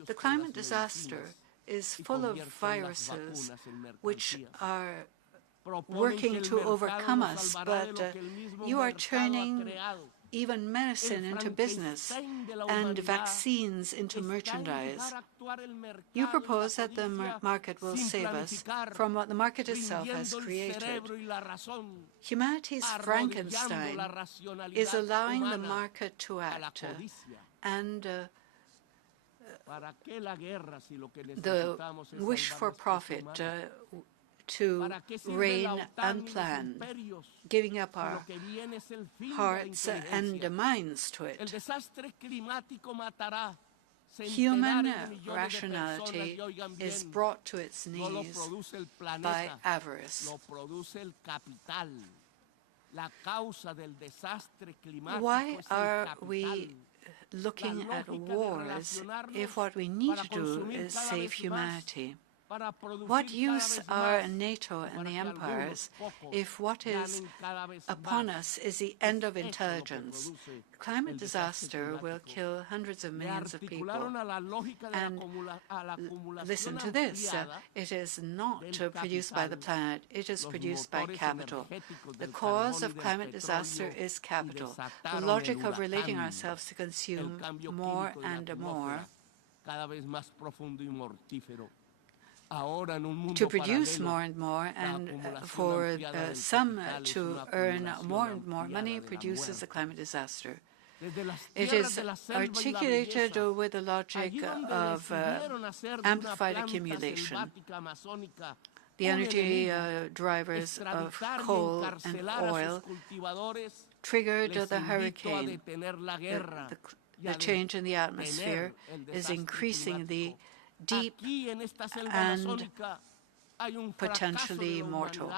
The climate disaster is full of viruses which are working to overcome us, but you are turning even medicine into business and vaccines into merchandise. You propose that the market will save us from what the market itself has created. Humanity's Frankenstein is allowing the market to act, and the wish for profit to reign unplanned, giving up our hearts and minds to it. Human rationality is brought to its knees by avarice. Why are we looking at wars if what we need to do is save humanity? What use are NATO and the empires if what is upon us is the end of intelligence? Climate disaster will kill hundreds of millions of people. And listen to this. It is not produced by the planet. It is produced by capital. The cause of climate disaster is capital. The logic of relating ourselves to consume more and more, to produce more and more, and for some to earn more and more money, produces a climate disaster. It is articulated with the logic of amplified accumulation. The energy drivers of coal and oil triggered the hurricane. The change in the atmosphere is increasing the deep and potentially mortal.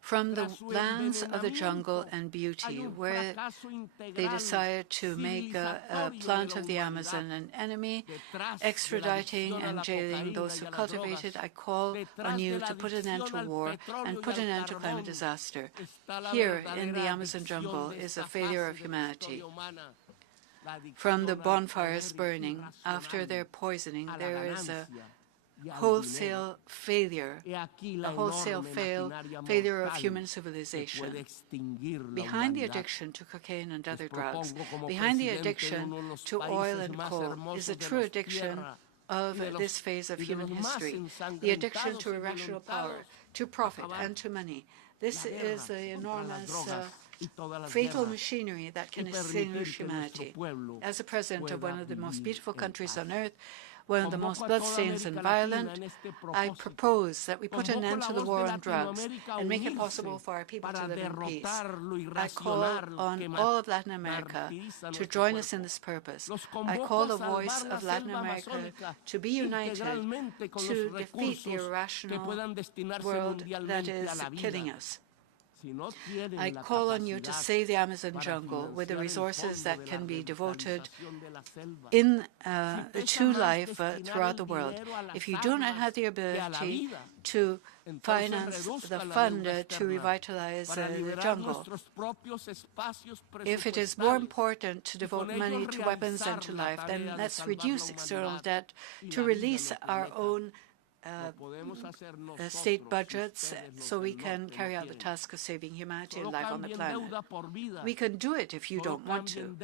From the lands of the jungle and beauty, where they decided to make a plant of the Amazon an enemy, extraditing and jailing those who cultivate it, I call on you to put an end to war and put an end to climate disaster. Here in the Amazon jungle is a failure of humanity. From the bonfires burning, after their poisoning, there is a wholesale failure, a wholesale failure of human civilization. Behind the addiction to cocaine and other drugs, behind the addiction to oil and coal is a true addiction of this phase of human history, the addiction to irrational power, to profit and to money. This is the enormous fatal machinery that can extinguish humanity. As the president of one of the most beautiful countries on earth, one of the most bloodstained and violent, I propose that we put an end to the war on drugs and make it possible for our people to live in peace. I call on all of Latin America to join us in this purpose. I call the voice of Latin America to be united to defeat the irrational world that is killing us. I call on you to save the Amazon jungle with the resources that can be devoted to life throughout the world. If you do not have the ability to finance the fund to revitalize the jungle, if it is more important to devote money to weapons than to life, then let's reduce external debt to release our own state budgets so we can carry out the task of saving humanity and life on the planet. We can do it if you don't want to.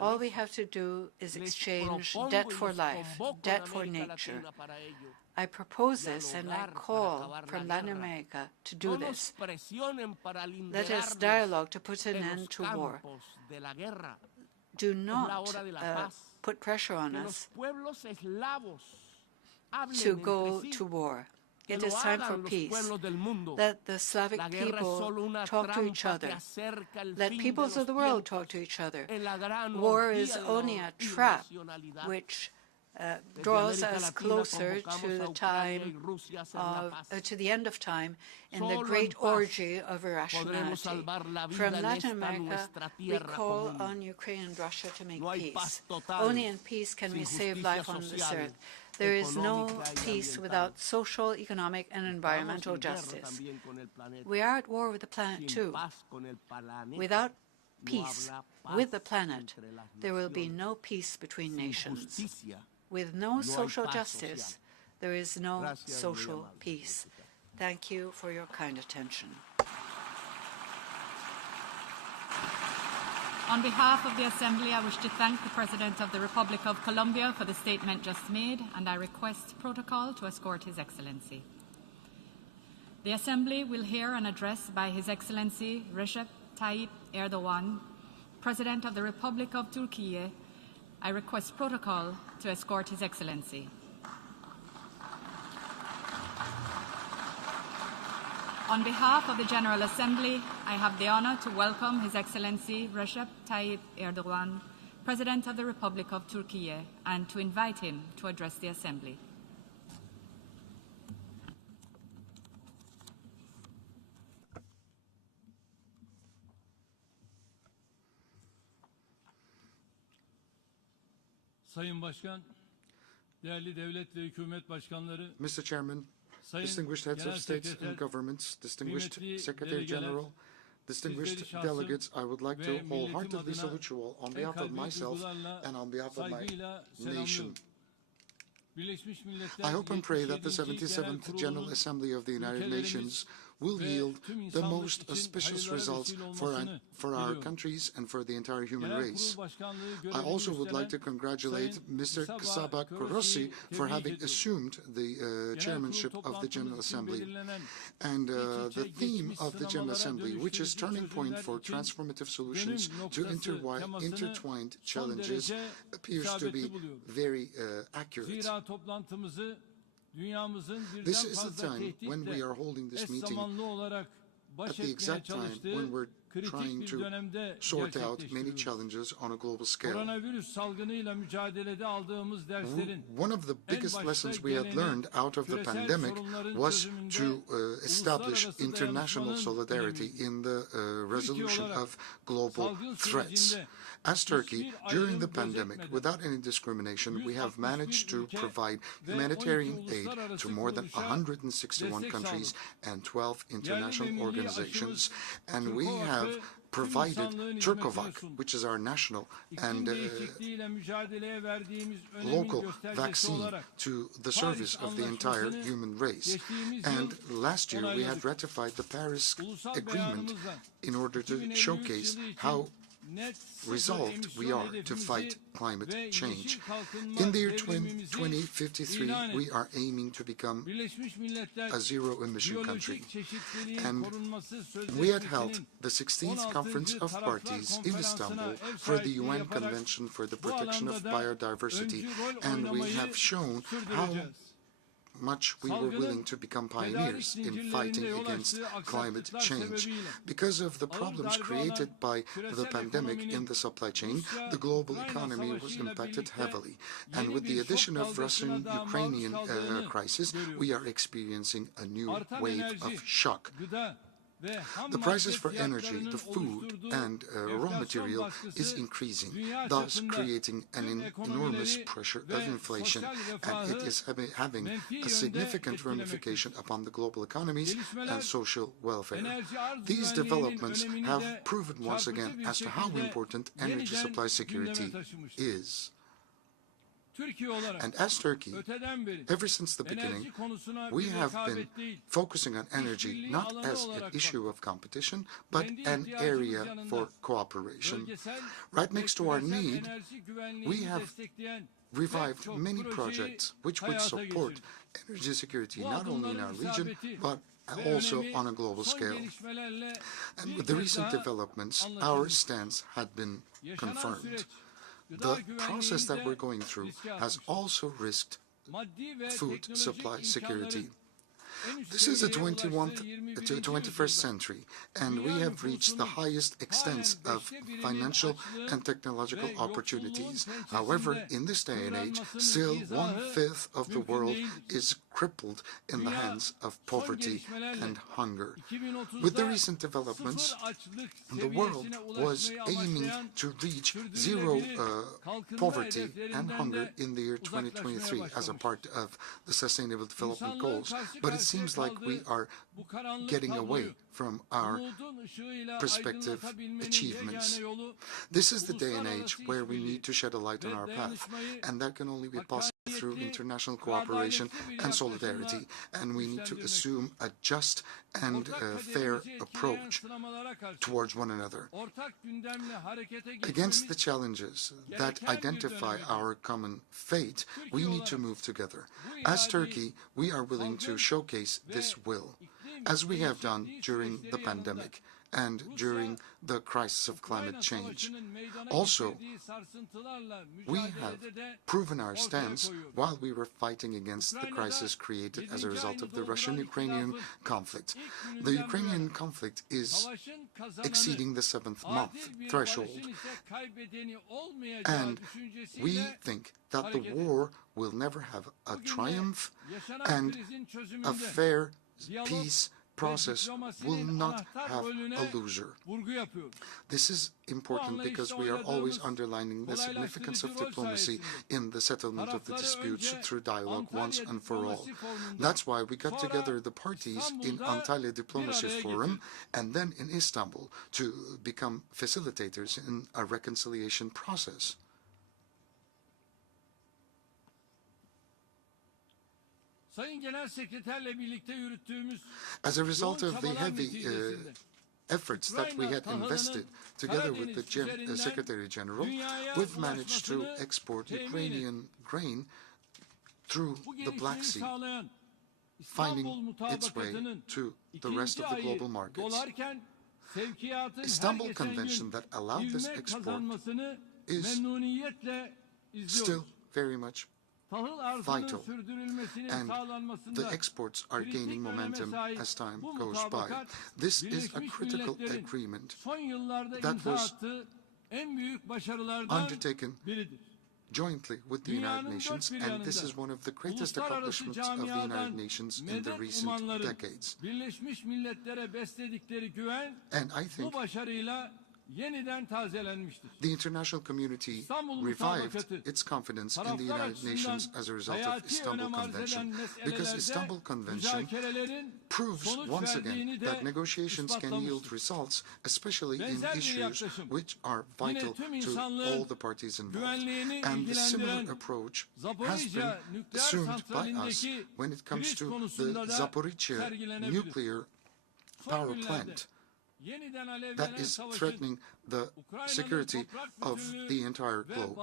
All we have to do is exchange debt for life, debt for nature. I propose this and I call from Latin America to do this. Let us dialogue to put an end to war. Do not put pressure on us to go to war. It is time for peace. Let the Slavic people talk to each other. Let peoples of the world talk to each other. War is only a trap which draws us closer to the time to the end of time in the great orgy of irrationality. From Latin America, we call on Ukraine and Russia to make peace. Only in peace can we save life on this earth. There is no peace without social, economic, and environmental justice. We are at war with the planet too. Without peace with the planet, there will be no peace between nations. With no social justice, there is no social peace. Thank you for your kind attention. On behalf of the Assembly, I wish to thank the President of the Republic of Colombia for the statement just made, and I request protocol to escort His Excellency. The Assembly will hear an address by His Excellency Recep Tayyip Erdogan, President of the Republic of Turkey. I request protocol to escort His Excellency. On behalf of the General Assembly, I have the honor to welcome His Excellency Recep Tayyip Erdogan, President of the Republic of Turkey, and to invite him to address the Assembly. Sayın Başkan, değerli devlet ve hükümet başkanları, Mr. Chairman, distinguished heads of states and governments, distinguished Secretary General, distinguished delegates, I would like to wholeheartedly salute you all on behalf of myself and on behalf of my nation. I hope and pray that the 77th General Assembly of the United Nations will yield the most auspicious results for our countries and for the entire human race. I also would like to congratulate Mr. Gustavo for having assumed the chairmanship of the General Assembly. And the theme of the General Assembly, which is turning point for transformative solutions to intertwined challenges, appears to be very accurate. This is the time when we are holding this meeting at the exact time when we're trying to sort out many challenges on a global scale. One of the biggest lessons we had learned out of the pandemic was to establish international solidarity in the resolution of global threats. As Turkey, during the pandemic, without any discrimination, we have managed to provide humanitarian aid to more than 161 countries and 12 international organizations, and we have provided Turcovac, which is our national and local vaccine to the service of the entire human race. And last year we had ratified the Paris Agreement in order to showcase how resolved we are to fight climate change. In the year 2053, we are aiming to become a zero-emission country. And we had held the 16th Conference of Parties in Istanbul for the UN Convention for the Protection of Biodiversity, and we have shown how much we were willing to become pioneers in fighting against climate change. Because of the problems created by the pandemic in the supply chain, the global economy was impacted heavily. And with the addition of Russian-Ukrainian crisis, we are experiencing a new wave of shock. The prices for energy, the food, and raw material is increasing, thus creating an enormous pressure of inflation, and it is having a significant ramification upon the global economies and social welfare. These developments have proven once again as to how important energy supply security is. And as Turkey, ever since the beginning, we have been focusing on energy not as an issue of competition, but an area for cooperation. Right next to our need, we have revived many projects which would support energy security not only in our region, but also on a global scale. And with the recent developments, our stance had been confirmed. The process that we're going through has also risked food supply security. This is the 21st century, and we have reached the highest extent of financial and technological opportunities. However, in this day and age, still 1/5 of the world is crippled in the hands of poverty and hunger. With the recent developments, the world was aiming to reach zero poverty and hunger in the year 2023 as a part of the Sustainable Development Goals, but it seems like we are getting away from our prospective achievements. This is the day and age where we need to shed a light on our path, and that can only be possible through international cooperation and solidarity, and we need to assume a just and fair approach towards one another. Against the challenges that identify our common fate, we need to move together. As Turkey, we are willing to showcase this will, as we have done during the pandemic and during the crisis of climate change. Also, we have proven our stance while we were fighting against the crisis created as a result of the Russian-Ukrainian conflict. The Ukrainian conflict is exceeding the 7th month threshold, and we think that the war will never have a triumph, and a fair peace process will not have a loser. This is important because we are always underlining the significance of diplomacy in the settlement of the disputes through dialogue once and for all. That's why we got together the parties in Antalya Diplomacy Forum and then in Istanbul to become facilitators in a reconciliation process. As a result of the heavy efforts that we had invested together with the Secretary General, we've managed to export Ukrainian grain through the Black Sea, finding its way to the rest of the global markets. Istanbul Convention that allowed this export is still very much vital, and the exports are gaining momentum as time goes by. This is a critical agreement that was undertaken jointly with the United Nations, and this is one of the greatest accomplishments of the United Nations in the recent decades. And I think The international community revived its confidence in the United Nations as a result of Istanbul Convention, because Istanbul Convention proves once again that negotiations can yield results, especially in issues which are vital to all the parties involved. And the similar approach has been assumed by us when it comes to the Zaporizhzhia nuclear power plant that is threatening the security of the entire globe.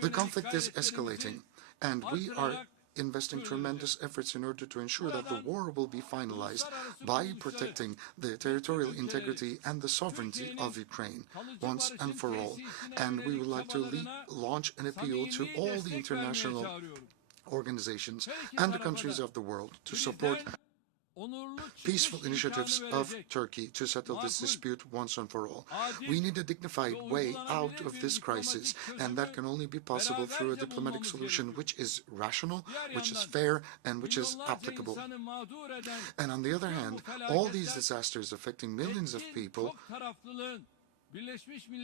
The conflict is escalating, and we are investing tremendous efforts in order to ensure that the war will be finalized by protecting the territorial integrity and the sovereignty of Ukraine once and for all. And we would like to launch an appeal to all the international organizations and the countries of the world to support peaceful initiatives of Turkey to settle this dispute once and for all. We need a dignified way out of this crisis, and that can only be possible through a diplomatic solution which is rational, which is fair, and which is applicable. And on the other hand, all these disasters affecting millions of people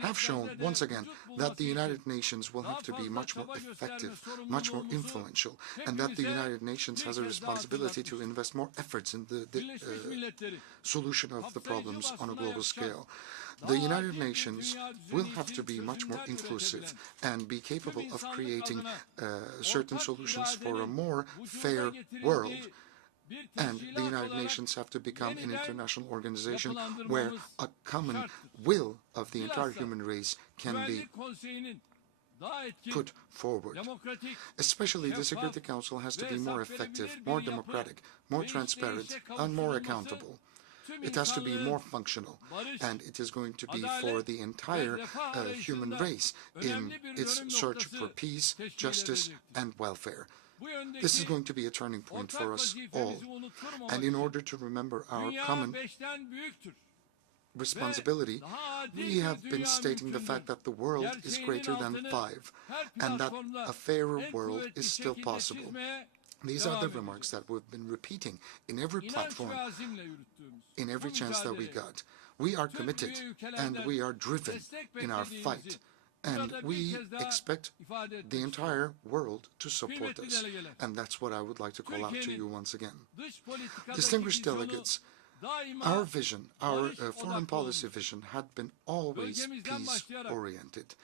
have shown once again that the United Nations will have to be much more effective, much more influential, and that the United Nations has a responsibility to invest more efforts in the solution of the problems on a global scale. The United Nations will have to be much more inclusive and be capable of creating certain solutions for a more fair world. And the United Nations have to become an international organization where a common will of the entire human race can be put forward. Especially the Security Council has to be more effective, more democratic, more transparent, and more accountable. It has to be more functional, and it is going to be for the entire human race in its search for peace, justice, and welfare. This is going to be a turning point for us all, and in order to remember our common responsibility, we have been stating the fact that the world is greater than 5, and that a fairer world is still possible. These are the remarks that we've been repeating in every platform, in every chance that we got. We are committed, and we are driven in our fight. And we expect the entire world to support us. And that's what I would like to call out to you once again. Distinguished delegates, our vision, our foreign policy vision had been always peace-oriented.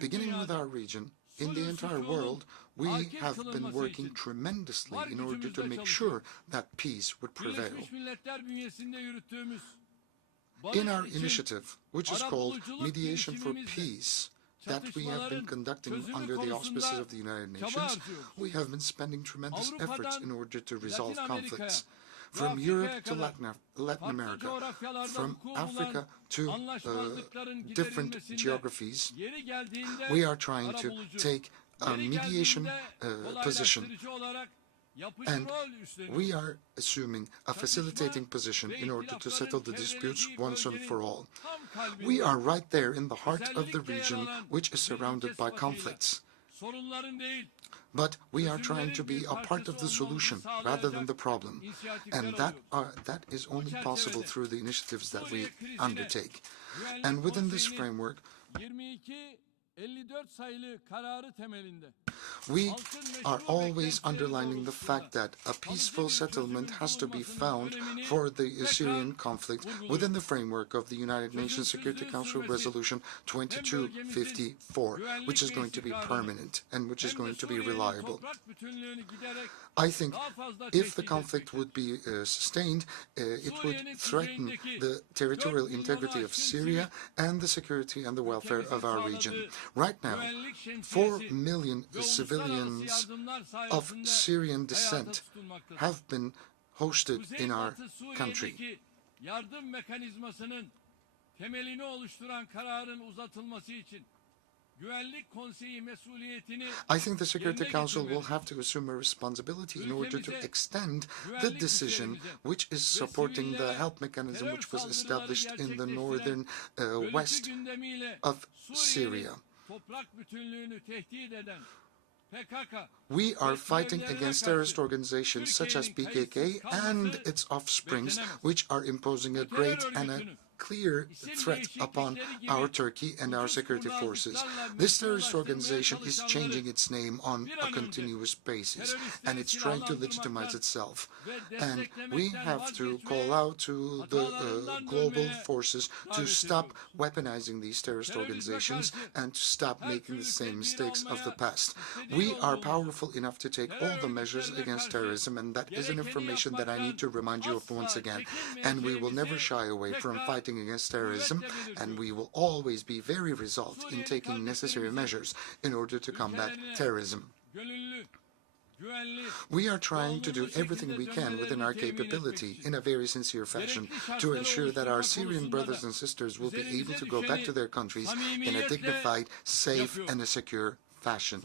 Beginning with our region, in the entire world, we have been working tremendously in order to make sure that peace would prevail. In our initiative, which is called Mediation for Peace, that we have been conducting under the auspices of the United Nations, we have been spending tremendous efforts in order to resolve conflicts. From Europe to Latin America, from Africa to different geographies, we are trying to take a mediation position, and we are assuming a facilitating position in order to settle the disputes once and for all. We are right there in the heart of the region, which is surrounded by conflicts. But we are trying to be a part of the solution rather than the problem. And that is only possible through the initiatives that we undertake. And within this framework, we are always underlining the fact that a peaceful settlement has to be found for the Syrian conflict within the framework of the United Nations Security Council Resolution 2254, which is going to be permanent and which is going to be reliable. I think if the conflict would be sustained, it would threaten the territorial integrity of Syria and the security and the welfare of our region. Right now, 4 million civilians of Syrian descent have been hosted in our country. I think the Security Council will have to assume a responsibility in order to extend the decision which is supporting the help mechanism which was established in the northern west of Syria. We are fighting against terrorist organizations such as PKK and its offsprings, which are imposing a great and a clear threat upon our Turkey and our security forces. This terrorist organization is changing its name on a continuous basis, and it's trying to legitimize itself. And we have to call out to the global forces to stop weaponizing these terrorist organizations and to stop making the same mistakes of the past. We are powerful enough to take all the measures against terrorism, and that is an information that I need to remind you of once again. And we will never shy away from fighting against terrorism, and we will always be very resolved in taking necessary measures in order to combat terrorism. We are trying to do everything we can within our capability in a very sincere fashion to ensure that our Syrian brothers and sisters will be able to go back to their countries in a dignified, safe, and a secure fashion.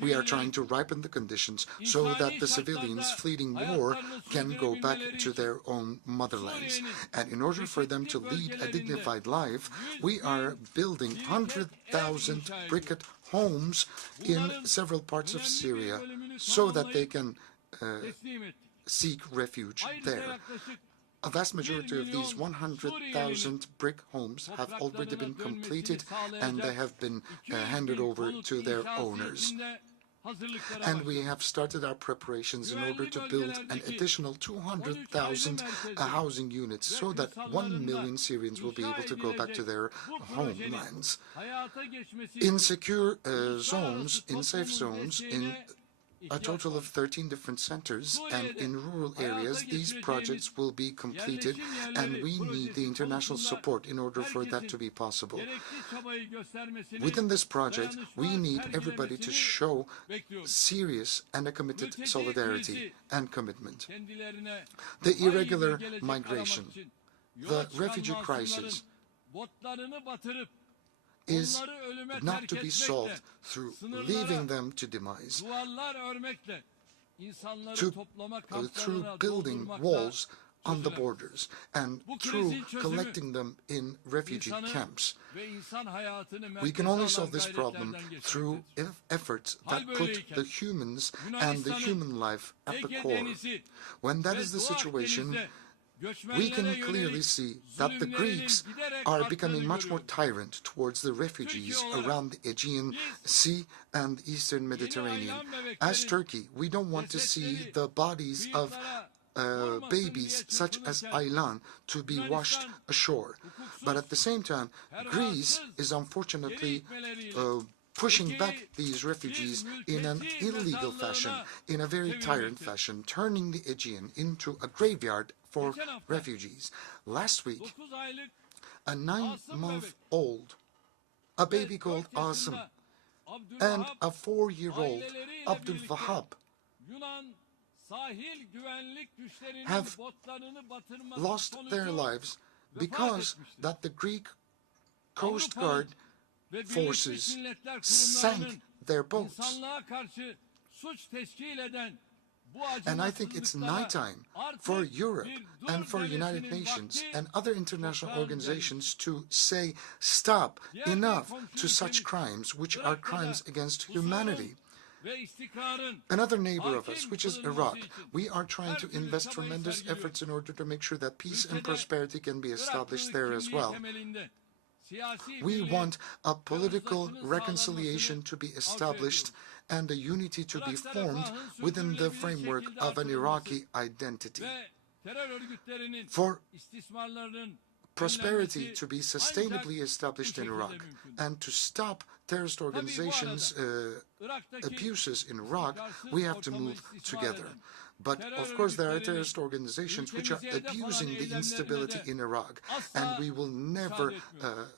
We are trying to ripen the conditions so that the civilians fleeing war can go back to their own motherlands. And in order for them to lead a dignified life, we are building 100,000 briquette homes in several parts of Syria so that they can seek refuge there. A vast majority of these 100,000 brick homes have already been completed, and they have been handed over to their owners. And we have started our preparations in order to build an additional 200,000 housing units so that 1 million Syrians will be able to go back to their homelands. In secure zones, in safe zones, in a total of 13 different centers, and in rural areas, these projects will be completed, and we need the international support in order for that to be possible. Within this project, we need everybody to show serious and a committed solidarity and commitment. The irregular migration, the refugee crisis, is not to be solved through leaving them to demise, through building walls on the borders, and through collecting them in refugee camps. We can only solve this problem through efforts that put the humans and the human life at the core. When that is the situation, we can clearly see that the Greeks are becoming much more tyrant towards the refugees around the Aegean Sea and the Eastern Mediterranean. As Turkey, we don't want to see the bodies of babies such as Aylan to be washed ashore. But at the same time, Greece is unfortunately pushing back these refugees in an illegal fashion, in a very tyrant fashion, turning the Aegean into a graveyard for refugees. Last week, a 9-month-old, a baby called Asım, and a 4-year-old Abdul Wahab have lost their lives because that the Greek Coast Guard forces sank their boats. And I think it's nighttime for Europe and for United Nations and other international organizations to say, stop, enough to such crimes, which are crimes against humanity. Another neighbor of us, which is Iraq, we are trying to invest tremendous efforts in order to make sure that peace and prosperity can be established there as well. We want a political reconciliation to be established and a unity to be formed within the framework of an Iraqi identity. For prosperity to be sustainably established in Iraq and to stop terrorist organizations' abuses in Iraq, we have to move together. But, of course, there are terrorist organizations which are abusing the instability in Iraq, and we will never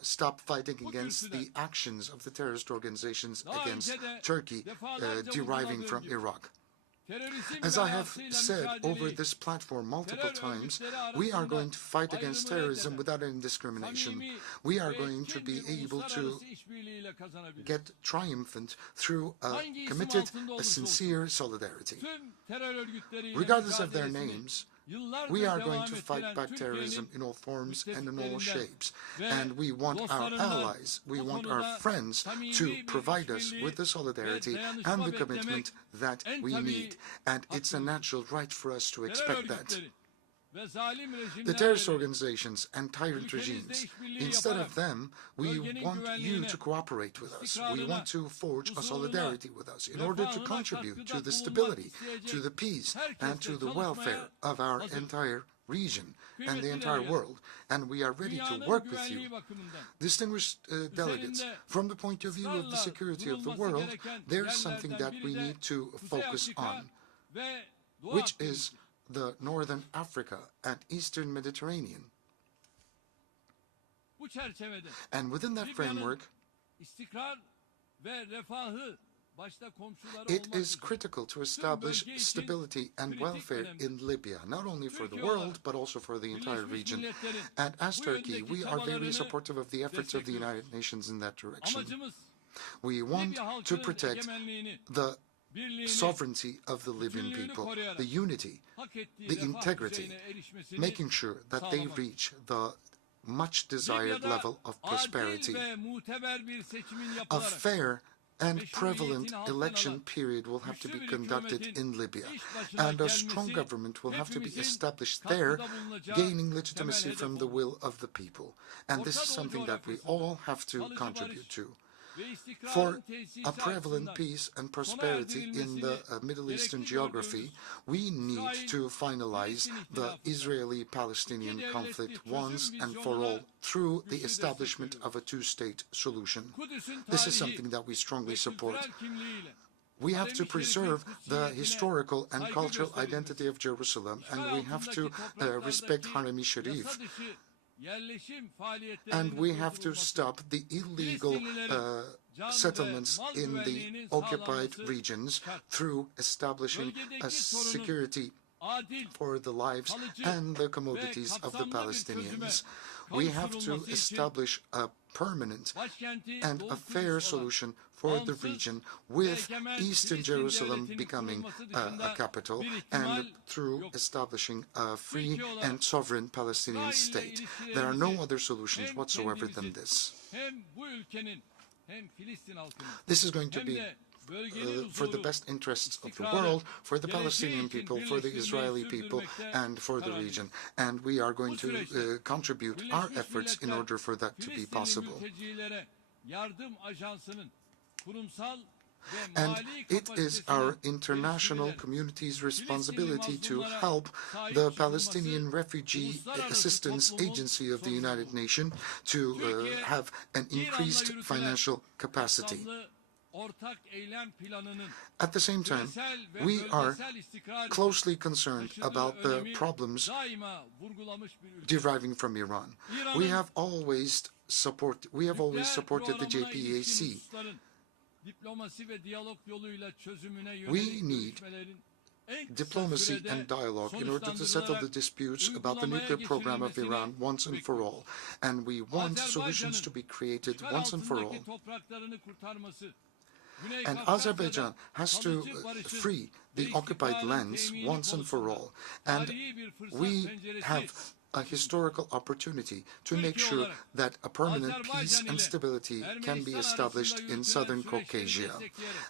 stop fighting against the actions of the terrorist organizations against Turkey deriving from Iraq. As I have said over this platform multiple times, we are going to fight against terrorism without any discrimination. We are going to be able to get triumphant through a committed, a sincere solidarity. Regardless of their names, we are going to fight back terrorism in all forms and in all shapes. And we want our allies, we want our friends to provide us with the solidarity and the commitment that we need. And it's a natural right for us to expect that. the terrorist organizations and tyrant regimes. Instead of them, we want you to cooperate with us. We want to forge a solidarity with us in order to contribute to the stability, to the peace, and to the welfare of our entire region and the entire world, and we are ready to work with you. Distinguished delegates, from the point of view of the security of the world, there is something that we need to focus on, which is the Northern Africa and Eastern Mediterranean. And within that framework, it is critical to establish stability and welfare in Libya, not only for the world, but also for the entire region. And as Turkey, we are very supportive of the efforts of the United Nations in that direction. We want to protect the sovereignty of the Libyan people, the unity, the integrity, making sure that they reach the much desired level of prosperity. A fair and prevalent election period will have to be conducted in Libya, and a strong government will have to be established there, gaining legitimacy from the will of the people. And this is something that we all have to contribute to. For a prevalent peace and prosperity in the Middle Eastern geography, we need to finalize the Israeli-Palestinian conflict once and for all through the establishment of a two-state solution. This is something that we strongly support. We have to preserve the historical and cultural identity of Jerusalem, and we have to respect Harem-i Sharif. And we have to stop the illegal settlements in the occupied regions through establishing a security for the lives and the commodities of the Palestinians. We have to establish a permanent and a fair solution for the region, with Eastern Jerusalem becoming a capital, and through establishing a free and sovereign Palestinian state. There are no other solutions whatsoever than this. This is going to be for the best interests of the world, for the Palestinian people, for the Israeli people, and for the region. And we are going to contribute our efforts in order for that to be possible. And it is our international community's responsibility to help the Palestinian Refugee Assistance Agency of the United Nations to have an increased financial capacity. At the same time, we are closely concerned about the problems deriving from Iran. We have always supported the JPAC. We need diplomacy and dialogue in order to settle the disputes about the nuclear program of Iran once and for all, and we want solutions to be created once and for all. And Azerbaijan has to free the occupied lands once and for all. And we have a historical opportunity to make sure that a permanent peace and stability can be established in southern Caucasia.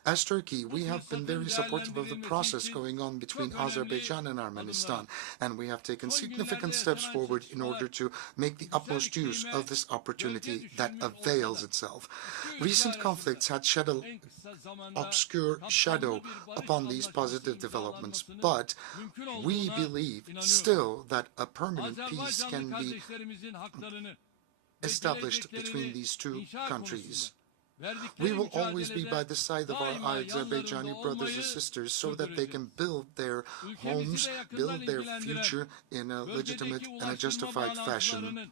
As Turkey, we have been very supportive of the process going on between Azerbaijan and Armenian, and we have taken significant steps forward in order to make the utmost use of this opportunity that avails itself. Recent conflicts had shed an obscure shadow upon these positive developments, but we believe still that a permanent peace can be established between these two countries. We will always be by the side of our Azerbaijani brothers and sisters so that they can build their homes, build their future in a legitimate and a justified fashion.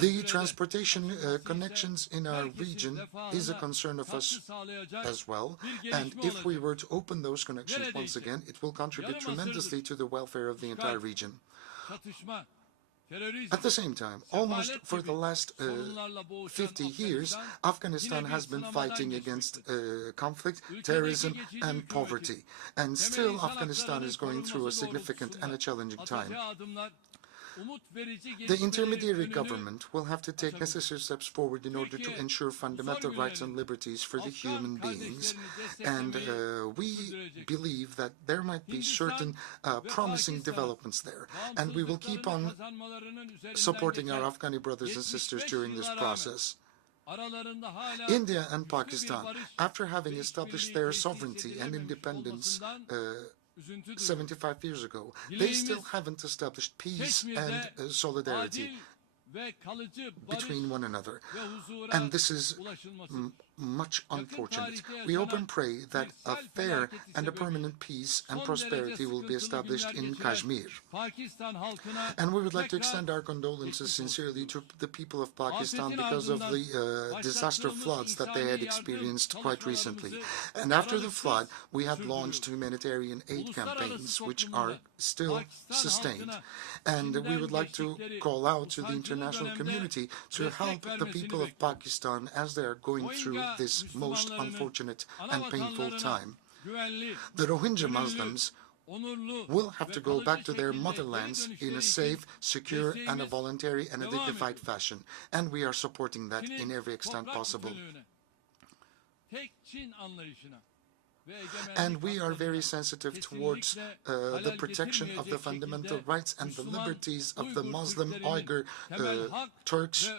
The transportation connections in our region is a concern of us as well, and if we were to open those connections once again, it will contribute tremendously to the welfare of the entire region. At the same time, almost for the last 50 years, Afghanistan has been fighting against conflict, terrorism, and poverty. And still, Afghanistan is going through a significant and a challenging time. The intermediary government will have to take necessary steps forward in order to ensure fundamental rights and liberties for the human beings. And we believe that there might be certain promising developments there. And we will keep on supporting our Afghani brothers and sisters during this process. India and Pakistan, after having established their sovereignty and independence 75 years ago, they still haven't established peace and solidarity between one another. And this is much unfortunate. We hope and pray that a fair and a permanent peace and prosperity will be established in Kashmir. And we would like to extend our condolences sincerely to the people of Pakistan because of the disaster floods that they had experienced quite recently. And after the flood, we had launched humanitarian aid campaigns, which are still sustained. And we would like to call out to the international community to help the people of Pakistan as they are going through this most unfortunate and painful time. The Rohingya Muslims will have to go back to their motherlands in a safe, secure, and a voluntary and a dignified fashion, and we are supporting that in every extent possible. And we are very sensitive towards the protection of the fundamental rights and the liberties of the Muslim Uyghur Turks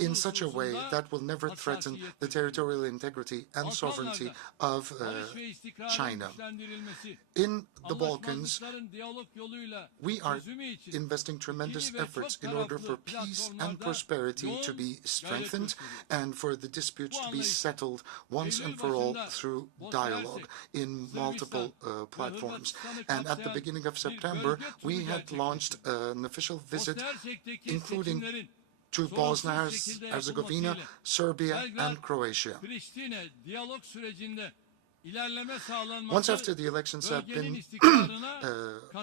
in such a way that will never threaten the territorial integrity and sovereignty of China. In the Balkans, we are investing tremendous efforts in order for peace and prosperity to be strengthened and for the disputes to be settled once and for all through dialogue in multiple platforms. And at the beginning of September, we had launched an official visit, including to Bosnia-Herzegovina, Serbia, and Croatia. Once after the elections have been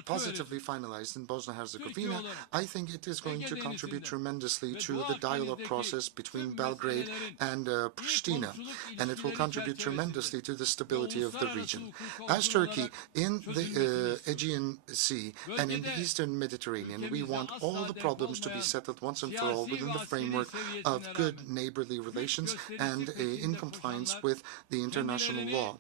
positively finalized in Bosnia-Herzegovina, I think it is going to contribute tremendously to the dialogue process between Belgrade and Pristina, and it will contribute tremendously to the stability of the region. As Turkey, in the Aegean Sea and in the Eastern Mediterranean, we want all the problems to be settled once and for all within the framework of good neighborly relations and in compliance with the international law.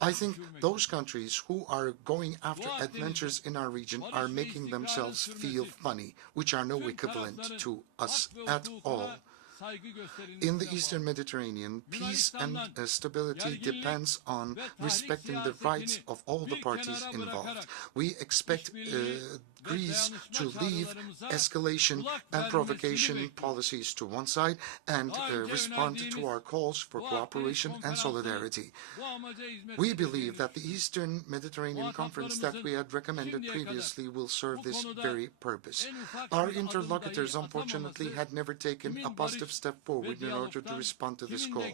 I think those countries who are going after adventures in our region are making themselves feel funny, which are no equivalent to us at all. In the Eastern Mediterranean, peace and stability depends on respecting the rights of all the parties involved. We expect Greece to leave escalation and provocation policies to one side and respond to our calls for cooperation and solidarity. We believe that the Eastern Mediterranean Conference that we had recommended previously will serve this very purpose. Our interlocutors, unfortunately, had never taken a positive step forward in order to respond to this call,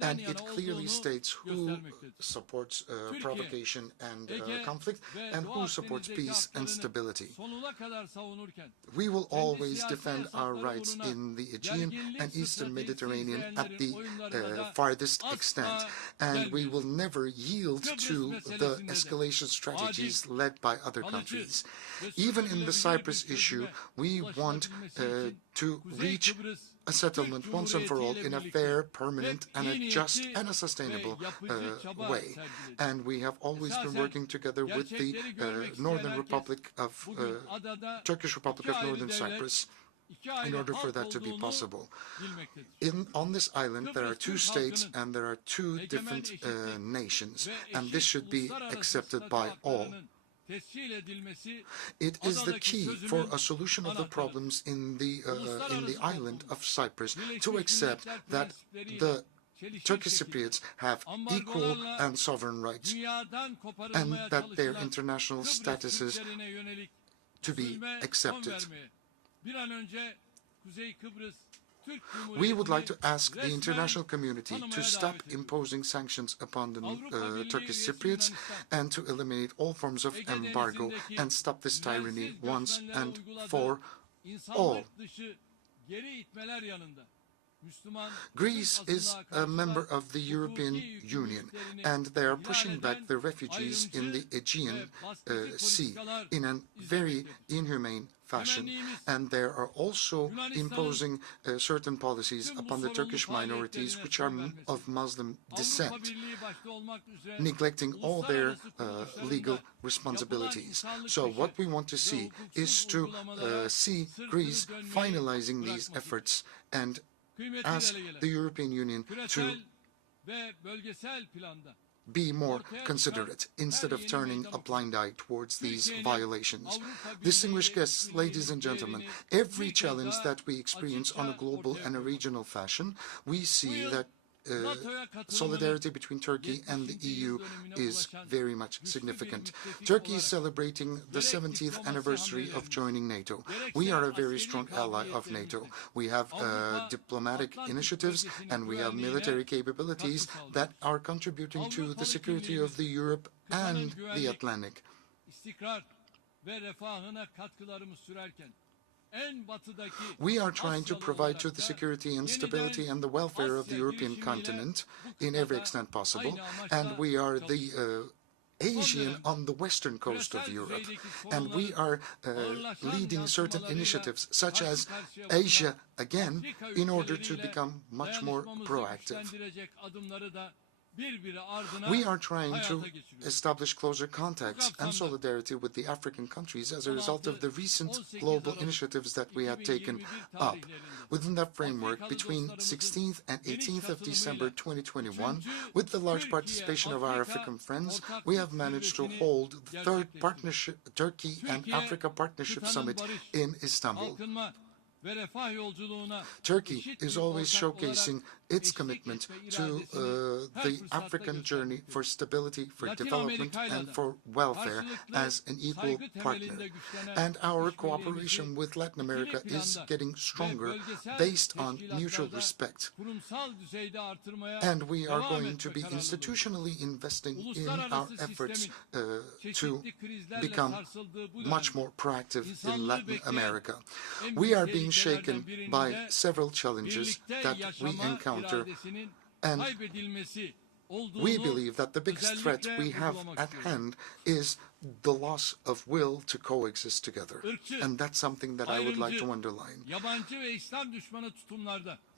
and it clearly states who supports provocation and conflict and who supports peace and stability. We will always defend our rights in the Aegean and Eastern Mediterranean at the farthest extent, and we will never yield to the escalation strategies led by other countries. Even in the Cyprus issue, we want to reach a settlement once and for all in a fair, permanent, and a just and a sustainable way. And we have always been working together with the Turkish Republic of Northern Cyprus in order for that to be possible. On this island, there are two states and there are two different nations, and this should be accepted by all. It is the key for a solution of the problems in the island of Cyprus to accept that the Turkish Cypriots have equal and sovereign rights and that their international statuses to be accepted. We would like to ask the international community to stop imposing sanctions upon the Turkish Cypriots and to eliminate all forms of embargo and stop this tyranny once and for all. Greece is a member of the European Union, and they are pushing back the refugees in the Aegean Sea in a very inhumane fashion, and they are also imposing certain policies upon the Turkish minorities which are of Muslim descent, neglecting all their legal responsibilities. So what we want to see is to see Greece finalizing these efforts and ask the European Union to be more considerate instead of turning a blind eye towards these violations. Distinguished guests, ladies and gentlemen, every challenge that we experience on a global and a regional fashion, we see that solidarity between Turkey and the EU is very much significant. Turkey is celebrating the 70th anniversary of joining NATO. We are a very strong ally of NATO. We have diplomatic initiatives and we have military capabilities that are contributing to the security of the Europe and the Atlantic. We are trying to provide to the security and stability and the welfare of the European continent in every extent possible, and we are the Asian on the western coast of Europe, and we are leading certain initiatives such as Asia Again in order to become much more proactive. We are trying to establish closer contacts and solidarity with the African countries as a result of the recent global initiatives that we have taken up. Within that framework, between 16th and 18th of December 2021, with the large participation of our African friends, we have managed to hold the third Turkey and Africa Partnership Summit in Istanbul. Turkey is always showcasing its commitment to the African journey for stability, for development, and for welfare as an equal partner. And our cooperation with Latin America is getting stronger based on mutual respect. And we are going to be institutionally investing in our efforts to become much more proactive in Latin America. We are being shaken by several challenges that we encounter, and we believe that the biggest threat we have at hand is the loss of will to coexist together, and that's something that I would like to underline.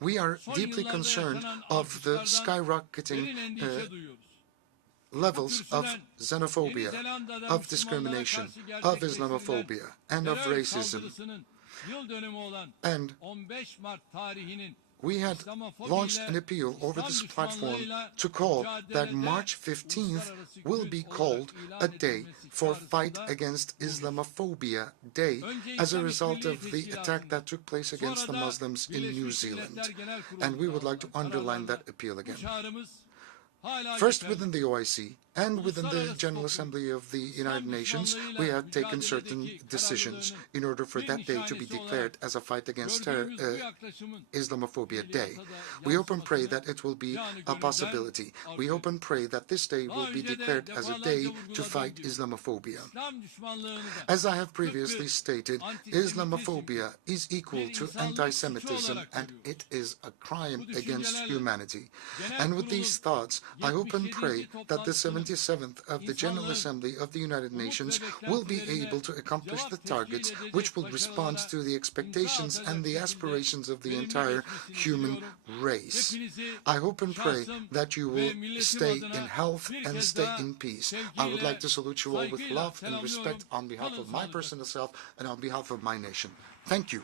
We are deeply concerned of the skyrocketing levels of xenophobia, of discrimination, of Islamophobia, and of racism. And we had launched an appeal over this platform to call that March 15th will be called a day for Fight Against Islamophobia Day as a result of the attack that took place against the Muslims in New Zealand. And we would like to underline that appeal again. First, within the OIC and within the General Assembly of the United Nations, we have taken certain decisions in order for that day to be declared as a Fight Against Islamophobia Day. We hope and pray that it will be a possibility. We hope and pray that this day will be declared as a day to fight Islamophobia. As I have previously stated, Islamophobia is equal to anti-Semitism, and it is a crime against humanity. And with these thoughts, I hope and pray that the 77th of the General Assembly of the United Nations will be able to accomplish the targets which will respond to the expectations and the aspirations of the entire human race. I hope and pray that you will stay in health and stay in peace. I would like to salute you all with love and respect on behalf of my personal self and on behalf of my nation. Thank you.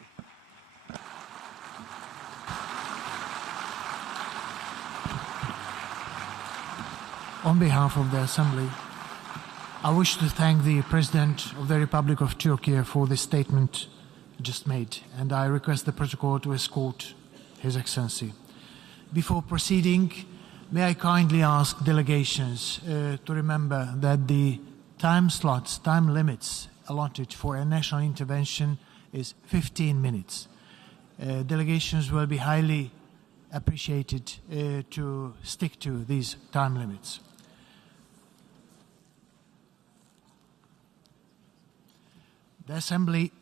On behalf of the Assembly, I wish to thank the President of the Republic of Turkey for the statement just made, and I request the protocol to escort His Excellency. Before proceeding, may I kindly ask delegations to remember that the time limits allotted for a national intervention is 15 minutes. Delegations will be highly appreciated to stick to these time limits. The Assembly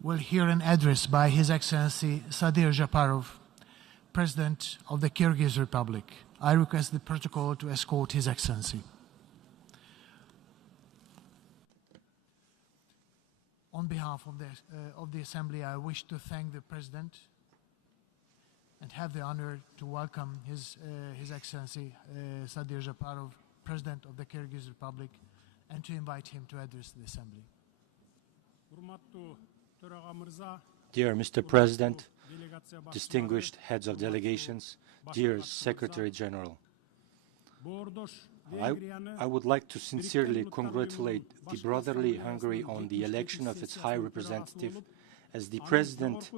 will hear an address by His Excellency Sadir Japarov, President of the Kyrgyz Republic. I request the protocol to escort His Excellency. On behalf of the Assembly, I wish to thank the President and have the honor to welcome His Excellency Sadir Japarov, President of the Kyrgyz Republic, and to invite him to address the Assembly. Dear Mr. President, distinguished heads of delegations, dear Secretary General, I would like to sincerely congratulate the brotherly Hungary on the election of its High Representative as the President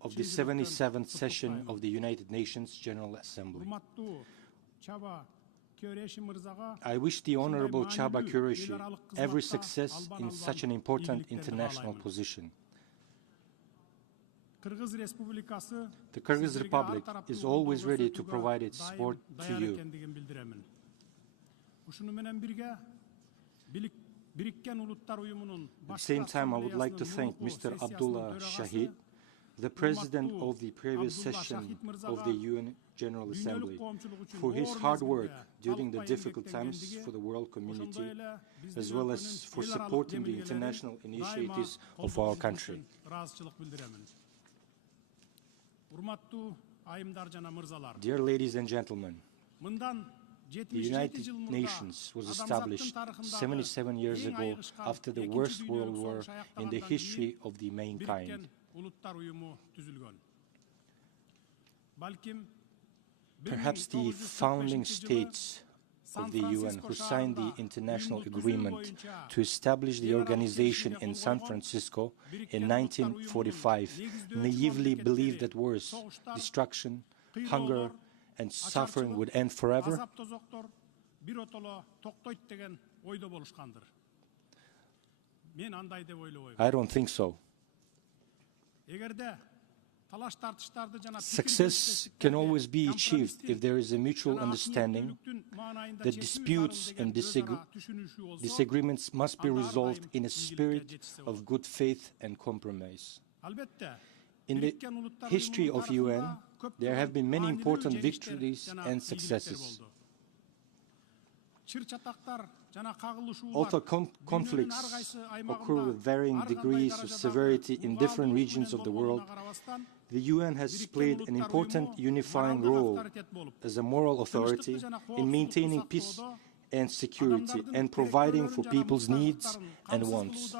of the 77th session of the United Nations General Assembly. I wish the Honorable Chaba Kureshi every success in such an important international position. The Kyrgyz Republic is always ready to provide its support to you. At the same time, I would like to thank Mr. Abdullah Shahid, the President of the previous session of the UN General Assembly, for his hard work during the difficult times for the world community, as well as for supporting the international initiatives of our country. Dear ladies and gentlemen, the United Nations was established 77 years ago after the worst world war in the history of the mankind. Perhaps the founding states of the UN who signed the international agreement to establish the organization in San Francisco in 1945 naively believed that wars, destruction, hunger, and suffering would end forever? I don't think so. Success can always be achieved if there is a mutual understanding that disputes and disagreements must be resolved in a spirit of good faith and compromise. In the history of UN, there have been many important victories and successes. Although conflicts occur with varying degrees of severity in different regions of the world, the UN has played an important unifying role as a moral authority in maintaining peace and security and providing for people's needs and wants.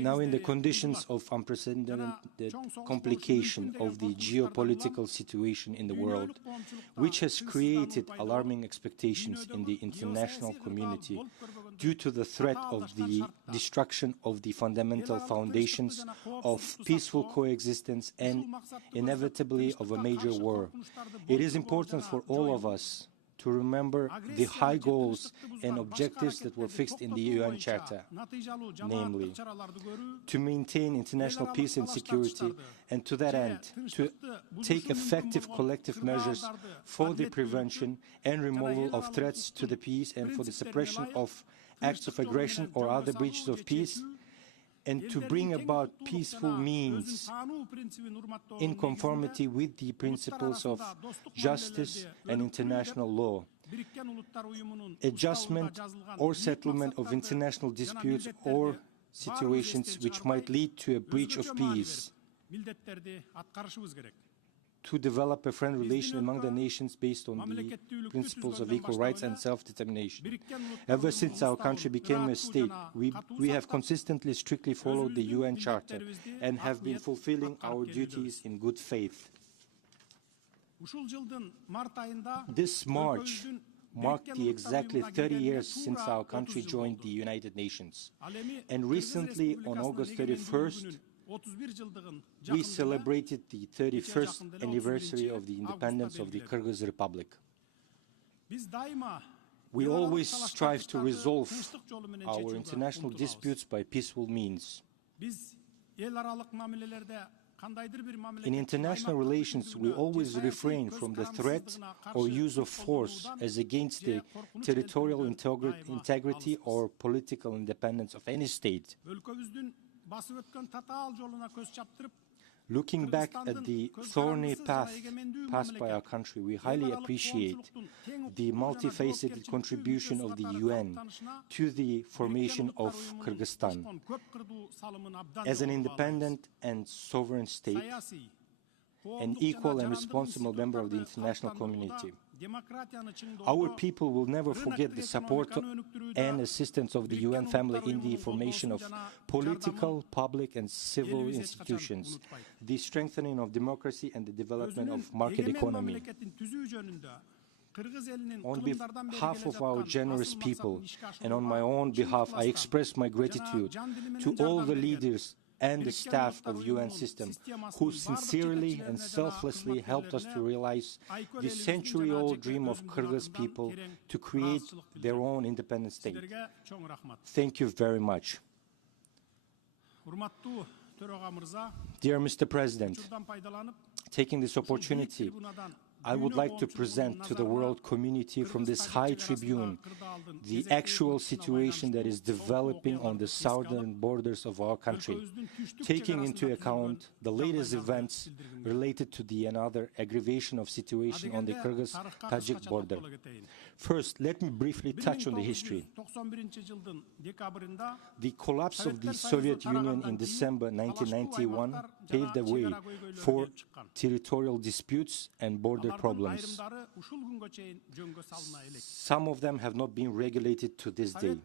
Now, in the conditions of unprecedented complication of the geopolitical situation in the world, which has created alarming expectations in the international community due to the threat of the destruction of the fundamental foundations of peaceful coexistence and inevitably of a major war, it is important for all of us to remember the high goals and objectives that were fixed in the UN Charter, namely, to maintain international peace and security, and to that end, to take effective collective measures for the prevention and removal of threats to the peace and for the suppression of acts of aggression or other breaches of peace, and to bring about peaceful means in conformity with the principles of justice and international law, adjustment or settlement of international disputes or situations which might lead to a breach of peace, to develop a friendly relation among the nations based on the principles of equal rights and self-determination. Ever since our country became a state, we have consistently strictly followed the UN Charter and have been fulfilling our duties in good faith. This March marked the exactly 30 years since our country joined the United Nations. And recently, on August 31st, we celebrated the 31st anniversary of the independence of the Kyrgyz Republic. We always strive to resolve our international disputes by peaceful means. In international relations, we always refrain from the threat or use of force as against the territorial integrity or political independence of any state. Looking back at the thorny path passed by our country, we highly appreciate the multifaceted contribution of the UN to the formation of Kyrgyzstan. As an independent and sovereign state, an equal and responsible member of the international community, our people will never forget the support and assistance of the UN family in the formation of political, public and civil institutions, the strengthening of democracy and the development of market economy. On behalf of our generous people and on my own behalf, I express my gratitude to all the leaders and the staff of UN system who sincerely and selflessly helped us to realize the century-old dream of Kyrgyz people to create their own independent state. Thank you very much. Dear Mr. President, taking this opportunity, I would like to present to the world community from this high tribune the actual situation that is developing on the southern borders of our country, taking into account the latest events related to the another aggravation of situation on the Kyrgyz-Tajik border. First, let me briefly touch on the history. The collapse of the Soviet Union in December 1991 paved the way for territorial disputes and border problems. Some of them have not been regulated to this day.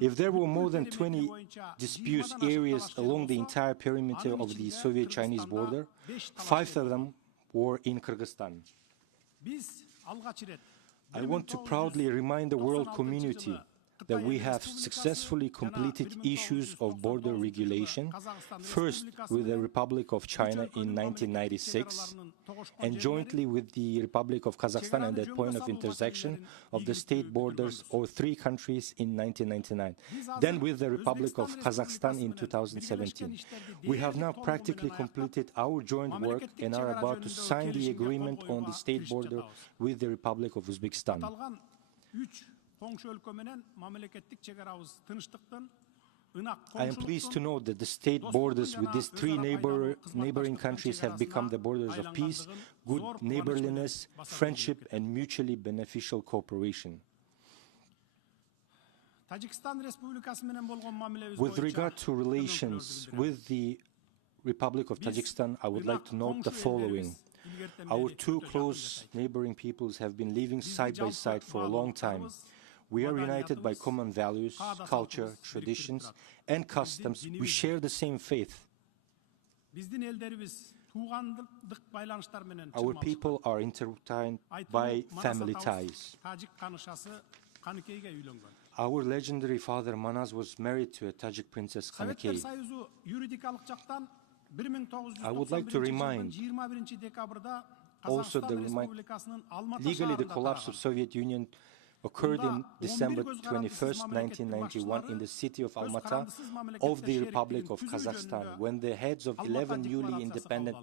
If there were more than 20 dispute areas along the entire perimeter of the Soviet-Chinese border, 5 of them were in Kyrgyzstan. I want to proudly remind the world community that we have successfully completed issues of border regulation, first with the Republic of China in 1996, and jointly with the Republic of Kazakhstan at that point of intersection of the state borders of 3 countries in 1999, then with the Republic of Kazakhstan in 2017. We have now practically completed our joint work and are about to sign the agreement on the state border with the Republic of Uzbekistan. I am pleased to note that the state borders with these 3 neighboring countries have become the borders of peace, good neighborliness, friendship, and mutually beneficial cooperation. With regard to relations with the Republic of Tajikistan, I would like to note the following. Our 2 close neighboring peoples have been living side by side for a long time. We are united by common values, culture, traditions, and customs. We share the same faith. Our people are intertwined by family ties. Our legendary father Manaz was married to a Tajik princess Khanakei. I would like to remind also legally the collapse of Soviet Union occurred in December 21st, 1991 in the city of Almaty of the Republic of Kazakhstan, when the heads of 11 newly independent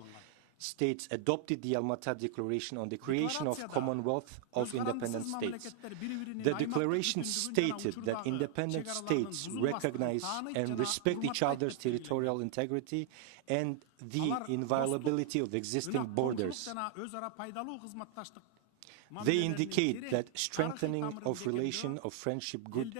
states adopted the Almaty Declaration on the creation of Commonwealth of Independent States. The declaration stated that independent states recognize and respect each other's territorial integrity and the inviolability of existing borders. They indicate that strengthening of relation of friendship, good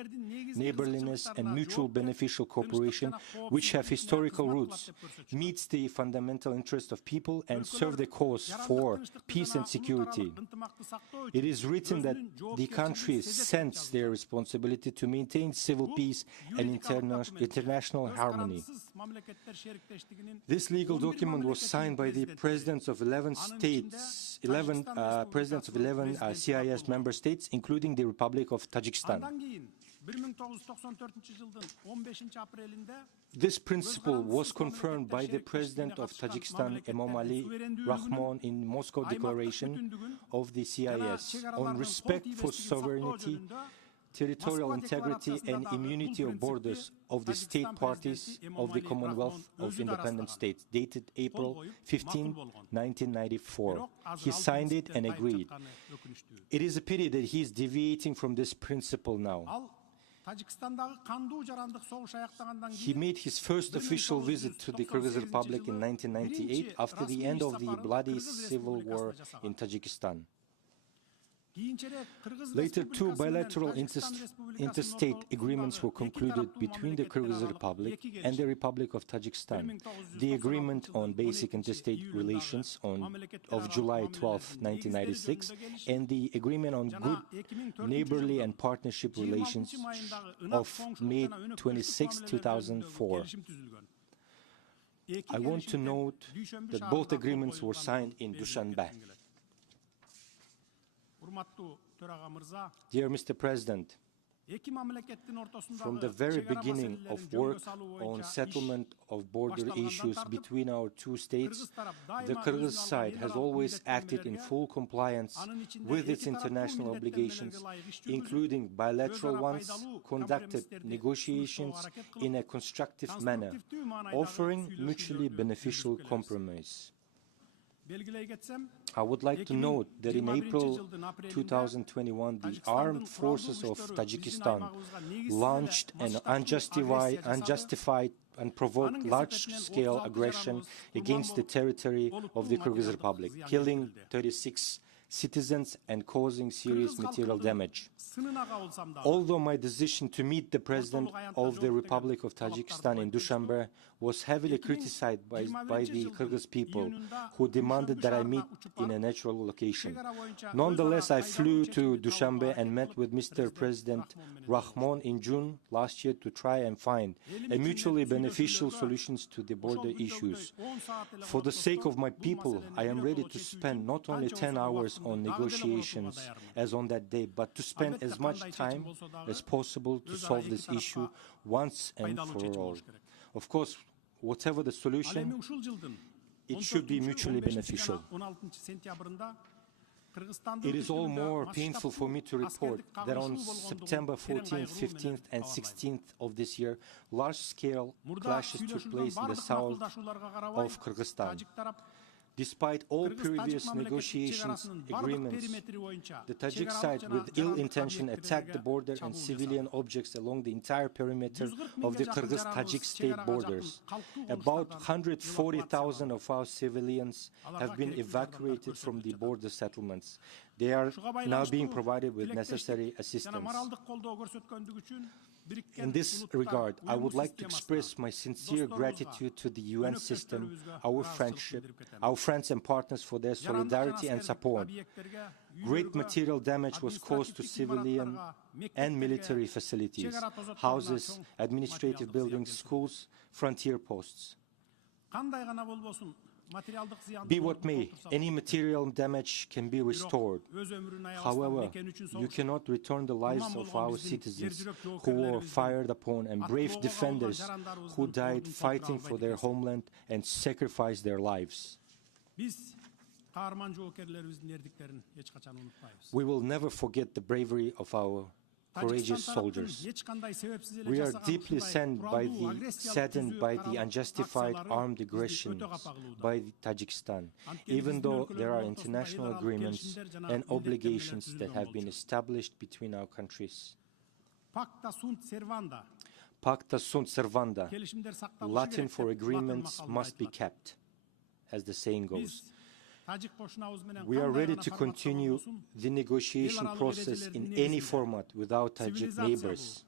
neighborliness and mutual beneficial cooperation, which have historical roots, meets the fundamental interest of people and serve the cause for peace and security. It is written that the countries sense their responsibility to maintain civil peace and international harmony. This legal document was signed by the presidents of 11 CIS member states, including the Republic of Tajikistan. This principle was confirmed by the President of Tajikistan, Emomali Rahmon, in Moscow Declaration of the CIS on respect for sovereignty, territorial integrity and immunity of borders of the state parties of the Commonwealth of Independent States, dated April 15, 1994. He signed it and agreed. It is a pity that he is deviating from this principle now. He made his first official visit to the Kyrgyz Republic in 1998 after the end of the bloody civil war in Tajikistan. Later, two bilateral interstate agreements were concluded between the Kyrgyz Republic and the Republic of Tajikistan. The Agreement on Basic Interstate Relations of July 12, 1996, and the Agreement on Good Neighborly and Partnership Relations of May 26, 2004. I want to note that both agreements were signed in Dushanbe. Dear Mr. President, from the very beginning of work on settlement of border issues between our two states, the Kyrgyz side has always acted in full compliance with its international obligations, including bilateral ones, conducted negotiations in a constructive manner, offering mutually beneficial compromise. I would like to note that in April 2021, the armed forces of Tajikistan launched an unjustified and provoked large-scale aggression against the territory of the Kyrgyz Republic, killing 36 citizens and causing serious material damage. Although my decision to meet the President of the Republic of Tajikistan in Dushanbe was heavily criticized by the Kyrgyz people, who demanded that I meet in a natural location. Nonetheless, I flew to Dushanbe and met with Mr. President Rahmon in June last year to try and find a mutually beneficial solutions to the border issues. For the sake of my people, I am ready to spend not only 10 hours on negotiations as on that day, but to spend as much time as possible to solve this issue once and for all. Of course, whatever the solution, it should be mutually beneficial. It is all more painful for me to report that on September 14th, 15th, and 16th of this year, large-scale clashes took place in the south of Kyrgyzstan. Despite all previous negotiations agreements, the Tajik side with ill intention attacked the border and civilian objects along the entire perimeter of the Kyrgyz-Tajik state borders. About 140,000 of our civilians have been evacuated from the border settlements. They are now being provided with necessary assistance. In this regard, I would like to express my sincere gratitude to the UN system, our friends and partners for their solidarity and support. Great material damage was caused to civilian and military facilities, houses, administrative buildings, schools, frontier posts. Be what may, any material damage can be restored. However, you cannot return the lives of our citizens who were fired upon and brave defenders who died fighting for their homeland and sacrificed their lives. We will never forget the bravery of our courageous soldiers. We are deeply saddened by the unjustified armed aggressions by Tajikistan, even though there are international agreements and obligations that have been established between our countries. Pacta sunt servanda, Latin for agreements must be kept, as the saying goes. We are ready to continue the negotiation process in any format with our Tajik neighbors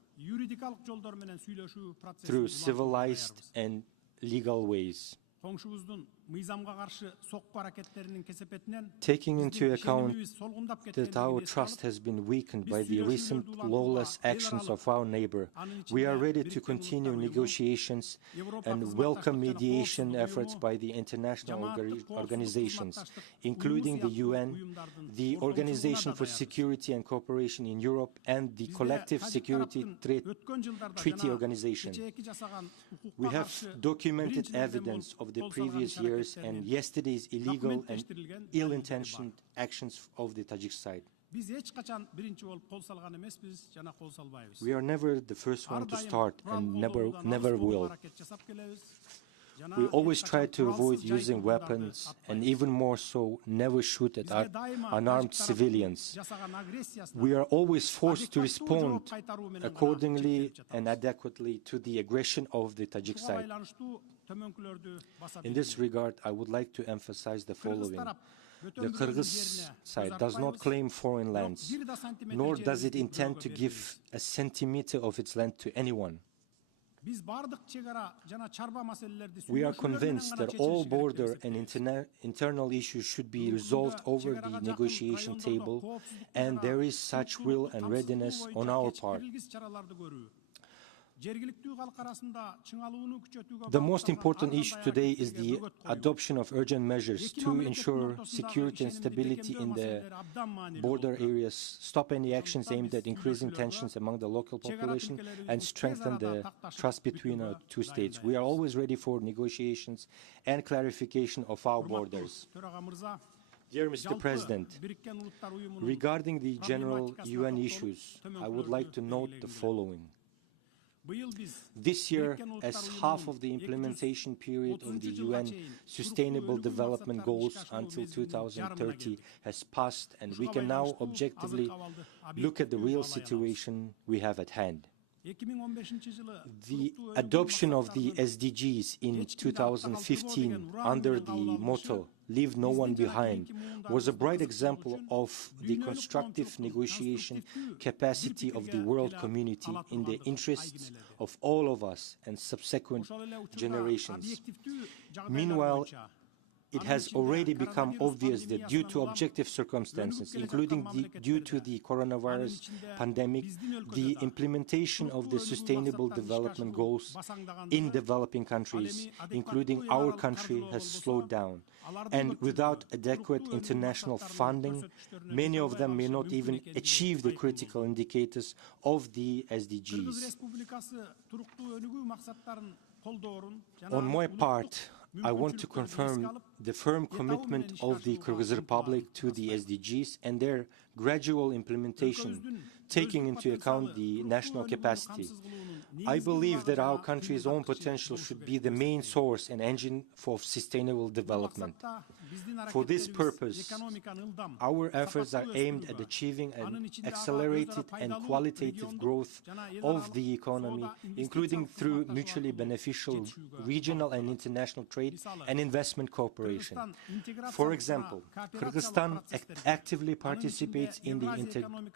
through civilized and legal ways. Taking into account that our trust has been weakened by the recent lawless actions of our neighbor, we are ready to continue negotiations and welcome mediation efforts by the international organizations, including the UN, the Organization for Security and Cooperation in Europe, and the Collective Security Treaty Organization. We have documented evidence of the previous years and yesterday's illegal and ill-intentioned actions of the Tajik side. We are never the first one to start and never will. We always try to avoid using weapons and even more so never shoot at unarmed civilians. We are always forced to respond accordingly and adequately to the aggression of the Tajik side. In this regard, I would like to emphasize the following. The Kyrgyz side does not claim foreign lands, nor does it intend to give a centimeter of its land to anyone. We are convinced that all border and internal issues should be resolved over the negotiation table, and there is such will and readiness on our part. The most important issue today is the adoption of urgent measures to ensure security and stability in the border areas, stop any actions aimed at increasing tensions among the local population, and strengthen the trust between our two states. We are always ready for negotiations and clarification of our borders. Dear Mr. President, regarding the general UN issues, I would like to note the following. This year, as half of the implementation period of the UN Sustainable Development Goals until 2030 has passed, and we can now objectively look at the real situation we have at hand. The adoption of the SDGs in 2015 under the motto "Leave no one behind" was a bright example of the constructive negotiation capacity of the world community in the interests of all of us and subsequent generations. Meanwhile, it has already become obvious that due to objective circumstances, including due to the coronavirus pandemic, the implementation of the Sustainable Development Goals in developing countries, including our country, has slowed down. And without adequate international funding, many of them may not even achieve the critical indicators of the SDGs. On my part, I want to confirm the firm commitment of the Kyrgyz Republic to the SDGs and their gradual implementation, taking into account the national capacity. I believe that our country's own potential should be the main source and engine for sustainable development. For this purpose, our efforts are aimed at achieving an accelerated and qualitative growth of the economy, including through mutually beneficial regional and international trade and investment cooperation. For example, Kyrgyzstan actively participates in the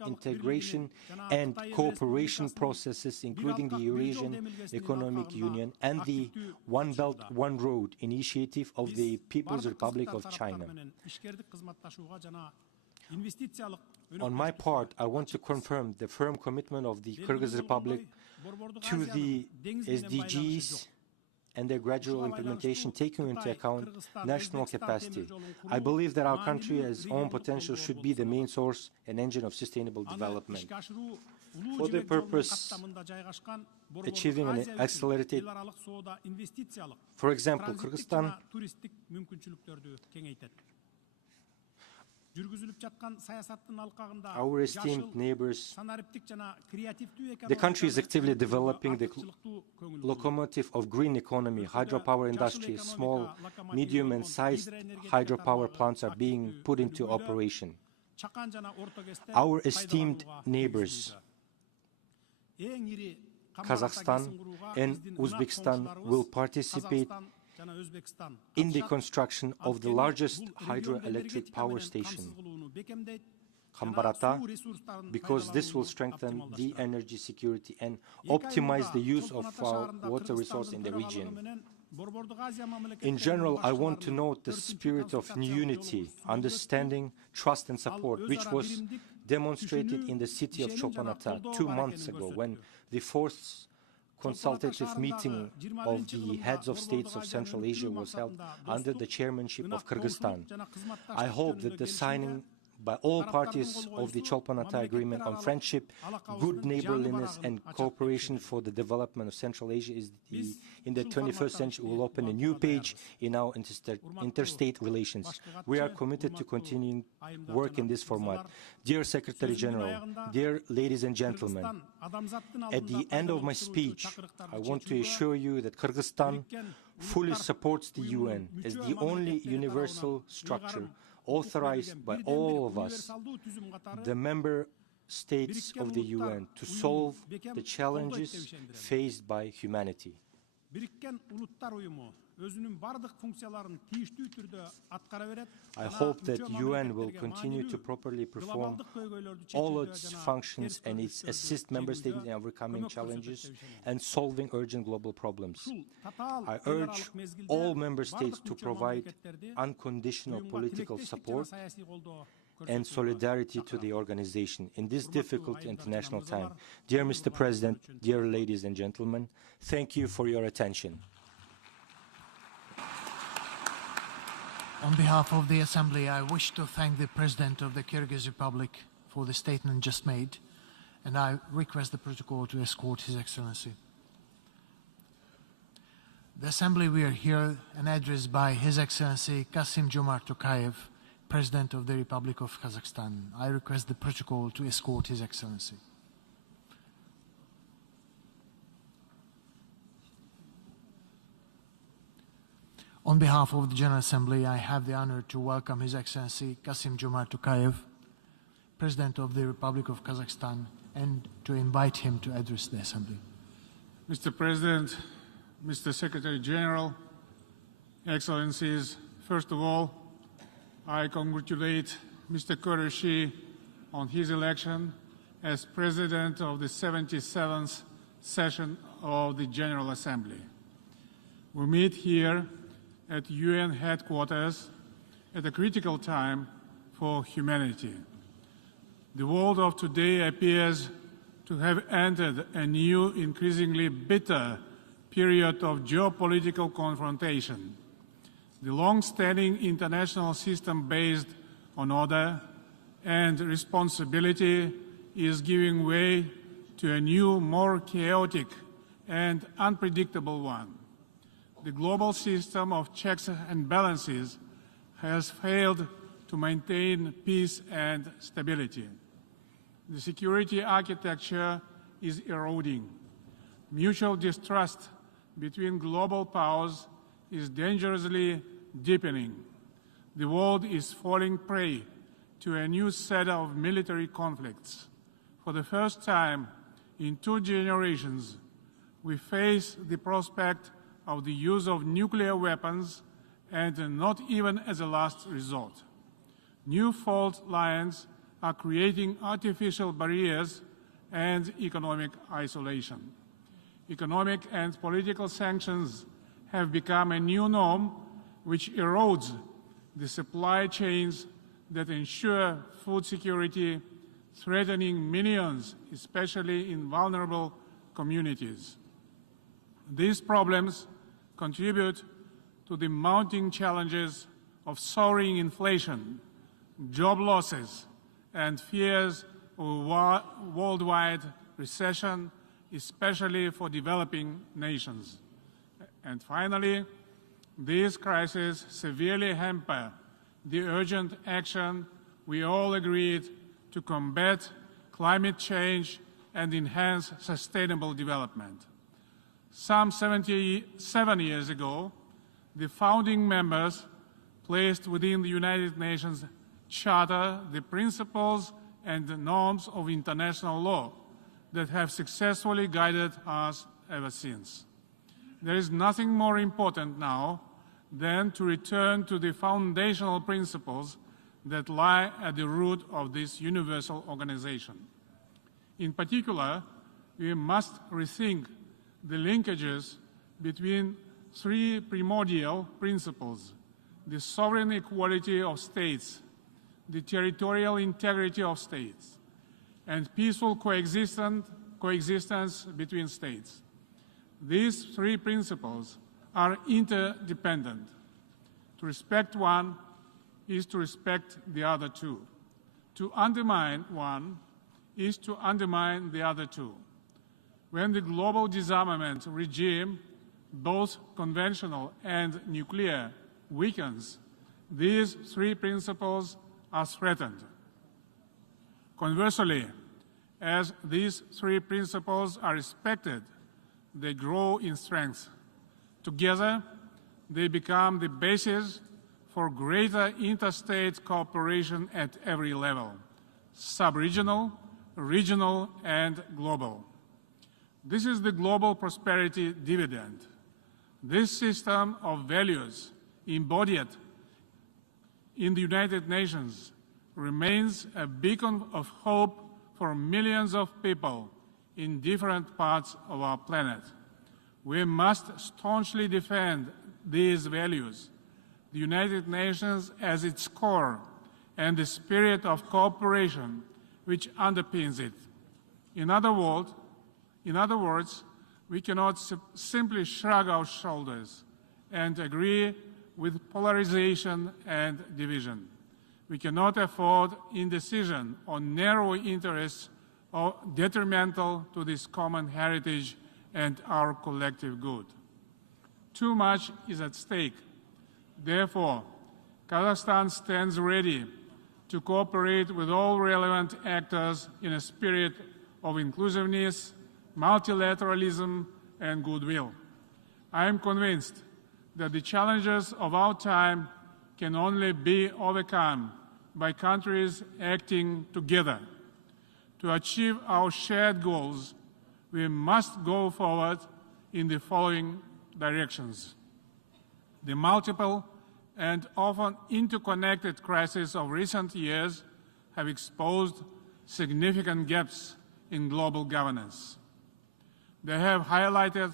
integration and cooperation processes, including the Eurasian Economic Union and the One Belt, One Road initiative of the People's Republic of China. On my part, I want to confirm the firm commitment of the Kyrgyz Republic to the SDGs and their gradual implementation, taking into account national capacity. I believe that our country's own potential should be the main source and engine of sustainable development. For the purpose, achieving an accelerated, for example, Kyrgyzstan, our esteemed neighbors, the country is actively developing the locomotive of green economy. Hydropower industry, small, medium and sized hydropower plants are being put into operation. Our esteemed neighbors, Kazakhstan and Uzbekistan, will participate in the construction of the largest hydroelectric power station, Khambarata, because this will strengthen the energy security and optimize the use of our water resource in the region. In general, I want to note the spirit of unity, understanding, trust and support, which was demonstrated in the city of Chopanata 2 months ago when the fourth consultative meeting of the heads of states of Central Asia was held under the chairmanship of Kyrgyzstan. I hope that the signing by all parties of the Cholpon-Ata Agreement on friendship, good neighborliness and cooperation for the development of Central Asia in the 21st century will open a new page in our interstate relations. We are committed to continuing work in this format. Dear Secretary General, dear ladies and gentlemen, at the end of my speech, I want to assure you that Kyrgyzstan fully supports the UN as the only universal structure authorized by all of us, the member states of the UN, to solve the challenges faced by humanity. I hope that UN will continue to properly perform all its functions and assist member states in overcoming challenges and solving urgent global problems. I urge all member states to provide unconditional political support and solidarity to the organization in this difficult international time. Dear Mr. President, dear ladies and gentlemen, thank you for your attention. On behalf of the Assembly, I wish to thank the President of the Kyrgyz Republic for the statement just made, and I request the protocol to escort His Excellency. The Assembly will hear an address by His Excellency Kassym-Jomart Tokayev, President of the Republic of Kazakhstan. I request the protocol to escort His Excellency. On behalf of the General Assembly, I have the honor to welcome His Excellency Kassym-Jomart Tokayev, President of the Republic of Kazakhstan, and to invite him to address the Assembly. Mr. President, Mr. Secretary General, Excellencies, first of all, I congratulate Mr. Qureshi on his election as President of the 77th session of the General Assembly. We meet here at UN headquarters at a critical time for humanity. The world of today appears to have entered a new, increasingly bitter period of geopolitical confrontation. The long-standing international system based on order and responsibility is giving way to a new, more chaotic and unpredictable one. The global system of checks and balances has failed to maintain peace and stability. The security architecture is eroding. Mutual distrust between global powers is dangerously deepening. The world is falling prey to a new set of military conflicts. For the first time in 2 generations, we face the prospect of the use of nuclear weapons, and not even as a last resort. New fault lines are creating artificial barriers and economic isolation. Economic and political sanctions have become a new norm which erodes the supply chains that ensure food security, threatening millions, especially in vulnerable communities. These problems contribute to the mounting challenges of soaring inflation, job losses, and fears of a worldwide recession, especially for developing nations. And finally, these crises severely hamper the urgent action we all agreed to combat climate change and enhance sustainable development. Some 77 years ago, the founding members placed within the United Nations Charter the principles and the norms of international law that have successfully guided us ever since. There is nothing more important now than to return to the foundational principles that lie at the root of this universal organization. In particular, we must rethink the linkages between 3 primordial principles: the sovereign equality of states, the territorial integrity of states, and peaceful coexistence between states. These 3 principles are interdependent. To respect one is to respect the other 2. To undermine one is to undermine the other two. When the global disarmament regime, both conventional and nuclear, weakens, these three principles are threatened. Conversely, as these three principles are respected, they grow in strength. Together, they become the basis for greater interstate cooperation at every level, sub-regional, regional, and global. This is the global prosperity dividend. This system of values embodied in the United Nations remains a beacon of hope for millions of people in different parts of our planet. We must staunchly defend these values, the United Nations as its core, and the spirit of cooperation which underpins it. In other words, we cannot simply shrug our shoulders and agree with polarization and division. We cannot afford indecision or narrow interests or detrimental to this common heritage and our collective good. Too much is at stake. Therefore, Kazakhstan stands ready to cooperate with all relevant actors in a spirit of inclusiveness, multilateralism, and goodwill. I am convinced that the challenges of our time can only be overcome by countries acting together. To achieve our shared goals, we must go forward in the following directions. The multiple and often interconnected crises of recent years have exposed significant gaps in global governance. They have highlighted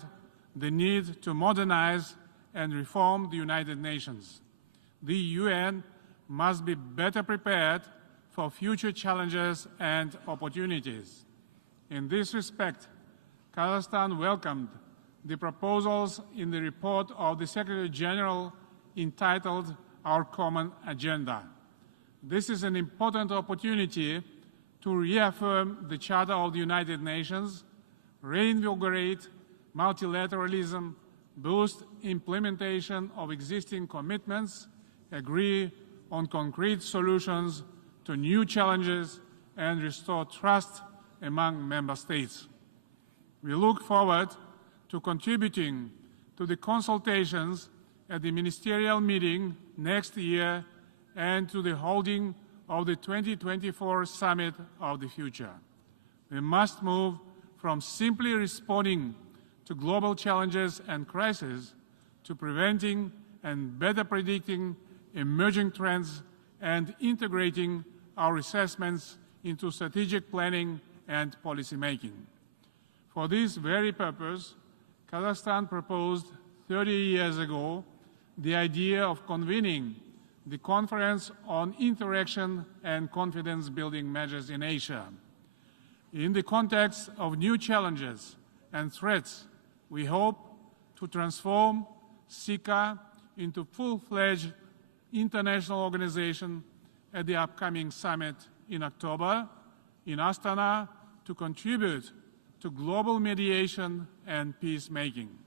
the need to modernize and reform the United Nations. The UN must be better prepared for future challenges and opportunities. In this respect, Kazakhstan welcomed the proposals in the report of the Secretary General entitled Our Common Agenda. This is an important opportunity to reaffirm the Charter of the United Nations, reinvigorate multilateralism, boost implementation of existing commitments, agree on concrete solutions to new challenges, and restore trust among member states. We look forward to contributing to the consultations at the ministerial meeting next year and to the holding of the 2024 Summit of the Future. We must move from simply responding to global challenges and crises to preventing and better predicting emerging trends and integrating our assessments into strategic planning and policy making. For this very purpose, Kazakhstan proposed 30 years ago the idea of convening the Conference on Interaction and Confidence-Building Measures in Asia. In the context of new challenges and threats, we hope to transform SICA into full-fledged international organization at the upcoming summit in October in Astana to contribute to global mediation and peacemaking.